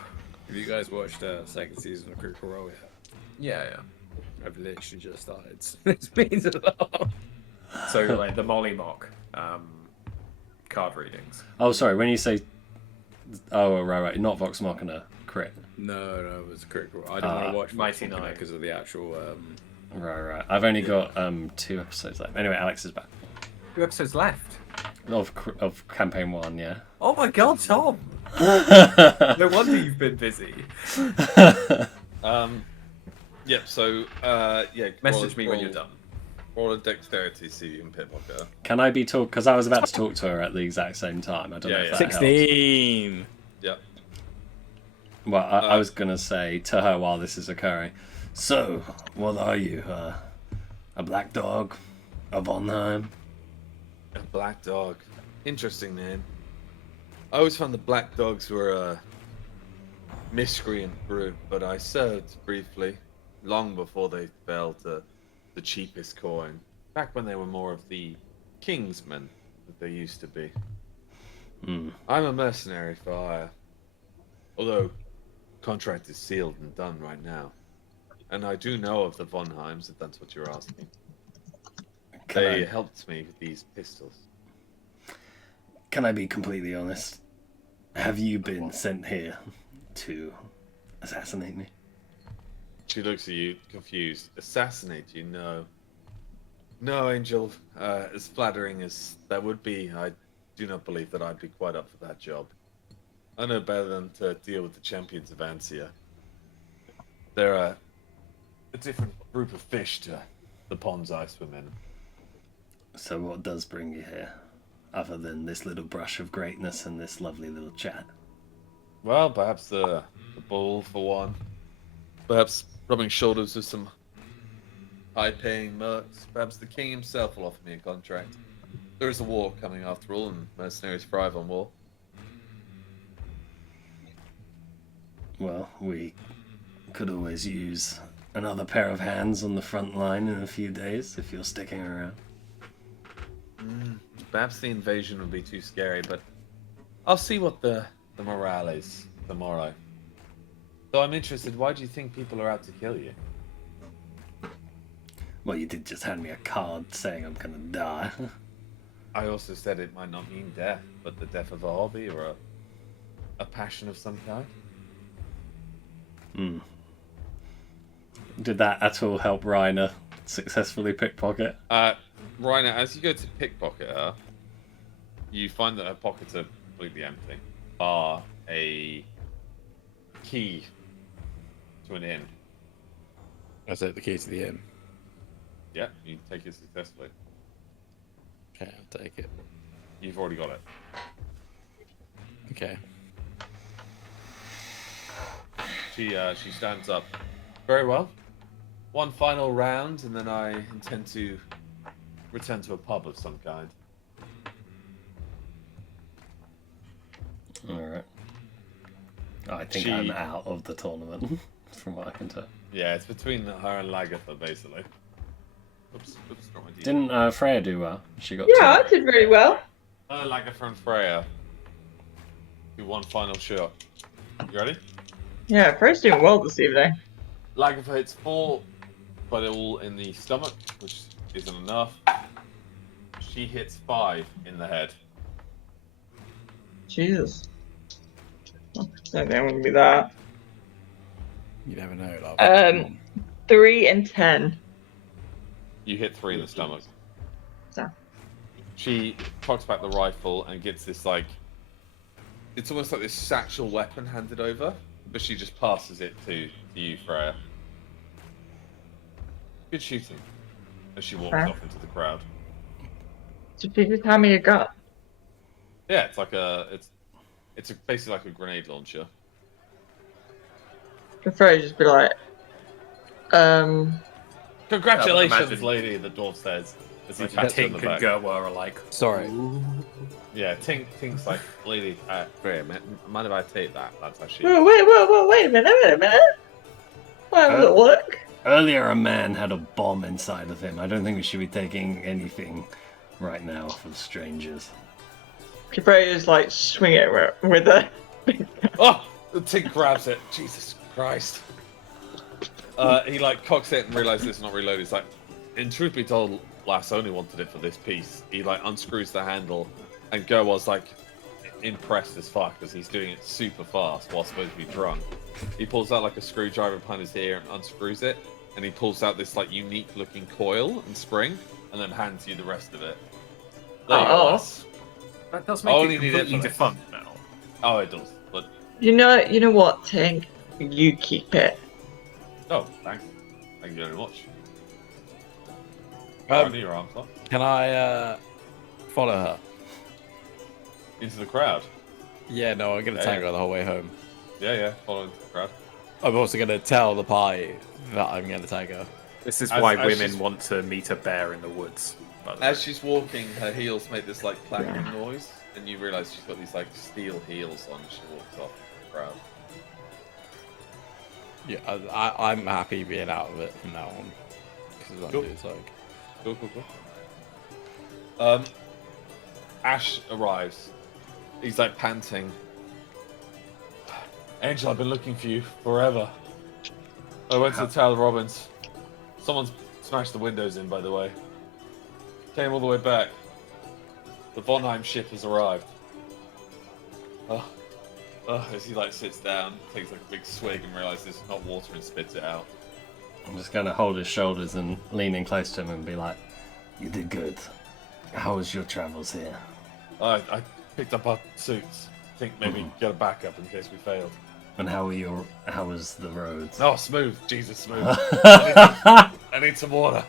Have you guys watched second season of Critical Role yet? Yeah. I've literally just started. This means a lot. So like the Molly Mock card readings. Oh, sorry. When you say, right, not Vox Machina, crit. No, it was Critical Role. I don't want to watch Mighty Nine because of the actual. Right. I've only got 2 episodes left. Anyway, Alex is back. 2 episodes left. Of campaign 1, yeah. Oh my god, Tom! No wonder you've been busy. Yep. So, yeah. Message me when you're done. Roll a dexterity, see if you can pickpocket her. Can I be talk? Because I was about to talk to her at the exact same time. I don't know if that 16. Yep. helps. Well, I was gonna say to her while this is occurring. So, what are you? A black dog? A Vonheim? A black dog. Interesting name. I always found the black dogs were a miscreant group, but I served briefly, long before they fell to the cheapest coin. Back when they were more of the kingsmen that they used to be. Hmm. I'm a mercenary for hire. Although, contract is sealed and done right now. And I do know of the Vonheims, if that's what you're asking. They helped me with these pistols. Can I be completely honest? Have you been sent here to assassinate me? She looks at you, confused. Assassinate you? No. No, Angel. As flattering as that would be, I do not believe that I'd be quite up for that job. I know better than to deal with the champions of Ansia. They're a different group of fish to the ponds I swim in. So what does bring you here? Other than this little brush of greatness and this lovely little chat? Well, perhaps the bull, for one. Perhaps rubbing shoulders with some high-paying mercs. Perhaps the king himself will offer me a contract. There is a war coming after all, and mercenaries thrive on war. Well, we could always use another pair of hands on the front line in a few days if you're sticking around. Perhaps the invasion would be too scary, but I'll see what the morale is tomorrow. So I'm interested, why do you think people are out to kill you? Well, you did just hand me a card saying I'm gonna die. I also said it might not mean death, but the death of a hobby or a passion of some kind. Hmm. Did that at all help Reiner successfully pickpocket? Reiner, as you go to pickpocket her, you find that her pockets are completely empty, bar a key to an inn. I take the key to the inn. Yeah, you take it successfully. Okay, I'll take it. You've already got it. Okay. She stands up. Very well. One final round, and then I intend to return to a pub of some kind. Alright. I think I'm out of the tournament, from what I can tell. Yeah, it's between her and Lagatha, basically. Oops, not my D. Didn't Freya do well? She got Yeah, I did very well. Lagatha and Freya. Do one final shot. You ready? Yeah, Freya's doing well this evening. Lagerfeld hits 4, but all in the stomach, which isn't enough. She hits 5 in the head. Jesus. I don't think it would be that. You never know, love. 3 and 10. You hit 3 in the stomach. So. She cocks back the rifle and gets this, like... It's almost like this satchel weapon handed over, but she just passes it to you, Freya. Good shooting. As she walks off into the crowd. So she just hand me a gun. Yeah, it's like basically like a grenade launcher. Can Freya just be like, Congratulations, imagine- lady, the dwarf says. As he Like, pats her on Tink the and back. Gerwa are like, Sorry. Yeah, Tink's like, lady, Freya, mind if I take that? That's actually... wait a minute. Why will it work? Earlier, a man had a bomb inside of him. I don't think we should be taking anything right now for strangers. Can Freya just like swing it with a... Oh! The Tink grabs it. Jesus Christ. He like cocks it and realizes it's not reloaded. He's like, in truth be told, lass only wanted it for this piece. He like unscrews the handle, and Gerwa's like impressed as fuck because he's doing it super fast while supposed to be drunk. He pulls out like a screwdriver behind his ear and unscrews it, and he pulls out this like unique looking coil and spring, and then hands you the rest of it. There you go, Oh. lass. that does make Only it need it completely for this. defunct now. Oh, it does. But You know what, Tink? You keep it. oh, thanks. Thank you very much. Um, Your arms up. Can I follow her? Into the crowd. Yeah, no, I'm gonna tango her the whole way home. Yeah, follow into the crowd. I'm also gonna tell the party that I'm gonna tag her. This is As- why as women she's- want to meet a bear in the woods. By the way. As she's walking, her heels make this like clanging noise, and you realise she's got these like steel heels on as she walks off the crowd. Yeah, I'm happy being out of it from now on. Because Cool. it's like, Cool. Ash arrives. He's like panting. Angel, I've been looking for you forever. I went to the Tower of Robins. Someone's smashed the windows in, by the way. Came all the way back. The Vonheim ship has arrived. As he like sits down, takes like a big swig and realizes it's not water and spits it out. I'm just gonna hold his shoulders and lean in close to him and be like, "You did good. How was your travels here?" I picked up our suits. Think maybe get a backup in case we failed. And how was the roads? Oh, smooth. Jesus, smooth. I need some water.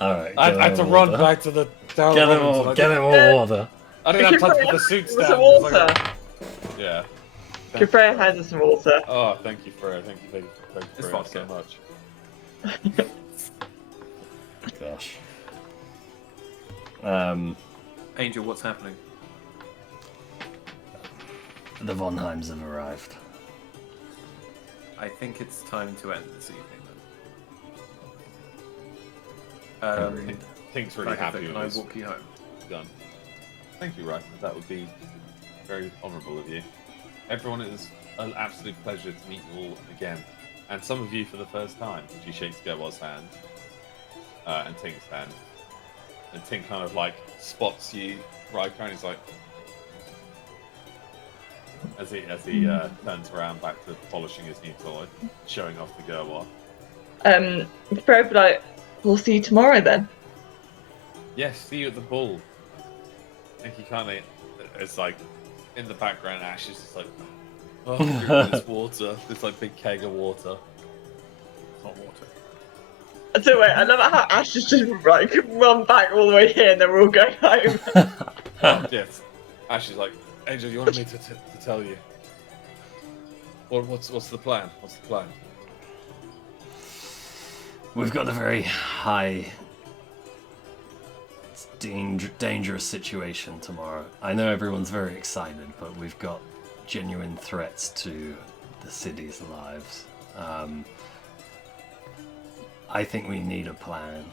All right. I had to run back to the Tower Get of him Robins. more. Get him more water. I didn't have time to put the suits With down. some 'cause I water. got- Yeah. Can Freya hand us some water? Oh, thank you, Freya. Thank you It's Freya, vodka. so much. Gosh. Angel, what's happening? The Vonheims have arrived. I think it's time to end this evening then. Tink's really Like I happy said, with can I this. walk you home? Done. Thank you, Ryker. That would be very honourable of you. Everyone, it was an absolute pleasure to meet you all again. And some of you for the first time. She shakes Gerwa's hand. And Tink's hand. And Tink kind of like spots you, Ryker, and he's like... As he turns around back to polishing his new toy, showing off the Gerwa. Freya be like, we'll see you tomorrow then. Yes, see you at the ball. And he kind of, it's like, in the background, Ash is just like, oh, drinking this water, this like big keg of water. Hot water. So wait, I love how Ash just like run back all the way here and then we're all going home. Yes. Ash is like, Angel, you wanted me to tell you. What's the plan? What's the plan? We've got a very high, dangerous situation tomorrow. I know everyone's very excited, but we've got genuine threats to the city's lives. I think we need a plan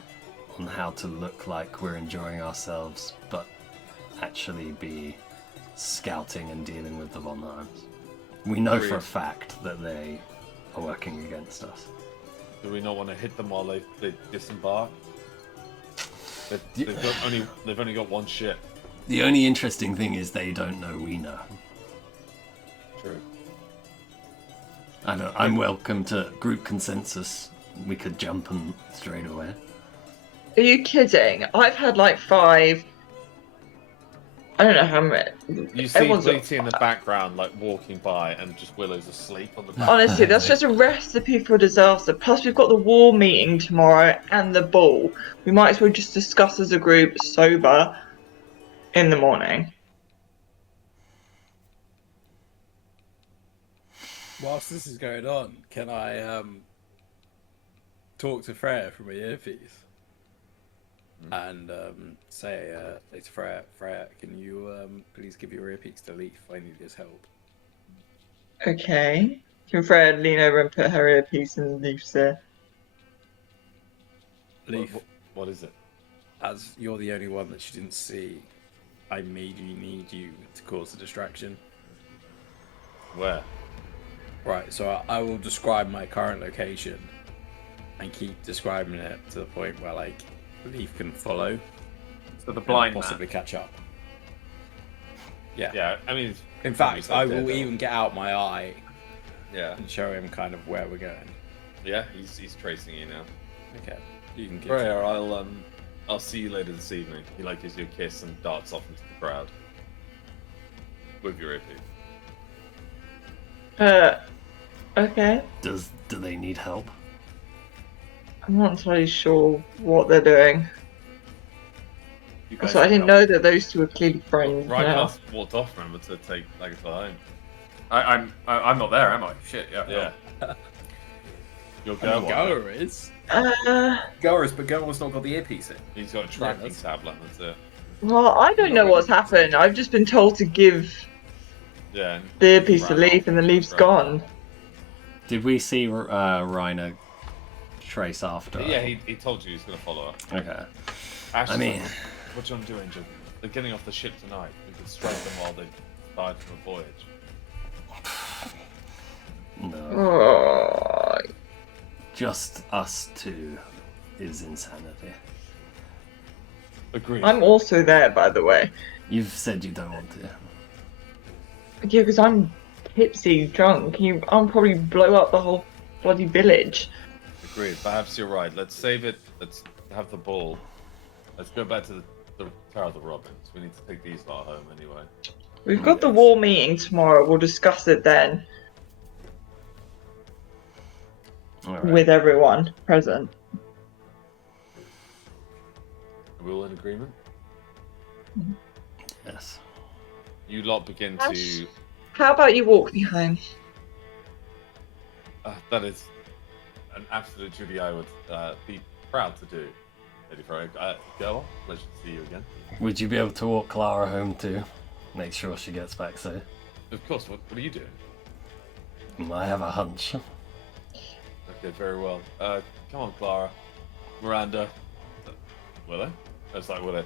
on how to look like we're enjoying ourselves, but actually be scouting and dealing with the Von Heims. We know for a fact that they are working against us. Do we not want to hit them while they disembark? They've only got one ship. The only interesting thing is they don't know we know. True. I'm welcome to group consensus. We could jump them straight away. Are you kidding? I've had like 5. I don't know how many. You see Everyone's- Bleaty in the background, like walking by, and just Willow's asleep on the back. Honestly, that's just a recipe for disaster. Plus, we've got the war meeting tomorrow and the ball. We might as well just discuss as a group sober in the morning. Whilst this is going on, can I talk to Freya from my earpiece and say to Freya, can you please give your earpiece to Leaf? I need his help. Okay. Can Freya lean over and put her earpiece in Leaf's ear? Leaf, What is it? as you're the only one that she didn't see, I majorly need you to cause a distraction. Where? Right, so I will describe my current location and keep describing it to the point where, like, Leaf can follow So the and blind possibly man. catch up. Yeah. Yeah, I mean. In fact, I will Daredevil. even get out my eye Yeah. and show him kind of where we're going. Yeah, he's tracing you now. Okay. You can give Freya, I'll see you later this evening. He like gives you a kiss and darts off into the crowd. With your earpiece. Okay. Do they need help? I'm not entirely sure what they're doing. You guys So I can didn't help. know that those two were clearly friends. Right now. past walked off, remember, to take Lagatha home. I'm not there, am I? Shit, yeah. Yeah. Your I girl mean, one. Goa is. Gora's, but Gora's not got the earpiece in. He's got a tracking that's- tablet, that's it. Well, I don't know what's happened. I've just been told to give Yeah. And the earpiece to ran Leaf, off and the Leaf's ran gone. Did we see Reiner trace after her? Yeah, he told you he was going to follow her. Okay. Ash I is mean- like, what do you want to do, Angel? They're getting off the ship tonight. We could strike them while they died from a voyage. No. Oh, Just us two is insanity. Agreed. I'm also there, by the way. You've said you don't want to. Yeah, because I'm tipsy, drunk. I'll probably blow up the whole bloody village. Agreed. Perhaps you're right. Let's save it. Let's have the ball. Let's go back to the Tower of the Robins. We need to take these lot home anyway. We've got the war meeting tomorrow. We'll discuss it then All right. with everyone present. Are we all in agreement? Yes. You lot begin Ash. to. How about you walk me home? That is an absolute duty I would be proud to do. Lady Freya. Go on. Pleasure to see you again. Would you be able to walk Clara home too? Make sure she gets back safe. Of course. What are you doing? I have a hunch. Okay, very well. Come on, Clara. Miranda. Willow? It's like Willow.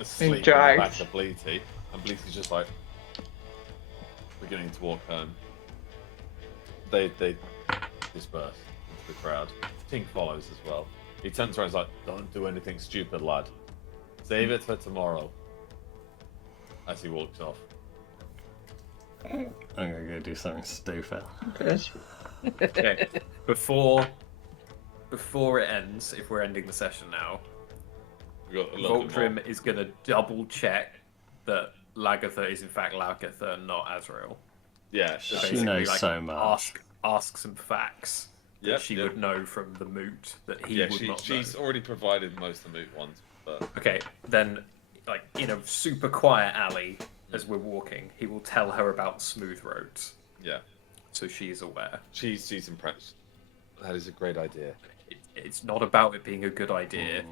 Asleep on the dragged. back of Bleaty. And Bleaty's just like beginning to walk home. They disperse into the crowd. Tink follows as well. He turns around and is like, don't do anything stupid, lad. Save it for tomorrow. As he walks off. I'm gonna go do something stupid. Good. Okay. Before it ends, if we're ending the session now, We got a little bit more. Voltrim is going to double check that Lagatha is in fact Lagatha and not Azrael. Yeah, So sure. She basically, knows so much. Ask some facts that Yep, she yep. would know from the moot that he Yeah, would not she's know. already provided most of the moot ones, but Okay, then, like, in a super quiet alley as we're walking, he will tell her about smooth roads, yeah. so she is aware. She's impressed. That is a great idea. It's not about it being a good idea.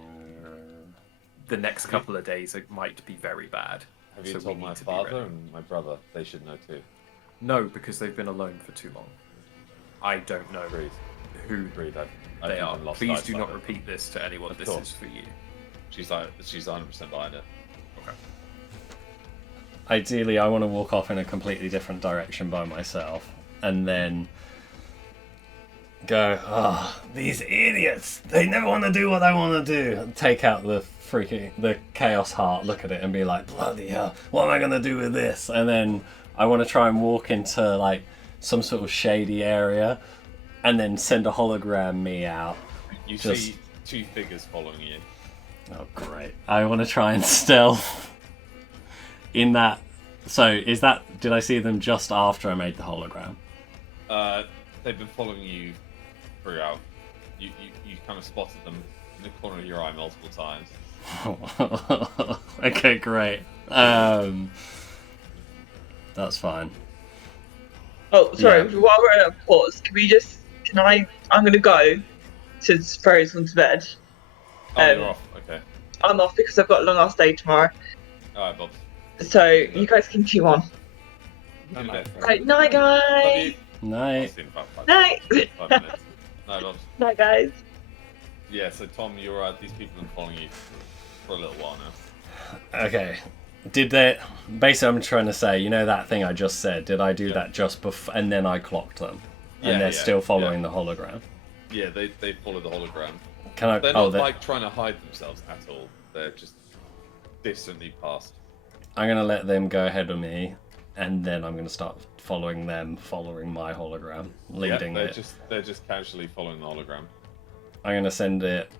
The next couple of days it might be very bad. Have you so we told need my to be father ready. and my brother? They should know too. No, because they've been alone for too long. I don't know Agreed. who Agreed. I've they are. even lost Please sight do of not it. repeat this to anyone. Of This course. is for you. She's 100% behind it. ideally, I want to walk off in a completely different direction by myself, and then go, oh, these idiots! They never want to do what I want to do. And take out the chaos heart, look at it, and be like, bloody hell, what am I gonna do with this? And then I want to try and walk into like some sort of shady area, and then send a hologram me out. You Just- see two figures following you. Oh, great. I want to try and stealth in that. So, is that. Did I see them just after I made the hologram? They've been following you throughout. You kind of spotted them in the corner of your eye multiple times. Okay, great. That's fine. Oh, sorry. Yeah. While we're at a pause, I'm gonna go to throw someone to bed. Oh, you're off. Okay. I'm off because I've got a long ass day tomorrow. Alright, Bob. So you guys continue on. Good day. Right, night, Love guys. you. I'll Night. see you in about 5 Night. 5 minutes. No, Bob. Night, guys. Yeah, so Tom, you're these people have been following you for a little while now. Okay. Did they. Basically, I'm trying to say, you know that thing I just said? Did I do that just before. And then I clocked them? Yeah, And they're yeah, still following yeah. the hologram? Yeah, they follow the hologram. Can I. They're Oh, not they- like trying to hide themselves at all. They're just distantly past. I'm going to let them go ahead of me, and then I'm going to start following them, following my hologram, leading yeah, it. they're just casually following the hologram. I'm going to send it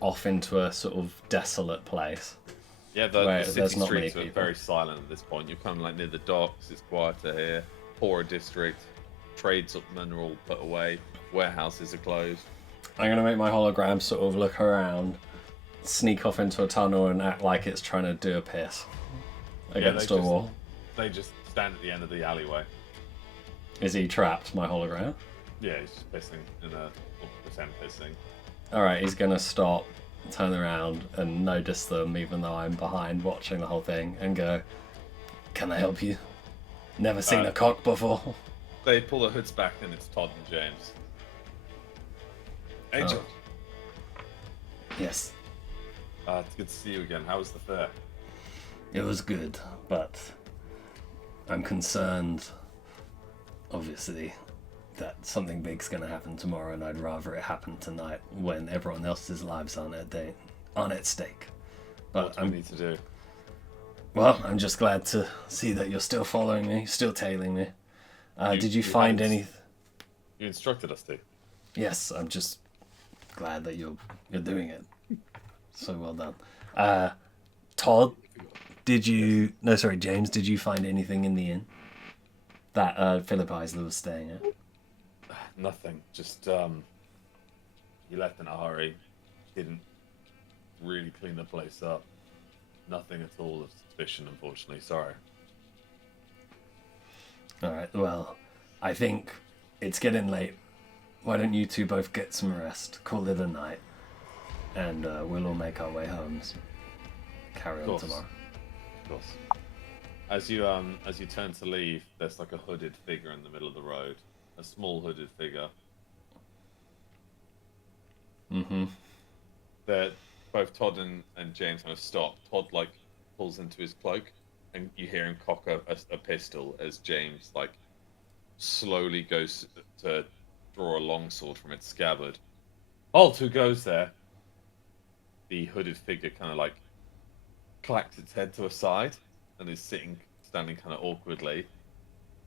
off into a sort of desolate place. Yeah, the Where city there's not streets many are people. very silent at this point. You're kind of like near the docks. It's quieter here. Poorer district. Tradesmen are all put away. Warehouses are closed. I'm going to make my hologram sort of look around, sneak off into a tunnel, and act like it's trying to do a piss against a wall. They just stand at the end of the alleyway. Is he trapped, my hologram? Yeah, he's just pissing in a or pretend pissing. Alright, he's going to stop, turn around, and notice them, even though I'm behind watching the whole thing, and go, can I help you? Never seen a cock before. They pull the hoods back, and it's Todd and James. Angel, Yes, it's good to see you again. How was the fair? it was good, but I'm concerned, obviously, that something big's going to happen tomorrow, and I'd rather it happen tonight when everyone else's lives aren't at stake. But What do we need to do? Well, I'm just glad to see that you're still following me, still tailing me. Did you find haven't- any? You instructed us to. Yes, I'm just glad that you're doing it. So well done. Todd, did you? No, sorry, James. Did you find anything in the inn that Philip Isler was staying at? Nothing. Just he left in a hurry. Didn't really clean the place up. Nothing at all of suspicion, unfortunately. Sorry. All right. Well, I think it's getting late. Why don't you two both get some rest? Call it a night, and we'll all make our way homes. Carry on course. tomorrow. Of course. As you turn to leave, there's like a hooded figure in the middle of the road. A small hooded figure. Mm-hmm. That both Todd and James kind of stop. Todd like pulls into his cloak, and you hear him cock a pistol as James like slowly goes to draw a longsword from its scabbard. Halt! Who goes there? The hooded figure kind of like clacked its head to a side and is standing kind of awkwardly.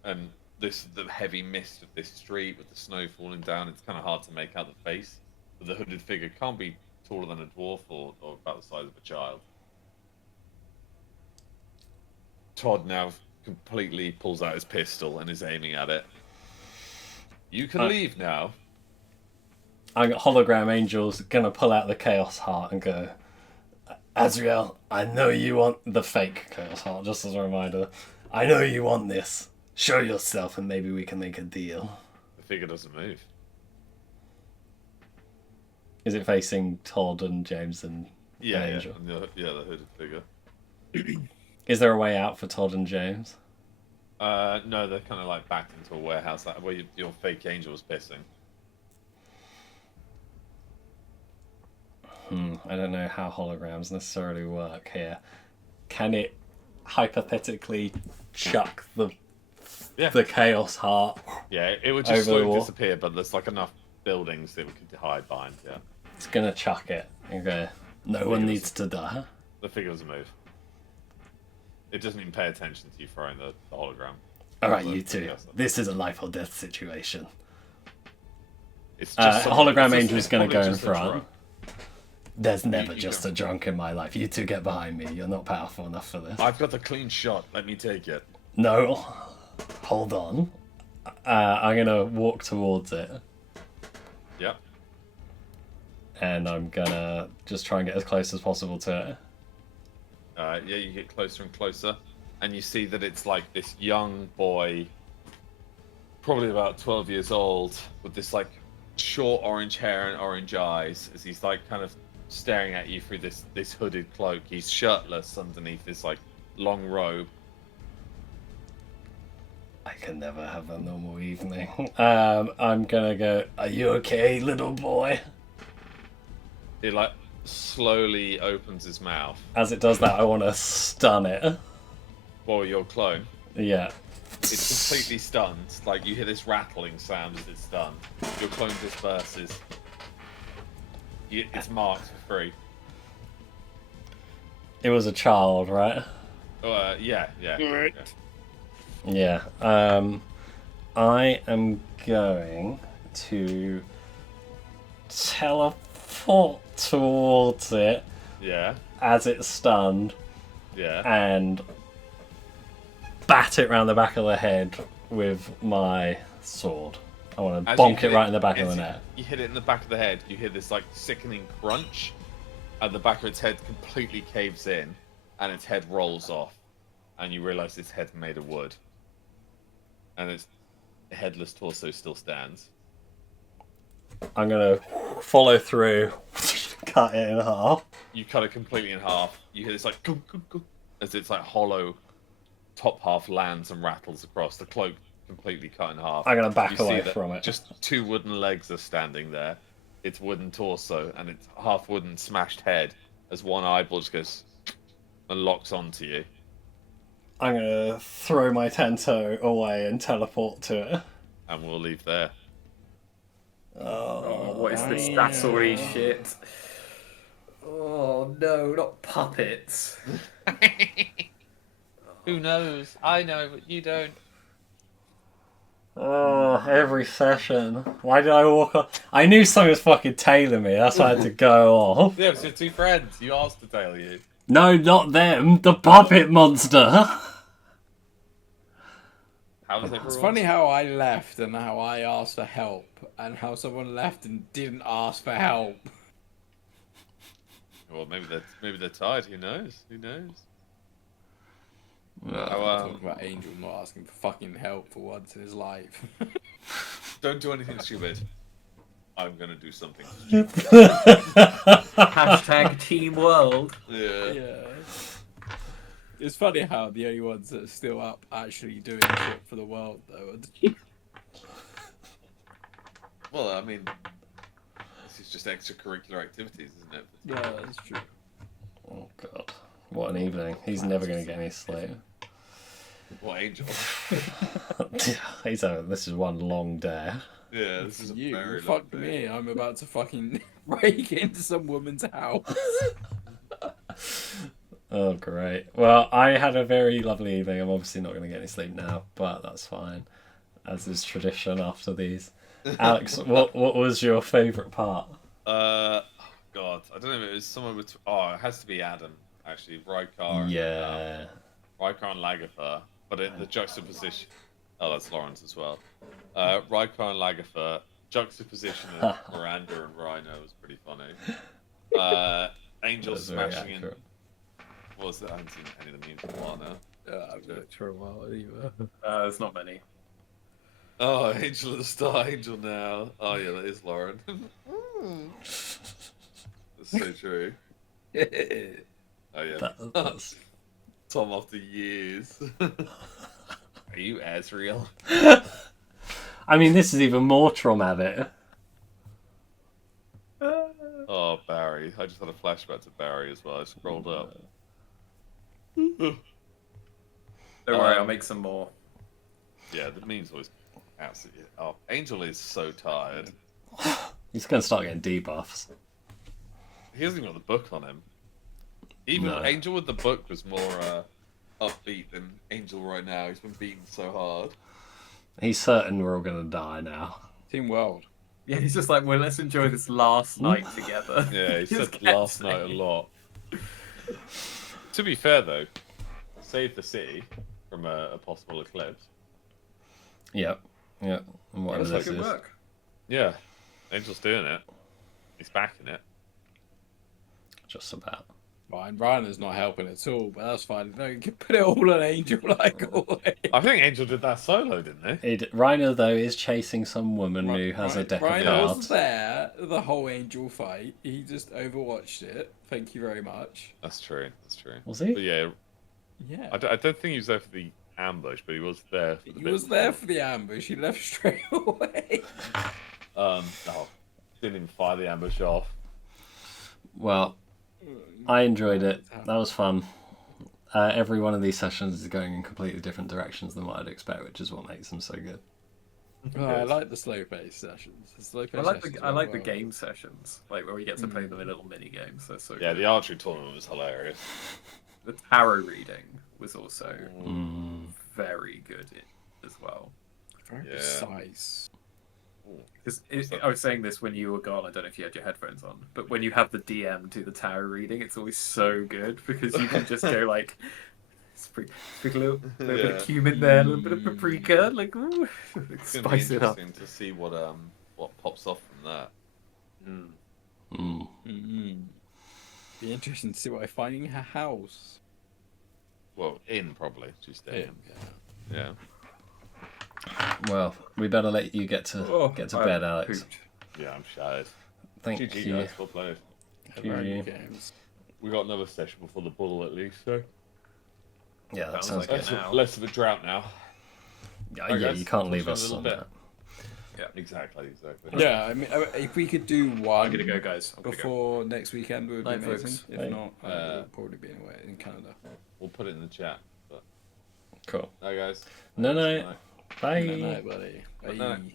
And the heavy mist of this street with the snow falling down, it's kind of hard to make out the face. But the hooded figure can't be taller than a dwarf or about the size of a child. Todd now completely pulls out his pistol and is aiming at it. You can leave now. I got hologram angels gonna pull out the chaos heart and go, Azrael, I know you want the fake chaos heart, just as a reminder. I know you want this. Show yourself and maybe we can make a deal. The figure doesn't move. Is it facing Todd and James and Yeah, Angel? the hooded figure. Is there a way out for Todd and James? No, they're kind of like backed into a warehouse where your fake angel was pissing. I don't know how holograms necessarily work here. Can it hypothetically chuck Yeah. the chaos heart. Yeah, it would Over just the slowly wall. disappear, but there's like enough buildings that we could hide behind. Yeah, It's gonna chuck it. Okay. No one needs to die. the figure doesn't move. It doesn't even pay attention to you throwing the hologram. Alright, So, you two. yes, This is a life or death situation. It's just Hologram it's Angel's gonna probably go in just a front. drunk. There's never you just don't- a drunk in my life. You two get behind me. You're not powerful enough for this. I've got the clean shot. Let me take it. No. Hold on. I'm gonna walk towards it. Yep. And I'm gonna just try and get as close as possible to it. Yeah, you get closer and closer, and you see that it's like this young boy, probably about 12 years old, with this like short orange hair and orange eyes, as he's like kind of staring at you through this hooded cloak. He's shirtless underneath this like long robe. I can never have a normal evening. I'm gonna go, are you okay, little boy? It like slowly opens his mouth. As it does that, I want to stun it. Well, your clone. Yeah. It's completely stunned. Like you hear this rattling sound as it's stunned. Your clone disperses. It's marked for free. It was a child, right? Yeah. Yeah. I am going to teleport towards it Yeah. as it's stunned Yeah. and bat it round the back of the head with my sword. I want to As you bonk hit it right in the back of the as neck. You hit it in the back of the head. You hear this like sickening crunch, and the back of its head completely caves in, and its head rolls off, and you realise its head's made of wood, and its headless torso still stands. I'm going to follow through, cut it in half. You cut it completely in half. You hear this like gunk, gunk, gunk, as its like hollow top half lands and rattles across. The cloak completely cut in half. I'm going to back You see away that from it. Just two wooden legs are standing there. Its wooden torso and its half wooden smashed head as one eyeball just goes and locks onto you. I'm going to throw my Tento away and teleport to it. And we'll leave there. Oh, what is this statuary shit? Oh no, not puppets. Who knows? I know, but you don't. Oh, every session. Why did I walk off? I knew something was fucking tailing me. That's why I had to go off. Yeah, it's your two friends. You asked to tail you. No, not them. The puppet monster. How was everyone? It's funny how I left and how I asked for help, and how someone left and didn't ask for help. Well, maybe they're tired. Who knows? Who knows? Talk about Angel not asking for fucking help for once in his life. Don't do anything stupid. I'm gonna do something. Hashtag Team World. Yeah. Yeah. It's funny how the only ones that are still up actually doing shit for the world, though. Well, I mean, this is just extracurricular activities, isn't it? Yeah, that's true. Oh god. What an evening. He's never going to get any sleep. What Angel? He's having, this is one long day. Yeah, this is a You, very long fuck day. me. I'm about to fucking break into some woman's house. Oh, great. Well, I had a very lovely evening. I'm obviously not going to get any sleep now, but that's fine, as is tradition after these. Alex, what was your favourite part? Oh God, I don't know if it was somewhere between. Oh, it has to be Adam, actually. Rykar. Yeah. Rykar and Lagertha, but in the juxtaposition. Oh, that's Lawrence as well. Rykar and Lagertha, juxtaposition of Miranda and Rhino was pretty funny. Angel That's very smashing in. accurate. What was that? I haven't seen any of the memes in a while now. I've looked for a while either. There's not many. Oh, Angel of the Star Angel now. Oh yeah, that is Lauren. That's so true. Oh yeah. That's... Tom after years. Are you Azrael? I mean, this is even more traumatic. Oh, Barry. I just had a flashback to Barry as well. I scrolled up. Don't worry, I'll make some more. Yeah, the meme's always absolutely. Oh, Angel is so tired. He's going to start getting debuffs. He hasn't even got the book on him. Even No. Angel with the book was more upbeat than Angel right now. He's been beaten so hard. He's certain we're all going to die now. Team World. Yeah, he's just like, well, let's enjoy this last night together. Yeah, he Just said kept last night a saying. lot. To be fair, though, save the city from a possible eclipse. Yep. Yep. And whatever That's this good is. work. Yeah, Angel's doing it. He's backing it. Just about. Fine, Ryan is not helping at all, but that's fine. No, you can put it all on Angel like always. I think Angel did that solo, didn't he? Reiner, though, is chasing some woman who has a deck of Ryan cards. was there the whole Angel fight. He just overwatched it. Thank you very much. That's true. That's true. Was he? But yeah, Yeah. I don't think he was there for the ambush, but he was there. For the He bit was there for the ambush. He left straight away. Oh, didn't even fire the ambush off. Well, I enjoyed it. That was fun. Every one of these sessions is going in completely different directions than what I'd expect, which is what makes them so good. Oh, I like the slow pace sessions. The slow pace I like sessions the I like the work game sessions, like where we get to play them in little mini games. They're so Yeah, good. the archery tournament was hilarious. The tarot reading was also Mm. very good as well. well. Very Yeah. precise. Because I was saying this when you were gone. I don't know if you had your headphones on, but when you have the DM do the tarot reading, it's always so good because you can just go like, sprinkle a little bit of cumin there, a little bit of paprika, like ooh, It's gonna be spice it up. interesting to see what pops off from that. Mm. Mm. Mm-hmm. Be interesting to see what I find in her house. Well, probably. She's staying. Yeah. Yeah. Well, we better let you get to bed, I Alex. pooped. Yeah, I'm shattered. Thank GG, you. guys. Well played. Very you. good games. We got another session before the ball, at least. So Yeah, that Sounds sounds like good. it now. less of a drought now. Yeah, Alright, yeah, guys, you can't talk leave to you in us a little on bit. that. Exactly. Yeah, I mean, if we could do one I'm gonna go, guys. I'm gonna go. before next weekend, would be Night, amazing. folks. If Night. not, we'll probably be away in Canada. We'll put it in the chat. But Cool. no, guys. No, no. Night. Bye. Good night, buddy. Good night. Bye.